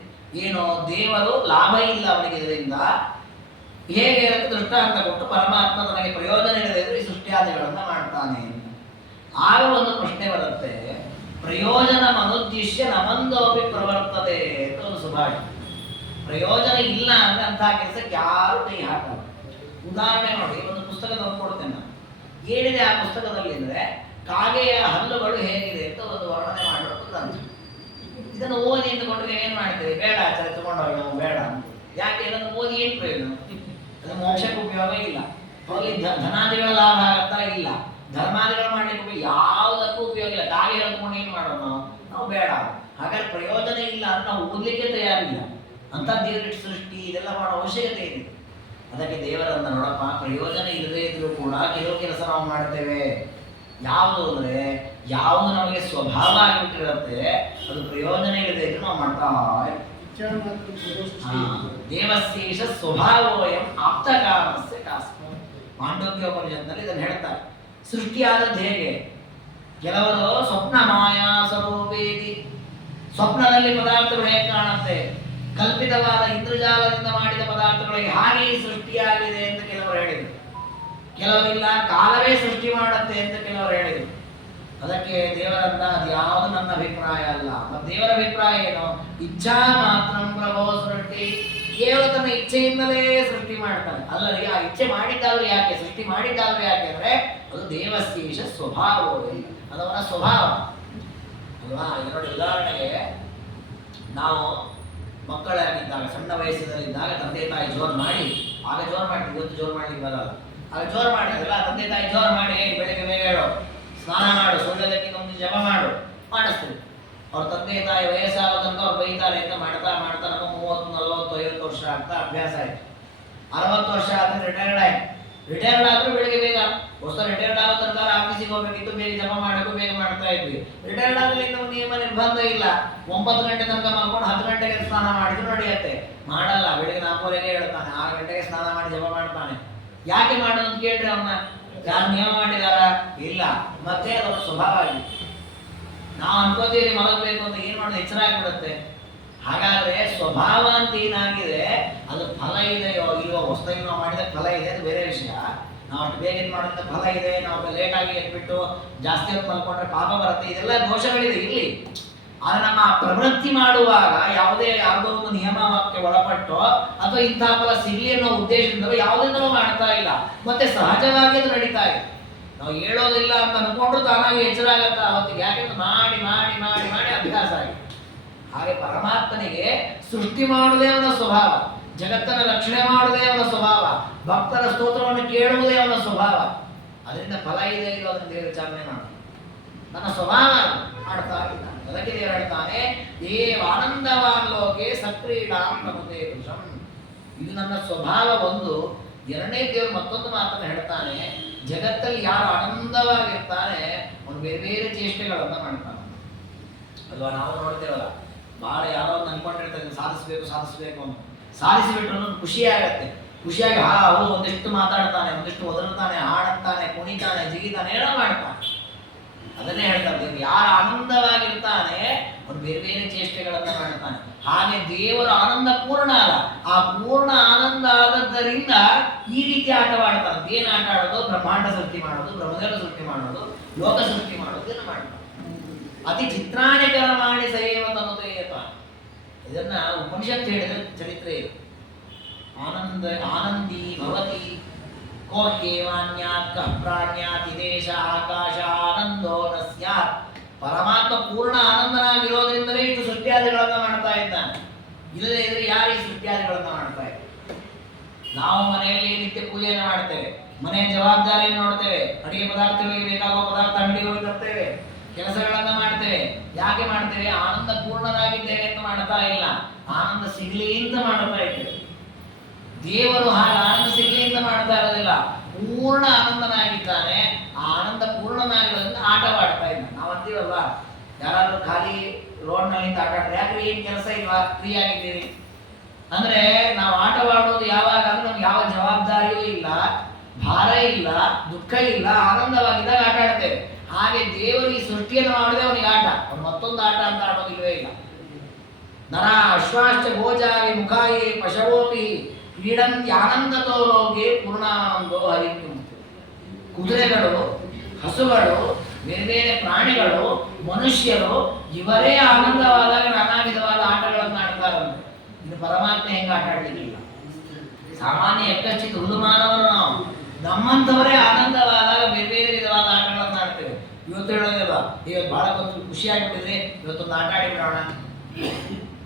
ಏನು? ದೇವರು ಲಾಭ ಇಲ್ಲ ಅವನಿಗೆ ಇದರಿಂದ, ಹೇಗೆ ಅಂತ ದೃಷ್ಟಾಂತ ಕೊಟ್ಟು ಪರಮಾತ್ಮ ತನಗೆ ಪ್ರಯೋಜನ ಇಲ್ಲದೆ ಈ ಸೃಷ್ಟಿಯಾದಿಗಳನ್ನ ಮಾಡ್ತಾನೆ ಅಂತ. ಆಗ ಒಂದು ಪ್ರಶ್ನೆ ಬರುತ್ತೆ, ಪ್ರಯೋಜನ ಮನುದ್ದಿಶ್ಯ ನಮಂದೋಪಿ ಪ್ರವರ್ತದೆ ಅಂತ ಒಂದು ಸುಭಾಷಿತ. ಪ್ರಯೋಜನ ಇಲ್ಲ ಅಂದ್ರೆ ಅಂತಹ ಕೆಲಸಕ್ಕೆ ಯಾರು ಕೈ ಹಾಕಲ್ಲ. ಉದಾಹರಣೆ ನೋಡಿ, ಒಂದು ಪುಸ್ತಕ ತಂದುಕೊಡ್ತೇನೆ ನಾನು. ಏನಿದೆ ಆ ಪುಸ್ತಕದಲ್ಲಿ ಅಂದ್ರೆ, ಕಾಗೆಯ ಹಲ್ಲುಗಳು ಹೇಗಿದೆ ಅಂತ ಒಂದು ವರ್ಣನೆ ಮಾಡಿರೋದು ಗ್ರಂಥ. ಇದನ್ನು ಓದಿ ಅಂತಕೊಂಡ್ರೆ ಏನ್ ಮಾಡ್ತೀವಿ? ಬೇಡ ಆಚಾರ್ಯ ತಗೊಂಡೋಗಿ ನಾವು ಬೇಡ ಅಂತ. ಯಾಕೆ? ಇದನ್ನು ಓದಿ ಏನ್ ಪ್ರಯೋಜನ? ಅದು ಮೋಕ್ಷಕ್ಕೆ ಉಪಯೋಗ ಇಲ್ಲ. ಅವಲ್ಲಿ ಧನಾದಿಗಳ ಲಾಭ ಆಗತ್ತಾ? ಇಲ್ಲ. ಧರ್ಮಾದಿಗಳು ಮಾಡ್ಲಿಕ್ಕೆ ಯಾವುದಕ್ಕೂ ಉಪಯೋಗ ಇಲ್ಲ. ಕಾಗೆ ಹೇಳ್ಕೊಂಡು ಏನ್ ಮಾಡೋದು ನಾವು? ಬೇಡ. ಹಾಗಾದ್ರೆ ಪ್ರಯೋಜನ ಇಲ್ಲ ಅಂತ ನಾವು ಓದ್ಲಿಕ್ಕೆ ತಯಾರಿಲ್ಲ. ಅಂತ ದೀರ್ಘ ಸೃಷ್ಟಿ ಇದೆಲ್ಲ ಮಾಡೋ ಅವಶ್ಯಕತೆ ಇದೆ. ಅದಕ್ಕೆ ದೇವರನ್ನ ನೋಡಪ್ಪ, ಪ್ರಯೋಜನ ಇಲ್ಲದೆ ಇದ್ರೂ ಕೂಡ ಕೆಲವು ಕೆಲಸ ನಾವು ಮಾಡ್ತೇವೆ. ಯಾವುದು ಅಂದ್ರೆ, ಯಾವುದು ನಮಗೆ ಸ್ವಭಾವ ಆಗಿಬಿಟ್ಟಿರುತ್ತೆ, ಅದು ಪ್ರಯೋಜನ ಇಲ್ಲದೆ ಇದ್ರೂ ನಾವು ಮಾಡ್ತಾ ದೇವಶೇಷ ಸ್ವಭಾವೋಯಂ ಆಪ್ತಕಾಮಸ್ಯ ಕಾಸ್ಮ. ಮಾಂಡವ್ಯೋಪನಿಷತ್ನಲ್ಲಿ ಇದನ್ನು ಹೇಳ್ತಾರೆ. ಸೃಷ್ಟಿಯಾದದ್ದು ಹೇಗೆ? ಕೆಲವರು ಸ್ವಪ್ನ ಮಾಯಾ ಸ್ವರೂಪೇತಿ, ಸ್ವಪ್ನದಲ್ಲಿ ಪದಾರ್ಥಗಳು ಹೇಗೆ ಕಾಣುತ್ತೆ? ಕಲ್ಪಿತವಾದ ಇಂದ್ರಜಾಲದಿಂದ ಮಾಡಿದ ಪದಾರ್ಥಗಳಿಗೆ ಹಾಗೆ ಸೃಷ್ಟಿಯಾಗಿದೆ ಅಂತ ಕೆಲವರು ಹೇಳಿದರು. ಕೆಲವರಿಲ್ಲ, ಕಾಲವೇ ಸೃಷ್ಟಿ ಮಾಡುತ್ತೆ ಅಂತ ಕೆಲವರು ಹೇಳಿದರು. ಅದಕ್ಕೆ ದೇವರನ್ನ ಅದು ಯಾವುದು ನನ್ನ ಅಭಿಪ್ರಾಯ ಅಲ್ಲ. ಮತ್ತು ದೇವರ ಅಭಿಪ್ರಾಯ ಏನು? ಇಚ್ಛಾ ಮಾತ್ರ ಪ್ರಭೋ ಸೃಷ್ಟಿ, ಕೇವಲ ತನ್ನ ಇಚ್ಛೆಯಿಂದಲೇ ಸೃಷ್ಟಿ ಮಾಡ್ತಾನೆ. ಅಲ್ಲದೆ ಆ ಇಚ್ಛೆ ಮಾಡಿದ್ದಾದ್ರೂ ಯಾಕೆ, ಸೃಷ್ಟಿ ಮಾಡಿದ್ದಾದ್ರೂ ಯಾಕೆ ಅಂದ್ರೆ ಅದು ದೇವಶೇಷ ಸ್ವಭಾವ, ಅದವನ ಸ್ವಭಾವ ಅಲ್ವಾ? ನೋಡಿ, ಉದಾಹರಣೆಗೆ ನಾವು ಮಕ್ಕಳಾಗಿದ್ದಾಗ, ಸಣ್ಣ ವಯಸ್ಸಿನಲ್ಲಿದ್ದಾಗ ತಂದೆ ತಾಯಿ ಜೋರು ಮಾಡಿ, ಆಗ ಜೋರು ಮಾಡ್ತೀವಿ, ಇವತ್ತು ಜೋರು ಮಾಡ್ಲಿಕ್ಕೆ ಬರಲ್ಲ. ಆಗ ಜೋರು ಮಾಡಿದ್ರಲ್ಲ, ತಂದೆ ತಾಯಿ ಜೋರು ಮಾಡಿ ಬೆಳಿಗ್ಗೆ ಬೇಗ ಹೇಳು, ಸ್ನಾನ ಮಾಡು, ಸೂರ್ಯೋದಯಕ್ಕಿಂತ ಒಂದು ಜಪ ಮಾಡು ಮಾಡಿಸ್ತೀವಿ. ಅವ್ರ ತಂದೆ ತಾಯಿ ವಯಸ್ಸಾದ ತನಕ ಅವ್ರು ಬೈತಾರೆ ಅಂತ ಮಾಡ್ತಾ ಮಾಡ್ತಾ ನಮ್ಮ 30, 40, 50 ವರ್ಷ ಆಗ್ತಾ ಅಭ್ಯಾಸ ಆಯ್ತು. 60 ವರ್ಷ ಆದ್ರೆ ರಿಟೈರ್ಡ್ ಆಯ್ತು. ರಿಟೈರ್ಡ್ ಆದ್ರೂ ಬೆಳಿಗ್ಗೆ ಬೇಗ, ಹೊಸ ರಿಟೈರ್ಡ್ ಆಗೋ ತನಕ ಆಫೀಸಿಗೆ ಹೋಗ್ಬೇಕಿತ್ತು, ಬೇಗ ಜಪ ಮಾಡಬೇಕು, ಬೇಗ ಮಾಡ್ತಾ ಇದ್ವಿ. ರಿಟೈರ್ಡ್ ಆದ್ಮೇಲೆ ನಾವು ನಿಯಮ ನಿರ್ಬಂಧ ಇಲ್ಲ. 9 ಗಂಟೆ ತನಕ ಮಾಡ್ಕೊಂಡು 10 ಗಂಟೆಗೆ ಸ್ನಾನ ಮಾಡಿದ್ರು ನಡೆಯುತ್ತೆ. ಮಾಡಲ್ಲ, ಬೆಳಿಗ್ಗೆ 4:30ಗೆ ಹೇಳ್ತಾನೆ, 6 ಗಂಟೆಗೆ ಸ್ನಾನ ಮಾಡಿ ಜಪ ಮಾಡ್ತಾನೆ. ಯಾಕೆ ಮಾಡೋದು ಅಂತ ಕೇಳ್ರಿ ಅವನ್ನ. ಯಾರು ನಿಯಮ ಮಾಡಿದಾರ? ಇಲ್ಲ. ಮತ್ತೆ ಅದರ ಸ್ವಭಾವ ಆಗಿದೆ. ನಾವು ಅನ್ಕೋತೀವಿ ಮಲಗಬೇಕು ಅಂತ, ಏನ್ ಮಾಡೋದು, ಎಚ್ಚರ ಆಗಿಬಿಡುತ್ತೆ. ಹಾಗಾದ್ರೆ ಸ್ವಭಾವ ಅಂತ ಏನಾಗಿದೆ, ಅದು ಫಲ ಇದೆಯೋ ಇಲ್ವೋ, ಹೊಸದಾಗಿ ನಾವು ಮಾಡಿದ ಫಲ ಇದೆ, ಅದು ಬೇರೆ ವಿಷಯ. ನಾವು ಅಷ್ಟು ಬೇಗ ಮಾಡಿದ ಫಲ ಇದೆ, ನಾವು ಲೇಟಾಗಿ ಎದ್ಬಿಟ್ಟು ಜಾಸ್ತಿ ಹೊತ್ತು ಮಲ್ಕೊಂಡ್ರೆ ಪಾಪ ಬರುತ್ತೆ, ಇದೆಲ್ಲ ದೋಷಗಳಿದೆ ಇಲ್ಲಿ. ಆದ್ರೆ ನಮ್ಮ ಪ್ರವೃತ್ತಿ ಮಾಡುವಾಗ ಯಾವುದೇ ಯಾವುದೋ ಒಂದು ನಿಯಮಕ್ಕೆ ಒಳಪಟ್ಟು ಅಥವಾ ಇಂತಹ ಫಲ ಸಿಗಲಿ ಅನ್ನೋ ಉದ್ದೇಶದಿಂದ ಯಾವುದನ್ನು ಮಾಡ್ತಾ ಇಲ್ಲ, ಮತ್ತೆ ಸಹಜವಾಗಿ ಅದು ನಡೀತಾ ಇದೆ. ನಾವು ಹೇಳೋದಿಲ್ಲ ಅಂತ ಅನ್ಕೊಂಡ್ರು ತಾನಾಗಿ ಎಚ್ಚರ ಆಗತ್ತ ಅವತ್ತಿಗೆ. ಯಾಕೆಂದ್ರೆ ಮಾಡಿ ಮಾಡಿ ಮಾಡಿ ಮಾಡಿ ಅಭ್ಯಾಸ ಆಗಿದೆ. ಹಾಗೆ ಪರಮಾತ್ಮನಿಗೆ ಸೃಷ್ಟಿ ಮಾಡುವುದೇ ಅವನ ಸ್ವಭಾವ, ಜಗತ್ತನ್ನು ರಕ್ಷಣೆ ಮಾಡುವುದೇ ಅವನ ಸ್ವಭಾವ, ಭಕ್ತರ ಸ್ತೋತ್ರವನ್ನು ಕೇಳುವುದೇ ಅವನ ಸ್ವಭಾವ. ಅದರಿಂದ ಫಲ ಇದೆ ಇಲ್ಲ ಅದನ್ನು ದೇವರು ವಿಚಾರಣೆ ಮಾಡ, ನನ್ನ ಸ್ವಭಾವ ಮಾಡ್ತಾ ಇಲ್ಲ. ಅದಕ್ಕೆ ದೇವರು ಹೇಳ್ತಾನೆ, ಏವ ಆನಂದವಾನ್ ಲೋಕೆ ಸಕ್ರೀಡಾಂ ತನುತೆ ಭೃಶಂ. ಇದು ನನ್ನ ಸ್ವಭಾವ ಒಂದು. ಎರಡನೇ ದೇವರು ಮತ್ತೊಂದು ಮಾತನ್ನು ಹೇಳ್ತಾನೆ, ಜಗತ್ತಲ್ಲಿ ಯಾರು ಆನಂದವಾಗಿರ್ತಾನೆ ಅವನು ಬೇರೆ ಬೇರೆ ಚೇಷ್ಟೆಗಳನ್ನ ಮಾಡ್ತಾನೆ ಅಲ್ವಾ? ನಾವು ನೋಡ್ತೇವಲ್ಲ, ಬಹಳ ಯಾರೋ ಒಂದು ಅನ್ಕೊಂಡಿರ್ತಾರೆ ಸಾಧಿಸ್ಬೇಕು ಸಾಧಿಸ್ಬೇಕು ಅಂತ. ಸಾಧಿಸಿಬಿಟ್ರು ಅನ್ನೋದು ಖುಷಿಯಾಗತ್ತೆ. ಖುಷಿಯಾಗಿ ಒಂದಿಷ್ಟು ಮಾತಾಡ್ತಾನೆ, ಒಂದಿಷ್ಟು ಒದರುತ್ತಾನೆ, ಹಾಡುತ್ತಾನೆ, ಕುಣಿತಾನೆ, ಜಿಗಿತಾನೆ, ಏನೋ ಮಾಡ್ತಾನೆ. ಅದನ್ನೇ ಹೇಳ್ತಾರೆ, ಯಾರು ಆನಂದವಾಗಿರ್ತಾನೆ ಅವನು ಬೇರೆ ಬೇರೆ ಚೇಷ್ಟೆಗಳನ್ನ ಮಾಡ್ತಾನೆ. ಹಾಗೆ ದೇವರು ಆನಂದ ಪೂರ್ಣ ಅಲ್ಲ, ಆ ಪೂರ್ಣ ಆನಂದ ಆದದ್ದರಿಂದ ಈ ರೀತಿ ಆಟವಾಡ್ತಾನೆ. ಏನು ಆಟ ಆಡೋದು? ಬ್ರಹ್ಮಾಂಡ ಸೃಷ್ಟಿ ಮಾಡೋದು, ಬ್ರಹ್ಮದೇವ ಸೃಷ್ಟಿ ಮಾಡೋದು, ಲೋಕ ಸೃಷ್ಟಿ ಮಾಡೋದು, ಇದನ್ನು ಮಾಡ್ತಾನೆ. ಅತಿ ಚಿತ್ರಾಣಿಕರ ಮಾಡಿ ಸೈವ ತನ್ನದು ಏತ. ಇದನ್ನ ಉಪನಿಷತ್ ಹೇಳಿದ ಚರಿತ್ರೆ ಇದು. ಆನಂದಿ ಭವತಿ ಕೋಹ್ಯೇವಾನ್ಯಾತ್ ಕಃ ಪ್ರಾಣ್ಯಾತ್ ದೇಶ ಆಕಾಶ ಆನಂದೋ ನ ಸ್ಯಾತ್. ಪರಮಾತ್ಮ ಪೂರ್ಣ ಆನಂದನಾಗಿರೋದ್ರಿಂದಲೇ ಇಷ್ಟು ಸೃಷ್ಟಿಯಾದಿಗಳನ್ನ ಮಾಡ್ತಾ ಇದ್ದಾನೆ. ಇಲ್ಲದೇ ಇದ್ರೆ ಯಾರು ಈ ಸೃಷ್ಟಿಯಾದಿಗಳನ್ನ ಮಾಡ್ತಾ ಇದ್ದಾರೆ? ನಾವು ಮನೆಯಲ್ಲಿ ನಿತ್ಯ ಪೂಜೆಯನ್ನು ಮಾಡ್ತೇವೆ, ಮನೆಯ ಜವಾಬ್ದಾರಿಯನ್ನು ನೋಡ್ತೇವೆ, ಅಡಿಗೆ ಪದಾರ್ಥಗಳಿಗೆ ಬೇಕಾಗುವ ಪದಾರ್ಥ ಅಂಗಡಿಗೆ ಹೋಗಿ ತರ್ತೇವೆ, ಕೆಲಸಗಳನ್ನ ಮಾಡ್ತೇವೆ. ಯಾಕೆ ಮಾಡ್ತೇವೆ? ಆನಂದ ಪೂರ್ಣರಾಗಿದ್ದೇವೆ ಅಂತ ಮಾಡ್ತಾ ಇಲ್ಲ, ಆನಂದ ಸಿಗಲಿ ಅಂತ ಮಾಡ್ತಾ ಇದ್ದೇವೆ. ದೇವರು ಹಾಗೆ ಆನಂದ ಸಿಗಲಿ ಅಂತ ಮಾಡ್ತಾ ಇರೋದಿಲ್ಲ, ಪೂರ್ಣ ಆನಂದನಾಗಿದ್ದಾನೆ. ಆ ಆನಂದ ಪೂರ್ಣನಾಗಿರೋದ್ರಿಂದ ಆಟವಾಡ್ತಾ ಇದ್ದಾನೆ. ನಾವು ಅಂತೀವಲ್ಲ, ಯಾರಾದ್ರೂ ಖಾಲಿ ರೋಡ್ನಲ್ಲಿ ಆಟ ಆಡ್ತಾರೆ, ಯಾಕೆ ಏನ್ ಕೆಲಸ ಇಲ್ವಾ, ಫ್ರೀ ಆಗಿದ್ದೀರಿ ಅಂದ್ರೆ ನಾವು ಆಟವಾಡೋದು ಯಾವಾಗ ಅಂದ್ರೆ ನಮ್ಗೆ ಯಾವ ಜವಾಬ್ದಾರಿಯೂ ಇಲ್ಲ, ಭಾರ ಇಲ್ಲ, ದುಃಖ ಇಲ್ಲ, ಆನಂದವಾಗಿದ್ದಾಗ ಆಟ ಆಡ್ತೇವೆ. ಹಾಗೆ ದೇವರು ಈ ಸೃಷ್ಟಿಯನ್ನು ಮಾಡಿದೆ ಅವನಿಗೆ ಆಟ, ಅವನು ಮತ್ತೊಂದು ಆಟ ಅಂತ ಆಡೋದಿಲ್ವೇ ಇಲ್ಲ. ನರ ಅಶ್ವಾಶ್ಚ ಗೋಜಾರಿ ಮುಖಾಯಿ ಪಶವೋಪಿ ಕ್ರೀಡಂತ್ಯಾನಂದತೋ ಲೋಕೆ ಪೂರ್ಣಾನಂದೋ ಹರಿಕ್ಯು. ಕುದುರೆಗಳು, ಹಸುಗಳು, ಬೇರೆ ಬೇರೆ ಪ್ರಾಣಿಗಳು, ಮನುಷ್ಯರು ಇವರೇ ಆನಂದವಾದಾಗ ನಾನಾ ವಿಧವಾದ ಆಟಗಳನ್ನು ಆಡ್ತಾರಂತೆ. ಇನ್ನು ಪರಮಾತ್ಮ ಹೆಂಗ ಆಟ ಆಡ್ಲಿಕ್ಕಿಲ್ಲ. ಸಾಮಾನ್ಯ ಎಕ್ಕಚ್ಚಿತ ಹುಡುಮಾನವರು ನಾವು, ನಮ್ಮಂಥವರೇ ಆನಂದವಾದಾಗ ಬೇರೆ ಬೇರೆ ವಿಧವಾದ ಆಟಗಳನ್ನು ಆಡ್ತೇವೆ. ಇವತ್ತು ಹೇಳೋದಿಲ್ಲ, ಇವತ್ತು ಬಹಳ ಖುಷಿಯಾಗಿಬಿಟ್ಟಿದ್ರೆ ಇವತ್ತೊಂದು ಆಟ ಆಡಿಬಿಡೋಣ.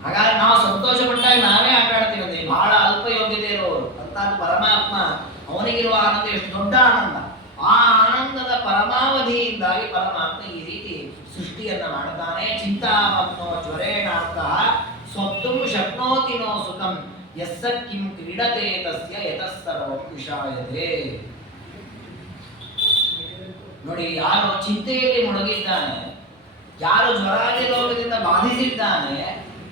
ಹಾಗಾದ್ರೆ ನಾವು ಸಂತೋಷ ಪಟ್ಟಾಗ ನಾವೇ ಆಟ ಆಡ್ತೀವಿ. ಬಹಳ ಅಲ್ಪ ಯೋಗ್ಯತೆ ಇರುವವರು ಅರ್ಥಾತ್ ಪರಮಾತ್ಮ, ಅವನಿಗಿರುವ ಆನಂದ ಎಷ್ಟು ದೊಡ್ಡ ಆನಂದ. ಆ ಆನಂದದ ಪರಮಾವಧಿಯಿಂದಾಗಿ ಪರಮಾತ್ಮ ಈ ರೀತಿ ಸೃಷ್ಟಿಯನ್ನ ಮಾಡ್ತಾನೆ. ಚಿಂತಾಮಗ್ನೋ ಜ್ವರೇಣಾರ್ಥ ಸ್ವಪ್ತುಂ ಶಕ್ನೋತಿ ನೋ ಸುಖಂ ಯಸ್ಸ ಕಿಂ ಕ್ರೀಡತೆ ತಸ್ಯ ಯತಸ್ಸರ್ವಂ ವಿಷಾಯತೆ. ನೋಡಿ, ಯಾರು ಚಿಂತೆಯಲ್ಲಿ ಮುಳುಗಿದ್ದಾನೆ, ಯಾರು ಜ್ವರಾದಿ ರೋಗದಿಂದ ಬಾಧಿಸಿದ್ದಾನೆ,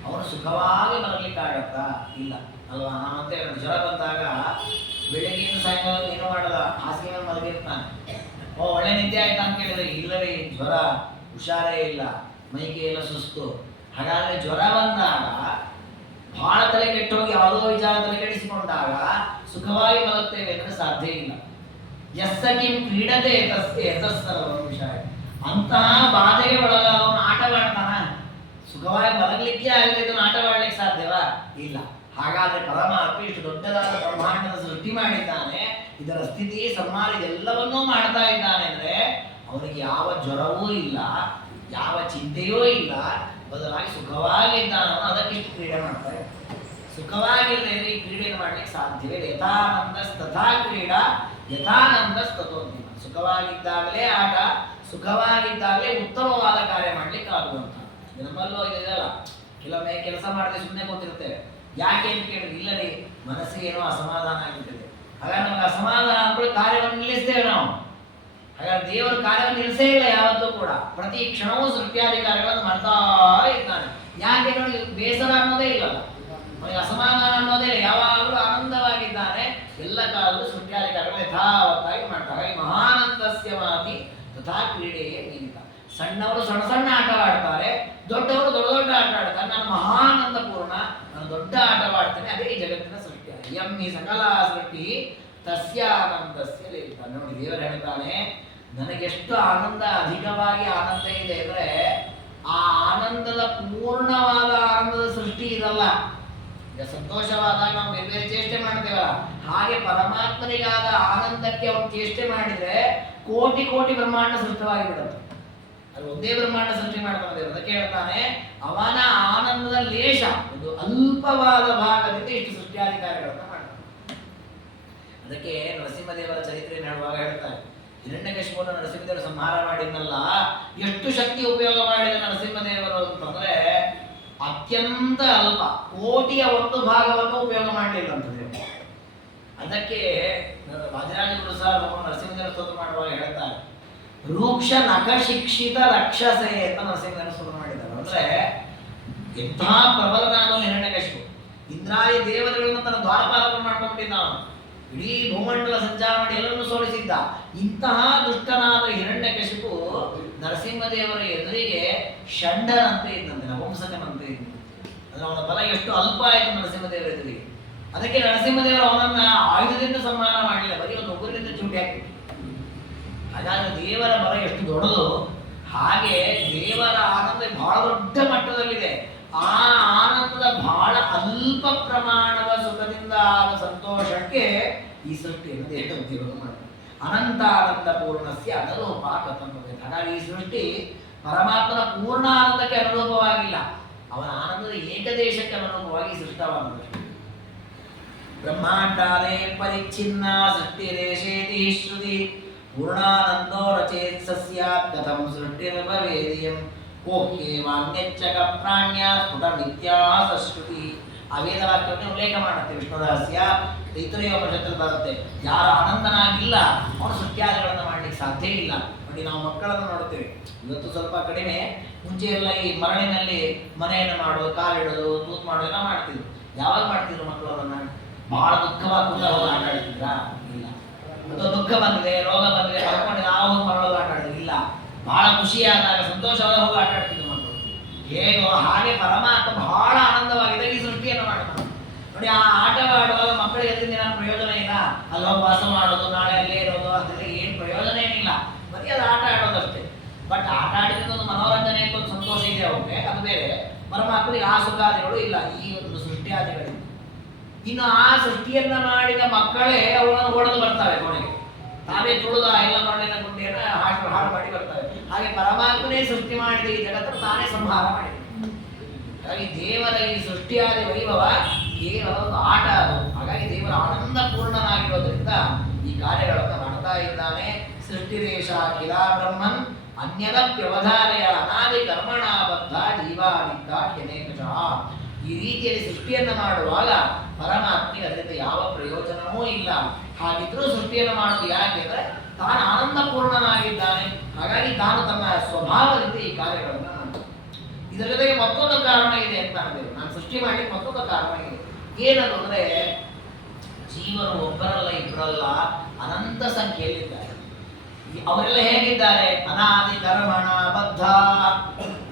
ಅವನು ಸುಖವಾಗಿ ಮಲಗಲಿಕ್ಕಾಗತ್ತಾ? ಇಲ್ಲ ಅಲ್ವಾ? ನಾವಂತೆ ಜ್ವರ ಬಂದಾಗ ಬೆಳಗ್ಗೆಯಿಂದ ಸಾಯಂಕಾಲ ಏನೋ ಮಾಡಲ್ಲ, ಹಾಸಿಗೆ ಮಲಗಿರ್ತಾನೆ. ಒಳ್ಳೆ ನಿದ್ದೆ ಆಯ್ತಾ ಅಂತ ಕೇಳಿದ್ರೆ ಇಲ್ಲವೇ ಜ್ವರ, ಹುಷಾರೇ ಇಲ್ಲ, ಮೈಗೆ ಎಲ್ಲ ಸುಸ್ತು. ಹಾಗಾದ್ರೆ ಜ್ವರ ಬಂದಾಗ ಬಹಳ ತಲೆ ಕೆಟ್ಟು ಹೋಗಿ ಯಾವುದೋ ವಿಚಾರ ತಲೆ ಕೆಡಿಸಿಕೊಂಡಾಗ ಸುಖವಾಗಿ ಮಲಗ್ತೇವೆ ಅಂದ್ರೆ ಸಾಧ್ಯ ಇಲ್ಲ. ಯಸ್ಸ ಕಿಂ ಕ್ರೀಡತೆ ತಸ್ಯ ಯತಸ್ಸರ್ವಂ ವಿಷಯ. ಅಂತಹ ಬಾಧೆಗೆ ಒಳಗಾದವನು ಆಟವಾಡ್ತಾನ? ಸುಖವಾಗಿ ಮಲಗಲಿಕ್ಕೆ ಆಗದೆ ಇದನ್ನು ಆಟವಾಡ್ಲಿಕ್ಕೆ ಸಾಧ್ಯವಾ? ಇಲ್ಲ. ಹಾಗಾದ್ರೆ ಪರಮಾತ್ಮ ಇಷ್ಟು ದೊಡ್ಡದಾದ ಬ್ರಹ್ಮಾಂಡದ ಸೃಷ್ಟಿ ಮಾಡಿದ್ದಾನೆ, ಇದರ ಸ್ಥಿತಿ ಸನ್ಮಾನ ಎಲ್ಲವನ್ನೂ ಮಾಡ್ತಾ ಇದ್ದಾನೆ ಅಂದ್ರೆ ಅವನಿಗೆ ಯಾವ ಜ್ವರವೂ ಇಲ್ಲ, ಯಾವ ಚಿಂತೆಯೂ ಇಲ್ಲ, ಬದಲಾಗಿ ಸುಖವಾಗಿದ್ದಾನ. ಅದಕ್ಕಿಷ್ಟು ಕ್ರೀಡೆ ಮಾಡ್ತಾರೆ. ಸುಖವಾಗಿಲ್ಲದೆ ಈ ಕ್ರೀಡೆಯನ್ನು ಮಾಡ್ಲಿಕ್ಕೆ ಸಾಧ್ಯವೇ? ಯಥಾನಂದ ತಥಾ ಕ್ರೀಡಾ ಯಥಾನಂದ ತಥೋದ್ಯಮ. ಸುಖವಾಗಿದ್ದಾಗಲೇ ಆಟ, ಸುಖವಾಗಿದ್ದಾಗಲೇ ಉತ್ತಮವಾದ ಕಾರ್ಯ ಮಾಡ್ಲಿಕ್ಕೆ ಆಗುವಂತ. ನಮ್ಮಲ್ಲೂ ಇದೆಯಲ್ಲ, ಕೆಲವೊಮ್ಮೆ ಕೆಲಸ ಮಾಡದೆ ಸುಮ್ಮನೆ ಕೂತಿರ್ತೇವೆ. ಯಾಕೆ ಅಂತ ಕೇಳಿದ್ರೆ, ಇಲ್ಲರಿ ಮನಸ್ಸಿಗೆ ಏನೋ ಅಸಮಾಧಾನ ಆಗಿರ್ತದೆ. ಹಾಗಾದ್ರೆ ನಮಗೆ ಅಸಮಾಧಾನ ಅಂದ್ಕೊಳ್ಳಿ ಕಾರ್ಯವನ್ನು ನಿಲ್ಲಿಸ್ತೇವೆ ನಾವು. ಹಾಗಾದ್ರೆ ದೇವರು ಕಾರ್ಯವನ್ನು ನಿಲ್ಲಿಸೇ ಇಲ್ಲ ಯಾವತ್ತೂ ಕೂಡ. ಪ್ರತಿ ಕ್ಷಣವೂ ಸೃಷ್ಟಿಯಾದಿ ಕಾರ್ಯಗಳನ್ನು ಮಾಡ್ತಾ ಇದ್ದಾನೆ. ಯಾಕೆ ನೋಡಿ, ಬೇಸರ ಅನ್ನೋದೇ ಇಲ್ಲಲ್ಲ, ಅವನಿಗೆ ಅಸಮಾಧಾನ ಅನ್ನೋದೇ ಇಲ್ಲ, ಯಾವಾಗಲೂ ಆನಂದವಾಗಿದ್ದಾನೆ. ಎಲ್ಲ ಕಾಲದಲ್ಲೂ ಸೃಷ್ಟಿಯಾದಿ ಕಾರ್ಯಗಳು ಯಥಾವತ್ತಾಗಿ ಮಾಡ್ತಾರೆ. ಮಹಾನಂದಸ್ಯ ಮಾತಿ ತಥಾ ಕ್ರೀಡೆಯೇ ನಿಂತ. ಸಣ್ಣವರು ಸಣ್ಣ ಸಣ್ಣ ಆಟವಾಡ್ತಾರೆ, ದೊಡ್ಡವರು ದೊಡ್ಡ ದೊಡ್ಡ ಆಟ ಆಡ್ತಾರೆ. ನಾನು ಮಹಾನಂದ ಪೂರ್ಣ, ನಾನು ದೊಡ್ಡ ಆಟವಾಡ್ತೇನೆ. ಅದೇ ಈ ಜಗತ್ತಿನ ಸೃಷ್ಟಿ. ಯಮ್ಮಿ ಸಕಲ ಸೃಷ್ಟಿ ತಸ್ಯ ಆನಂದಸ್ಯ ಲೇಖ. ನೋಡಿ, ದೇವರು ಹೇಳ್ತಾನೆ, ನನಗೆಷ್ಟು ಆನಂದ, ಅಧಿಕವಾಗಿ ಆನಂದ ಇದೆ ಅಂದ್ರೆ ಆ ಆನಂದದ ಪೂರ್ಣವಾದ ಆನಂದದ ಸೃಷ್ಟಿ ಇದಲ್ಲ. ಈಗ ಸಂತೋಷವಾದಾಗ ನಾವು ಬೇರೆ ಬೇರೆ ಚೇಷ್ಟೆ ಮಾಡ್ತೇವಲ್ಲ, ಹಾಗೆ ಪರಮಾತ್ಮನಿಗಾದ ಆನಂದಕ್ಕೆ ಅವನು ಚೇಷ್ಟೆ ಮಾಡಿದ್ರೆ ಕೋಟಿ ಕೋಟಿ ಬ್ರಹ್ಮಾಂಡ ಸೃಷ್ಟವಾಗಿ ಬಿಡುತ್ತೆ. ಅದು ಒಂದೇ ಬ್ರಹ್ಮಾಂಡ ಸೃಷ್ಟಿ ಮಾಡ್ತಾನೆ. ಅದಕ್ಕೆ ಹೇಳ್ತಾನೆ, ಅವನ ಆನಂದದ ಲೇಷ, ಒಂದು ಅಲ್ಪವಾದ ಭಾಗದಿಂದ ಇಷ್ಟು ಸೃಷ್ಟಿಯಾದಿ ಕಾರ್ಯಗಳನ್ನು ಮಾಡ್ತಾನೆ. ಅದಕ್ಕೆ ನರಸಿಂಹದೇವರ ಚರಿತ್ರೆಯನ್ನು ಹೇಳುವಾಗ ಹೇಳ್ತಾರೆ, ಹಿರಣ್ಯಕಶಿಪುವನ್ನು ನರಸಿಂಹದೇವರು ಸಂಹಾರ ಮಾಡಿದ್ನಲ್ಲ, ಎಷ್ಟು ಶಕ್ತಿ ಉಪಯೋಗ ಮಾಡಿದ ನರಸಿಂಹದೇವರು ಅಂತಂದ್ರೆ ಅತ್ಯಂತ ಅಲ್ಪ, ಕೋಟಿಯ ಒಂದು ಭಾಗವನ್ನು ಉಪಯೋಗ ಮಾಡಲಿಲ್ಲ ಅಂತಂದ್ರೆ. ಅದಕ್ಕೆ ವಾದಿರಾಜ ಗುರು ಸಹ ನರಸಿಂಹದೇವರ ಸ್ತೋತ್ರ ಮಾಡುವಾಗ ಹೇಳ್ತಾರೆ, ರೂಕ್ಷ ನಖ ಶಿಕ್ಷಿತ ರಕ್ಷಸೆ ಅಂತ ನರಸಿಂಹದೇವರ ಸ್ತೋತ್ರ ಮಾಡಿದ್ದಾರೆ. ಅಂದ್ರೆ ಎಂಥ ಪ್ರಬಲನಾದ ಹಿರಣ್ಯಕಶಿಪು, ಇಂದ್ರಾದಿ ದೇವತೆಗಳನ್ನು ತನ್ನ ದ್ವಾರಪಾಲಕರು ಮಾಡ್ಕೊಂಡ್ಬಿಟ್ಟಿದ್ದ ಅವನು. ಇಡೀ ಭೂಮಂಡಲ ಸಂಚಾರ ಮಾಡಿ ಎಲ್ಲರನ್ನು ಸೋಲಿಸಿದ್ದ. ಇಂತಹ ದುಷ್ಟನಾದ ಹಿರಣ್ಯಕಶಿಪು ನರಸಿಂಹದೇವರ ಎದುರಿಗೆ ಷಂಡನಂತೆ ಇದ್ದಂತೆ, ನಪುಂಸಕನಂತೆ ಇದ್ದಂತೆ. ಅಂದ್ರೆ ಅವನ ಬಲ ಎಷ್ಟು ಅಲ್ಪ ಆಯಿತು ನರಸಿಂಹದೇವರ ಎದುರಿಗೆ. ಅದಕ್ಕೆ ನರಸಿಂಹದೇವರು ಅವನನ್ನ ಆಯುಧದಿಂದ ಸಂಹಾರ ಮಾಡಲಿಲ್ಲ, ಬರೀ ಒಂದು ಉಗುರಿನಿಂದ ಚೂಟಿ ಹಾಕಿಬಿಟ್ಟು. ಹಾಗಾಗಿ ದೇವರ ಬಲ ಎಷ್ಟು ದೊಡ್ಡದು, ಹಾಗೆ ದೇವರ ಆನಂದ ಬಹಳ ದೊಡ್ಡ ಮಟ್ಟದಲ್ಲಿದೆ. ಆ ಆನಂದದ ಬಹಳ ಅಲ್ಪ ಪ್ರಮಾಣದ ಸುಖದಿಂದ ಆದ ಸಂತೋಷಕ್ಕೆ ಈ ಸೃಷ್ಟಿಯನ್ನು ದೇವರು ಮಾಡ್ತಾರೆ. ಅನಂತಾನಂದ ಪೂರ್ಣಸ್ಯ ಅನಲೋಪಾಕತಂಬ. ಹಾಗಾಗಿ ಈ ಸೃಷ್ಟಿ ಪರಮಾತ್ಮನ ಪೂರ್ಣ ಆನಂದಕ್ಕೆ ಅನುರೂಪವಾಗಿಲ್ಲ, ಅವನ ಆನಂದದ ಏಕದೇಶಕ್ಕೆ ಅನುರೂಪವಾಗಿ ಸೃಷ್ಟವಾದ ಬ್ರಹ್ಮಾಂಡಾಲೇ ಪರಿಚ್ಛಿನ್ನ ಸೃಷ್ಟಿರೇಷೇತಿ ಶ್ರುತಿ ಪೂರ್ಣಾನಂದೋ ರಚೇತ್ ಸಸ್ಯಾತ್ ಕಥಂ ಸೃಷ್ಟಿರ್ಭವೇದಿಯಂ ಕೋಹ್ಯೇವಾನ್ಯಚ್ಚಕ ಪ್ರಾಣ್ಯ ಸ್ಫುಟ ಮಿಥ್ಯಾ ಸಶ್ರುತಿ. ಆ ವೇದವಾಕ್ಯವನ್ನು ಉಲ್ಲೇಖ ಮಾಡುತ್ತೆ ವಿಷ್ಣು ರಹಸ್ಯ ತೈತರೇಯ ಉಪನಿಷತ್ತಲ್ಲಿ ಬರುತ್ತೆ. ಯಾರು ಆನಂದನಾಗಿಲ್ಲ ಅವನು ಸೃಷ್ಟ್ಯಾದಿಗಳನ್ನು ಮಾಡಲಿಕ್ಕೆ ಸಾಧ್ಯ ಇಲ್ಲ. ನೋಡಿ, ನಾವು ಮಕ್ಕಳನ್ನು ನೋಡ್ತೇವೆ, ಇವತ್ತು ಸ್ವಲ್ಪ ಕಡಿಮೆ. ಮುಂಚೆ ಎಲ್ಲ ಈ ಮರಳಿನಲ್ಲಿ ಮನೆಯನ್ನು ಮಾಡೋದು, ಕಾಲಿಡೋದು, ತೂತು ಮಾಡೋದು ಎಲ್ಲ ಮಾಡ್ತಿದ್ರು. ಯಾವಾಗ ಮಾಡ್ತಿದ್ರು ಮಕ್ಕಳನ್ನ? ಬಹಳ ದುಃಖವಾಗಿ ಕೂಡ ಹೋಗಿ ಆಟ ಆಡ್ತಿದ್ರಾ? ಇಲ್ಲ. ಅಥವಾ ದುಃಖ ಬಂದಿದೆ, ರೋಗ ಬಂದಿದೆ, ಕರ್ಕೊಂಡು ನಾವು ಹೋಗಿ ಮರಳೋದು ಆಟ ಆಡಿದ್ರು? ಇಲ್ಲ. ಬಹಳ ಖುಷಿಯಾದಾಗ, ಸಂತೋಷವಾದ ಹೋಗಿ ಆಟ ಆಡ್ತಿದ್ರು ಮಕ್ಕಳು. ಹೇಗೋ ಹಾಗೆ ಪರಮಾತ್ಮ ಬಹಳ ಆನಂದವಾಗಿದೆ ಈ ಸೃಷ್ಟಿಯನ್ನು ಮಾಡ್ತಾನೆ. ನೋಡಿ, ಆ ಆಟವಾಡುವಾಗ ಮಕ್ಕಳಿಗೆ ಅದರಿಂದ ನಾನು ಪ್ರಯೋಜನ ಇಲ್ಲ. ಅಲ್ಲಿ ಹೋಗಿ ವಾಸ ಮಾಡೋದು, ನಾಳೆ ಅಲ್ಲೇ ಇರೋದು, ಅದರಿಂದ ಏನು ಪ್ರಯೋಜನ ಏನಿಲ್ಲ, ಬರೀ ಅದು ಆಟ ಆಡೋದಷ್ಟೇ. ಬಟ್ ಆಟ ಆಡಿದ್ರೆ ಒಂದು ಮನೋರಂಜನೆ ಅಂತ ಒಂದು ಸಂತೋಷ ಇದೆ ಅವ್ರಿಗೆ, ಅದು ಬೇರೆ. ಪರಮಾತ್ಮನಿಗೆ ಆ ಸುಖಾದಿಗಳು ಇಲ್ಲ, ಈ ಒಂದು ಸೃಷ್ಟಿಯಾದಿಗಳಿಂದ. ಇನ್ನು ಆ ಸೃಷ್ಟಿಯನ್ನ ಮಾಡಿದ ಮಕ್ಕಳೇ ಅವುಗಳನ್ನು ಹೊಡೆದು ಬರ್ತವೆ ಕೊನೆಗೆ. ತಾವೇ ತುಳಿದ ಎಲ್ಲ ಮರಳಿನ ಗುಂಡಿಯನ್ನ ಹಾಳು ಮಾಡಿ ಬರ್ತವೆ. ಹಾಗೆ ಪರಮಾತ್ಮನೇ ಸೃಷ್ಟಿ ಮಾಡಿದ ಈ ಜಗತ್ತನ್ನು ತಾನೇ ಸಂಹಾರ ಮಾಡಿದ. ಹಾಗಾಗಿ ದೇವರ ಈ ಸೃಷ್ಟಿಯಾದ ವೈಭವ ಕೇವಲ ಒಂದು ಆಟ ಅದು. ಹಾಗಾಗಿ ದೇವರ ಆನಂದ ಪೂರ್ಣನಾಗಿರೋದ್ರಿಂದ ಈ ಕಾರ್ಯಗಳನ್ನು ಮಾಡ್ತಾ ಇದ್ದಾನೆ. ಸೃಷ್ಟಿರೇಷ ಕಿಲ ಬ್ರಹ್ಮನ್ ಅನ್ಯದ ವ್ಯವಧಾರೆಯ ಅನಾದಿ ಕರ್ಮಣಾಬದ್ಧ ಜೀವಾನಿದ್ದಾಢ್ಯನೇಕಶಃ. ಈ ರೀತಿಯಲ್ಲಿ ಸೃಷ್ಟಿಯನ್ನು ಮಾಡುವಾಗ ಪರಮಾತ್ಮನಿಗೆ ಅದರಿಂದ ಯಾವ ಪ್ರಯೋಜನವೂ ಇಲ್ಲ. ಹಾಗಿದ್ರೂ ಸೃಷ್ಟಿಯನ್ನು ಮಾಡುವುದು ಯಾಕೆಂದ್ರೆ ತಾನು ಆನಂದ ಪೂರ್ಣನಾಗಿದ್ದಾನೆ. ಹಾಗಾಗಿ ತಾನು ತನ್ನ ಸ್ವಭಾವದಿಂದ ಈ ಕಾರ್ಯಗಳನ್ನು ಮಾಡ್ತಾನೆ. ಇದರ ಜೊತೆಗೆ ಮತ್ತೊಂದು ಕಾರಣ ಇದೆ ಅಂತ ಹೇಳಿದೆ. ನಾನು ಸೃಷ್ಟಿ ಮಾಡಲಿಕ್ಕೆ ಮತ್ತೊಂದು ಕಾರಣ ಇದೆ. ಏನದು ಅಂದ್ರೆ, ಜೀವನು ಒಬ್ಬರಲ್ಲ ಇಬ್ಬರಲ್ಲ ಅನಂತ ಸಂಖ್ಯೆಯಲ್ಲಿದ್ದಾರೆ. ಅವರೆಲ್ಲ ಹೇಗಿದ್ದಾರೆ? ಅನಾದಿ ಕರ್ಮಣ ಬದ್ಧ,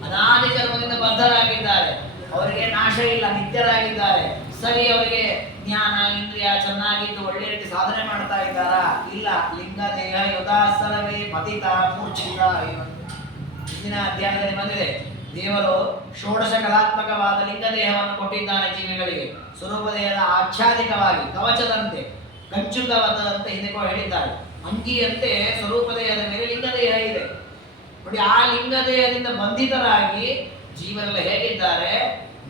ಅನಾದಿ ಕರ್ಮದಿಂದ ಬದ್ಧರಾಗಿದ್ದಾರೆ. ಅವರಿಗೆ ನಾಶ ಇಲ್ಲ, ನಿತ್ಯರಾಗಿದ್ದಾರೆ. ಸರಿ, ಅವರಿಗೆ ಜ್ಞಾನ ಇಂದ್ರಿಯ ಚೆನ್ನಾಗಿದ್ದು ಒಳ್ಳೆ ರೀತಿ ಸಾಧನೆ ಮಾಡ್ತಾ ಇದ್ದಾರಾ? ಇಲ್ಲ. ಲಿಂಗ ದೇಹ ಯೋಧಾಸನವೇ ಪತಿತ ಮೂರ್ಛಿತ. ಇಂದಿನ ಅಧ್ಯಾಯದಲ್ಲಿ ಬಂದಿದೆ, ದೇವರು ಷೋಡಶ ಕಲಾತ್ಮಕವಾದ ಲಿಂಗ ದೇಹವನ್ನು ಕೊಟ್ಟಿದ್ದಾನೆ ಜೀವಿಗಳಿಗೆ. ಸ್ವರೂಪ ದೇಹದ ಆಚ್ಛಾದಿಕವಾಗಿ ಕವಚದಂತೆ, ಕಂಚುಕವದಂತೆ ಹಿಂದೆ ಹೇಳಿದ್ದಾರೆ. ಅಂಗಿಯಂತೆ ಸ್ವರೂಪ ದೇಹದ ಮೇಲೆ ಲಿಂಗ ದೇಹ ಇದೆ. ನೋಡಿ, ಆ ಲಿಂಗ ದೇಹದಿಂದ ಬಂಧಿತರಾಗಿ ಜೀವರೆಲ್ಲ ಹೇಗಿದ್ದಾರೆ?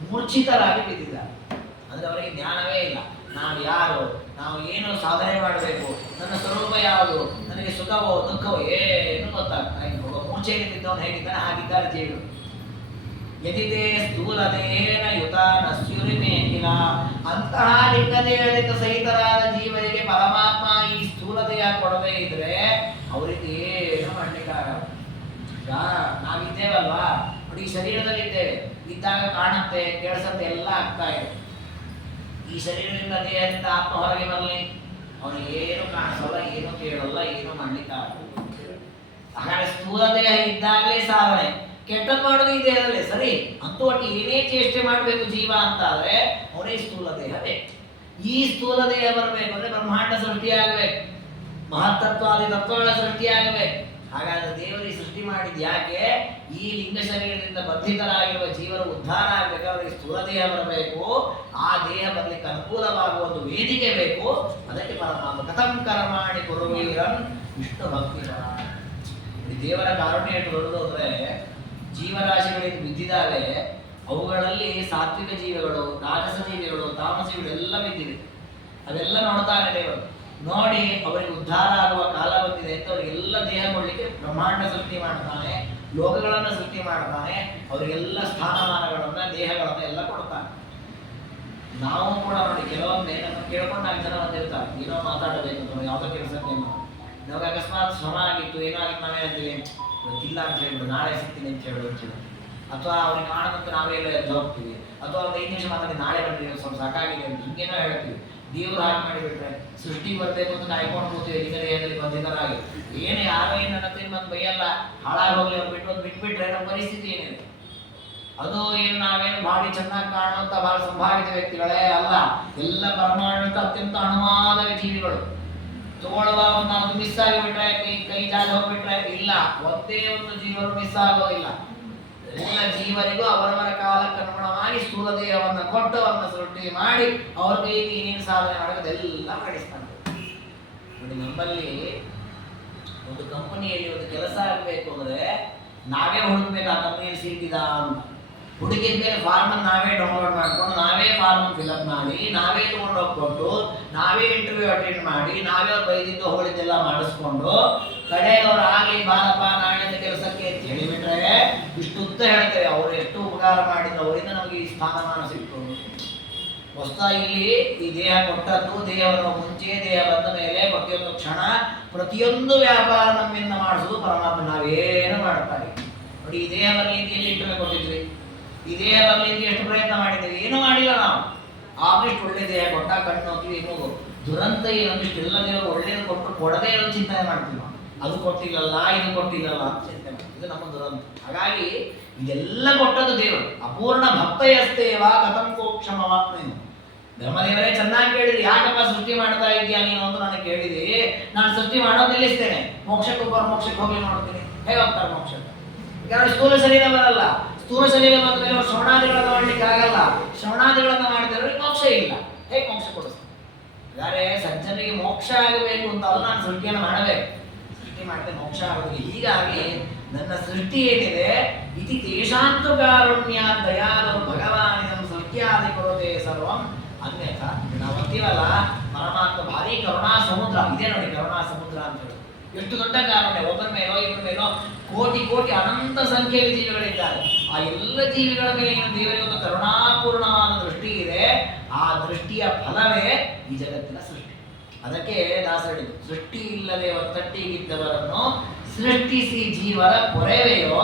ಮೂರ್ಛಿತರಾಗಿ ಬಿದ್ದಿದ್ದಾರೆ. ಅಂದ್ರೆ ಅವರಿಗೆ ಜ್ಞಾನವೇ ಇಲ್ಲ. ನಾವು ಯಾರು, ನಾವು ಏನು ಸಾಧನೆ ಮಾಡಬೇಕು, ನನ್ನ ಸ್ವರೂಪ ಯಾವುದು, ನನಗೆ ಸುಖವೋ ದುಃಖವೋ ಏನು ಗೊತ್ತಾಗ್ತಾ ಇಲ್ಲ. ಮೂರ್ಛೆಯಲ್ಲಿ ಬಿದ್ದವನು ಹೇಗಿದ್ದಾನೆ ಹಾಗಿದ್ದಾರೆ ಜೀವರು. ಯದಿದೇ ಸ್ಥೂಲದೇಹೇನ ಯುತ ನಸ್ಯುರಿಮೇಕಿಲ. ಅಂತಹ ಲಿಂಗದೇಹದಿಂದ ಸಹಿತರಾದ ಜೀವರಿಗೆ ಪರಮಾತ್ಮ ಈ ಸ್ಥೂಲದೇಹ ಕೊಡದೇ ಇದ್ರೆ ಅವರಿಗೆ ಏನು ಮಾಡ್ಲಿಕ್ಕಾಗಲ್ಲ. ನಾವಿದ್ದೇವಲ್ವಾ, ನೋಡಿ, ಈ ಶರೀರದಲ್ಲಿ ಇದ್ದೇವೆ. ಇದ್ದಾಗ ಕಾಣುತ್ತೆ, ಕೇಳಿಸತ್ತೆ, ಎಲ್ಲ ಆಗ್ತಾ ಇದೆ. ಈ ಶರೀರದಿಂದ ದೇಹದಿಂದ ಆತ್ಮ ಹೊರಗೆ ಬರಲಿ, ಅವನಿಗೆ ಏನು ಕಾಣಿಸಲ್ಲ, ಏನು ಕೇಳಲ್ಲ, ಏನು ಮಾಡ್ಲಿಕ್ಕಾಗಲ್ಲ. ಹಾಗಾದ್ರೆ ಸ್ಥೂಲ ದೇಹ ಇದ್ದಾಗಲೇ ಸಾಧನೆ, ಕೆಟ್ಟದ್ದು ಮಾಡೋದು ಈ ದೇಹದಲ್ಲೇ. ಸರಿ, ಅಂತೂ ಒಟ್ಟು ಏನೇ ಚೇಷ್ಟೆ ಮಾಡಬೇಕು ಜೀವ ಅಂತ ಆದ್ರೆ ಅವನೇ ಸ್ಥೂಲ ದೇಹ ಬೇಕು. ಈ ಸ್ಥೂಲ ದೇಹ ಬರಬೇಕು ಅಂದ್ರೆ ಬ್ರಹ್ಮಾಂಡ ಸೃಷ್ಟಿಯಾಗಬೇಕು, ಮಹತ್ತತ್ವಾದಿ ತತ್ವಗಳ ಸೃಷ್ಟಿಯಾಗಬೇಕು. ಹಾಗಾದ್ರೆ ದೇವರಿಗೆ ಸೃಷ್ಟಿ ಮಾಡಿದ ಯಾಕೆ? ಈ ಲಿಂಗ ಶರೀರದಿಂದ ಬಂಧಿತರಾಗಿರುವ ಜೀವನ ಉದ್ಧಾರ ಆಗಬೇಕಾದ್ರೆ ಸ್ಥೂಲ ದೇಹ ಬರಬೇಕು. ಆ ದೇಹ ಬರಲಿಕ್ಕೆ ಅನುಕೂಲವಾಗುವ ಒಂದು ವೇದಿಕೆ ಬೇಕು. ಅದಕ್ಕೆ ಪರಮಾತ್ಮ ಕಥಂ ಕರ್ಮಾಣಿ ಕುರುವೀರನ್ ವಿಷ್ಣು ಭಕ್ತಿ. ದೇವರ ಕಾರುಣ್ಯ ಎಷ್ಟು ದೊಡ್ಡದು ಅಂದ್ರೆ, ಜೀವರಾಶಿಗಳಿಗೆ ಬಿದ್ದಿದ್ದಾವೆ. ಅವುಗಳಲ್ಲಿ ಸಾತ್ವಿಕ ಜೀವಿಗಳು, ರಾಜಸ ಜೀವಿಗಳು, ತಾಮಸ ಜೀವಿಗಳು ಎಲ್ಲ ಬಿದ್ದಿವೆ. ಅವೆಲ್ಲ ನೋಡ್ತಾನೆ ದೇವರು. ನೋಡಿ ಅವರಿಗೆ ಉದ್ಧಾರ ಆಗುವ ಕಾಲ ಬಂದಿದೆ ಅಂತ ಅವರಿಗೆಲ್ಲ ದೇಹ ಕೊಡ್ಲಿಕ್ಕೆ ಬ್ರಹ್ಮಾಂಡ ಸೃಷ್ಟಿ ಮಾಡ್ತಾನೆ, ಲೋಕಗಳನ್ನು ಸೃಷ್ಟಿ ಮಾಡ್ತಾನೆ, ಅವರಿಗೆಲ್ಲ ಸ್ಥಾನಮಾನಗಳನ್ನ, ದೇಹಗಳನ್ನ ಎಲ್ಲ ಕೊಡ್ತಾನೆ. ನಾವು ಕೂಡ ನೋಡಿ, ಕೆಲವೊಮ್ಮೆ ನಮ್ಮ ಕೇಳ್ಕೊಂಡು 4 ಜನ ಬಂದಿರ್ತಾರೆ, ಏನೋ ಮಾತಾಡಬೇಕು ಅಂತ, ಯಾವುದೋ ಕೆಲಸಕ್ಕೆ ನಮಗೆ ಅಕಸ್ಮಾತ್ ಶ್ರಮ ಆಗಿತ್ತು, ಏನೋ ಆಗಿತ್ತು, ನಾವೇ ಹೇಳ್ತೀವಿ ಗೊತ್ತಿಲ್ಲ ಅಂತ ಹೇಳ್ಬಿಡು, ನಾಳೆ ಸಿಗ್ತೀನಿ ಅಂತ ಹೇಳಿ. ಅಥವಾ ಅವ್ರಿಗೆ ಕಾಣದಂತ ನಾವೇ ಎಲ್ಲ ಎದ್ದು ಹೋಗ್ತೀವಿ. ಅಥವಾ ಒಂದು 5 ನಿಮಿಷ ಮಾತಾಡಿ ನಾಳೆ ಬರ್ತೀವಿ ಸ್ವಲ್ಪ ಸಾಕಾಗಿದೆ ಅಂತ ಹಿಂಗೇನೋ ಹೇಳ್ತೀವಿ. ದೇವ್ರು ಹಾಗೆ ಮಾಡಿಬಿಟ್ರೆ ಸೃಷ್ಟಿ ಬರಬೇಕು ಅಂತ ಕಾಯ್ಕೊಂಡು ಕೂತೀವಿ ಈಗ ದೇಹದಲ್ಲಿ ಬಂದಿದ್ದರಾಗಿ ಏನು ಯಾರೋ ಏನು ಅನ್ನತ್ತೆ ಮತ್ತೆ ಬೈಯಲ್ಲ ಹಾಳಾಗಿ ಹೋಗ್ಲಿ ಅವ್ರು ಬಿಟ್ಬಿಟ್ರೆ ನಮ್ಮ ಪರಿಸ್ಥಿತಿ ಏನಿದೆ. ಅದು ಏನು ನಾವೇನು ಭಾರಿ ಚೆನ್ನಾಗಿ ಕಾಣುವಂತ ಬಹಳ ಸಂಭಾವಿತ ವ್ಯಕ್ತಿಗಳೇ ಅಲ್ಲ, ಎಲ್ಲ ಪರಮಾಣುಕ ಅತ್ಯಂತ ಅಣುವಾದ ಜೀವಿಗಳು. ತಗೊಳ್ಳುವ ಒಂದು ಮಿಸ್ ಆಗಿಬಿಟ್ರೆ ಕೈ ಜಾರಿ ಹೋಗ್ಬಿಟ್ರೆ ಇಲ್ಲ, ಒಂದೇ ಒಂದು ಜೀವರು ಮಿಸ್ ಆಗೋದಿಲ್ಲ. ಎಲ್ಲ ಜೀವರಿಗೂ ಅವರವರ ಕಾಲಕ್ಕೆ ಅನುಗುಣವಾಗಿ ಸ್ಥೂಲ ದೇಹವನ್ನು ಕೊಟ್ಟು ಅವನ್ನ ಸೃಷ್ಟಿ ಮಾಡಿ ಅವ್ರ ಕೈಗೆ ಏನೇನು ಸಾಧನೆ ಮಾಡೋದೆಲ್ಲ ಮಾಡಿಸ್ತಾನೆ. ನೋಡಿ, ನಮ್ಮಲ್ಲಿ ಒಂದು ಕಂಪನಿಯಲ್ಲಿ ಒಂದು ಕೆಲಸ ಆಗಬೇಕು ಅಂದ್ರೆ ನಾವೇ ಹುಡುಕ್ಬೇಕು ಆ ಕಂಪನಿಯಲ್ಲಿ ಸೀಟಿದ ಅಂತ. ಹುಡುಗಿದ ಮೇಲೆ ಫಾರ್ಮ್ ನಾವೇ ಡೌನ್ಲೋಡ್ ಮಾಡ್ಕೊಂಡು ನಾವೇ ಫಾರ್ಮ್ ಫಿಲ್ಅಪ್ ಮಾಡಿ ನಾವೇ ತಗೊಂಡೋಗಿ ಕೊಟ್ಟು ನಾವೇ ಇಂಟರ್ವ್ಯೂ ಅಟೆಂಡ್ ಮಾಡಿ ನಾವೇ ಅವ್ರು ಬೈದಿದ್ದು ಹೊಳಿದ್ದೆಲ್ಲ ಮಾಡಿಸ್ಕೊಂಡು ಕಡೆಗೆ ಅವ್ರು ಆಗಲಿ ಬಾರಪ್ಪ ನಾಳಿನ ಕೆಲಸಕ್ಕೆ ಅಂತ ಹೇಳಿಬಿಟ್ರೆ ಇಷ್ಟುತ್ತ ಹೇಳ್ತೇವೆ ಅವರು ಎಷ್ಟು ಉಪಕಾರ ಮಾಡಿದ್ರು, ಅವರಿಂದ ನಮಗೆ ಈ ಸ್ಥಾನಮಾನ ಸಿಕ್ತು. ಹೊಸ ಇಲ್ಲಿ ಈ ದೇಹ ಕೊಟ್ಟದ್ದು, ದೇಹವನ್ನು ಮುಂಚೆ ದೇಹ ಬಂದ ಮೇಲೆ ಪ್ರತಿಯೊಂದು ಕ್ಷಣ ಪ್ರತಿಯೊಂದು ವ್ಯಾಪಾರ ನಮ್ಮಿಂದ ಮಾಡಿಸೋದು ಪರಮಾತ್ಮ. ನಾವೇನು ಮಾಡ್ತಾರೆ ನೋಡಿ, ಈ ದೇಹ ಬರಲಿ ಎಲ್ಲಿ ಇಂಟರ್ವ್ಯೂ ಕೊಟ್ಟಿದ್ವಿ, ಈ ದೇಹ ಬರಲಿ ಎಷ್ಟು ಪ್ರಯತ್ನ ಮಾಡಿದ್ದೀವಿ, ಏನು ಮಾಡಿಲ್ಲ ನಾವು. ಆದಷ್ಟು ಒಳ್ಳೆ ದೇಹ ಕೊಟ್ಟ ಕಣ್ಣು ನೋಡ್ತೀವಿ, ಏನು ದುರಂತ ಏನಂದಿಷ್ಟು ಎಲ್ಲ ದೇವರು ಒಳ್ಳೇದು ಕೊಟ್ಟು ಕೊಡದೇ ಇರೋದು ಚಿಂತನೆ ಮಾಡ್ತೀವಿ ನಾವು. ಅದು ಕೊಟ್ಟಿಲ್ಲಲ್ಲ ಇದು ಕೊಟ್ಟಿಲ್ಲಲ್ಲ ಅಂತ ಚಿಂತನೆ ಮಾಡ್ತೀವಿ, ಇದು ನಮ್ಮ ದುರಂತ. ಹಾಗಾಗಿ ಇದೆಲ್ಲ ಕೊಟ್ಟದ್ದು ದೇವರು. ಅಪೂರ್ಣ ಭಕ್ತಯಸ್ತೇವ ಕಥಂಕೋಕ್ಷಮವಾಪ್ನೇನು. ಬ್ರಹ್ಮದೇವರೇ ಚೆನ್ನಾಗಿ ಕೇಳಿದ್ರಿ, ಯಾಕಪ್ಪ ಸೃಷ್ಟಿ ಮಾಡ್ತಾ ಇದೆಯಾ ನೀನು ಅಂತ ನನಗೆ ಕೇಳಿದಿ. ನಾನು ಸೃಷ್ಟಿ ಮಾಡೋದು ನಿಲ್ಲಿಸ್ತೇನೆ, ಮೋಕ್ಷಕ್ಕೆ ಹೋಗಿ ನೋಡ್ತೀನಿ. ಹೇಗೆ ಹೋಗ್ತಾರೆ ಮೋಕ್ಷಕ್ಕೆ? ಯಾಕಂದ್ರೆ ಸ್ಥೂಲ ಶರೀರ ಬರಲ್ಲ, ಸ್ಥೂಲ ಶರೀರ ಬಂದ ಮೇಲೆ ಶ್ರವಣಾದಿಗಳನ್ನು ಮಾಡ್ಲಿಕ್ಕೆ ಆಗಲ್ಲ, ಶ್ರವಣಾದಿಗಳನ್ನು ಮಾಡಿದ್ರೆ ಮೋಕ್ಷ ಇಲ್ಲ. ಹೇಗೆ ಮೋಕ್ಷ ಕೊಡಿಸ್ತಾರೆ? ಯಾರೇ ಸಜ್ಜನಿಗೆ ಮೋಕ್ಷ ಆಗಬೇಕು ಅಂತ ಅಲ್ಲ, ನಾನು ಸೃಷ್ಟಿಯನ್ನು ಮಾಡಬೇಕು, ಸೃಷ್ಟಿ ಮಾಡಿದ್ರೆ ಮೋಕ್ಷ ಆಗೋದಿಲ್ಲ. ಹೀಗಾಗಿ ನನ್ನ ಸೃಷ್ಟಿ ಏನಿದೆ ಇತಿ ತೇಷಾಂತ ಕಾರುಣ್ಯ ದಯಾಲು ಭಗವಾನಿದಂ ಸೃಷ್ಟ್ಯಾದಿ ಕೊರತೆ ಸರ್ವಂ ಅನ್ಯಥ. ನಾವು ಅಂತೀವಲ್ಲ ಪರಮಾತ್ಮ ಭಾರಿ ಕರುಣಾ ಸಮುದ್ರ ಇದೆ ನೋಡಿ, ಕರುಣಾ ಸಮುದ್ರ ಅಂತ ಹೇಳಿ ಎಷ್ಟು ದೊಡ್ಡ ಕಾರುಣ್ಯ. ಒಬ್ಬರ ಮೇಲೋ ಇಬ್ಬರ ಮೇಲೋ ಕೋಟಿ ಕೋಟಿ ಅನಂತ ಸಂಖ್ಯೆಯಲ್ಲಿ ಜೀವಿಗಳಿದ್ದಾರೆ. ಆ ಎಲ್ಲ ಜೀವಿಗಳ ಮೇಲೆ ಏನು ದೇವರಿಗೆ ಒಂದು ಕರುಣಾಪೂರ್ಣವಾದ ದೃಷ್ಟಿ ಇದೆ. ಆ ದೃಷ್ಟಿಯ ಫಲವೇ ಈ ಜಗತ್ತಿನ ಸೃಷ್ಟಿ. ಅದಕ್ಕೆ ದಾಸ ಹೇಳಿದ್ರು, ಸೃಷ್ಟಿ ಇಲ್ಲದೆ ಒತ್ತಟ್ಟಿಗಿದ್ದವರನ್ನು ಸೃಷ್ಟಿಸಿ ಜೀವರ ಪೊರೆವೆಯೋ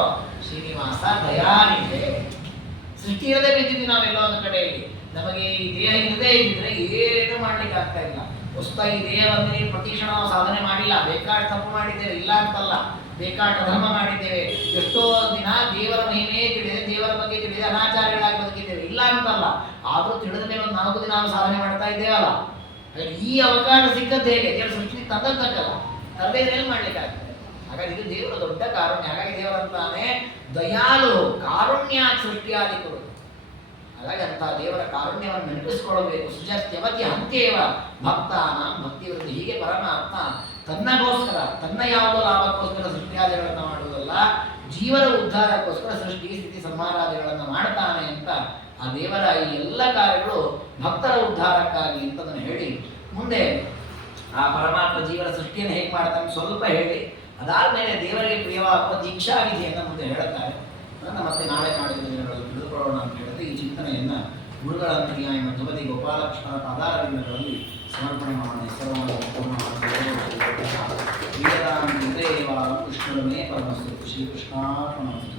ಶ್ರೀನಿವಾಸ ದಯಾನಿದೆ. ಸೃಷ್ಟಿ ಇರದೆ ಬಿದ್ದಿದ್ವಿ ನಾವೆಲ್ಲೋ ಒಂದು ಕಡೆಯಲ್ಲಿ. ನಮಗೆ ಈ ದೇಹ ಇಲ್ಲದೆ ಇದ್ದಿದ್ರೆ ಏನು ಮಾಡ್ಲಿಕ್ಕೆ ಆಗ್ತಾ ಇಲ್ಲ. ಹೊಸದಾಗಿ ಈ ದೇಹ ಬಂದ್ರೆ ಪ್ರತಿ ಕ್ಷಣ ನಾವು ಸಾಧನೆ ಮಾಡಿಲ್ಲ, ಬೇಕಾದ ತಪ್ಪು ಮಾಡಿದ್ದೇವೆ, ಇಲ್ಲ ಅಂತಲ್ಲ, ಬೇಕಾದ ಧರ್ಮ ಮಾಡಿದ್ದೇವೆ. ಎಷ್ಟೋ ದಿನ ದೇವರ ಮಹಿಮೆ ತಿಳಿದೆ, ದೇವರ ಬಗ್ಗೆ ತಿಳಿದೆ, ಅನಾಚಾರಗಳಾಗಿ ಬದುಕಿದ್ದೇವೆ, ಇಲ್ಲ ಅಂತಲ್ಲ. ಆದ್ರೂ ತಿಳಿದ ಮೇಲೆ ಒಂದು 4 ದಿನ ನಾವು ಸಾಧನೆ ಮಾಡ್ತಾ ಇದ್ದೇವಲ್ಲ. ಈ ಅವಕಾಶ ಸಿಕ್ಕದ್ದು ಹೇಗೆ? ದೇವರ ಸೃಷ್ಟಿ ತಂದದ್ದಕ್ಕಲ್ಲ, ತರದೇ ಏನು ಮಾಡ್ಲಿಕ್ಕೆ ಆಗ್ತದೆ. ಹಾಗಾಗಿ ಇದು ದೇವರ ದೊಡ್ಡ ಕಾರುಣ್ಯ. ಹಾಗಾಗಿ ದೇವರಂತಾನೆ ದಯಾಲು ಕಾರುಣ್ಯ ಸೃಷ್ಟಿಯಾದಿ ಕೊಡು. ಹಾಗಾಗಿ ಅಂತ ದೇವರ ಕಾರುಣ್ಯವನ್ನು ನೆನಪಿಸಿಕೊಳ್ಳಬೇಕು. ಸುಜತ್ಯವತಿ ಅಂತ್ಯೇವ ಭಕ್ತಾನ ಭಕ್ತಿ ವೃದ್ಧಿ. ಹೀಗೆ ಪರಮಾತ್ಮ ತನ್ನಗೋಸ್ಕರ, ತನ್ನ ಯಾವುದೋ ಲಾಭಕ್ಕೋಸ್ಕರ ಸೃಷ್ಟಿಯಾದಿಗಳನ್ನು ಮಾಡುವುದಲ್ಲ, ಜೀವನ ಉದ್ಧಾರಕ್ಕೋಸ್ಕರ ಸೃಷ್ಟಿ ಸ್ಥಿತಿ ಸಂಹಾರಾದಿಗಳನ್ನು ಮಾಡ್ತಾನೆ ಅಂತ ಆ ದೇವರ ಈ ಎಲ್ಲ ಕಾರ್ಯಗಳು ಭಕ್ತರ ಉದ್ಧಾರಕ್ಕಾಗಿ ಅಂತದನ್ನು ಹೇಳಿ ಮುಂದೆ ಆ ಪರಮಾತ್ಮ ಜೀವನ ಸೃಷ್ಟಿಯನ್ನು ಹೇಗೆ ಮಾಡ್ತಾನೆ ಸ್ವಲ್ಪ ಹೇಳಿ ಅದಾದ್ಮೇಲೆ ದೇವರಿಗೆ ಪ್ರಿಯವಾಗುವ ದೀಕ್ಷಾ ವಿಧಿಯನ್ನು ಮುಂದೆ ಹೇಳುತ್ತಾರೆ. ಅದನ್ನು ಮತ್ತೆ ನಾಳೆ ಮಾಡಿದ ದಿನಗಳಲ್ಲಿ ತಿಳಿದುಕೊಳ್ಳೋಣ ಅಂತ ಹೇಳಿದ್ರೆ ಈ ಚಿಂತನೆಯನ್ನು ಗುರುಗಳ ಅಂತರ್ಯಾಯ ಮಧ್ಯವದಿ ಗೋಪಾಲಕೃಷ್ಣರ ಪಾದಾರವಿಂದಗಳಲ್ಲಿ ಸಮರ್ಪಣೆ ಮಾಡೋಣ. ಕೃಷ್ಣನೇ ಪರಮಸ್ತು. ಶ್ರೀಕೃಷ್ಣಾರ್ಪಣಮಸ್ತು.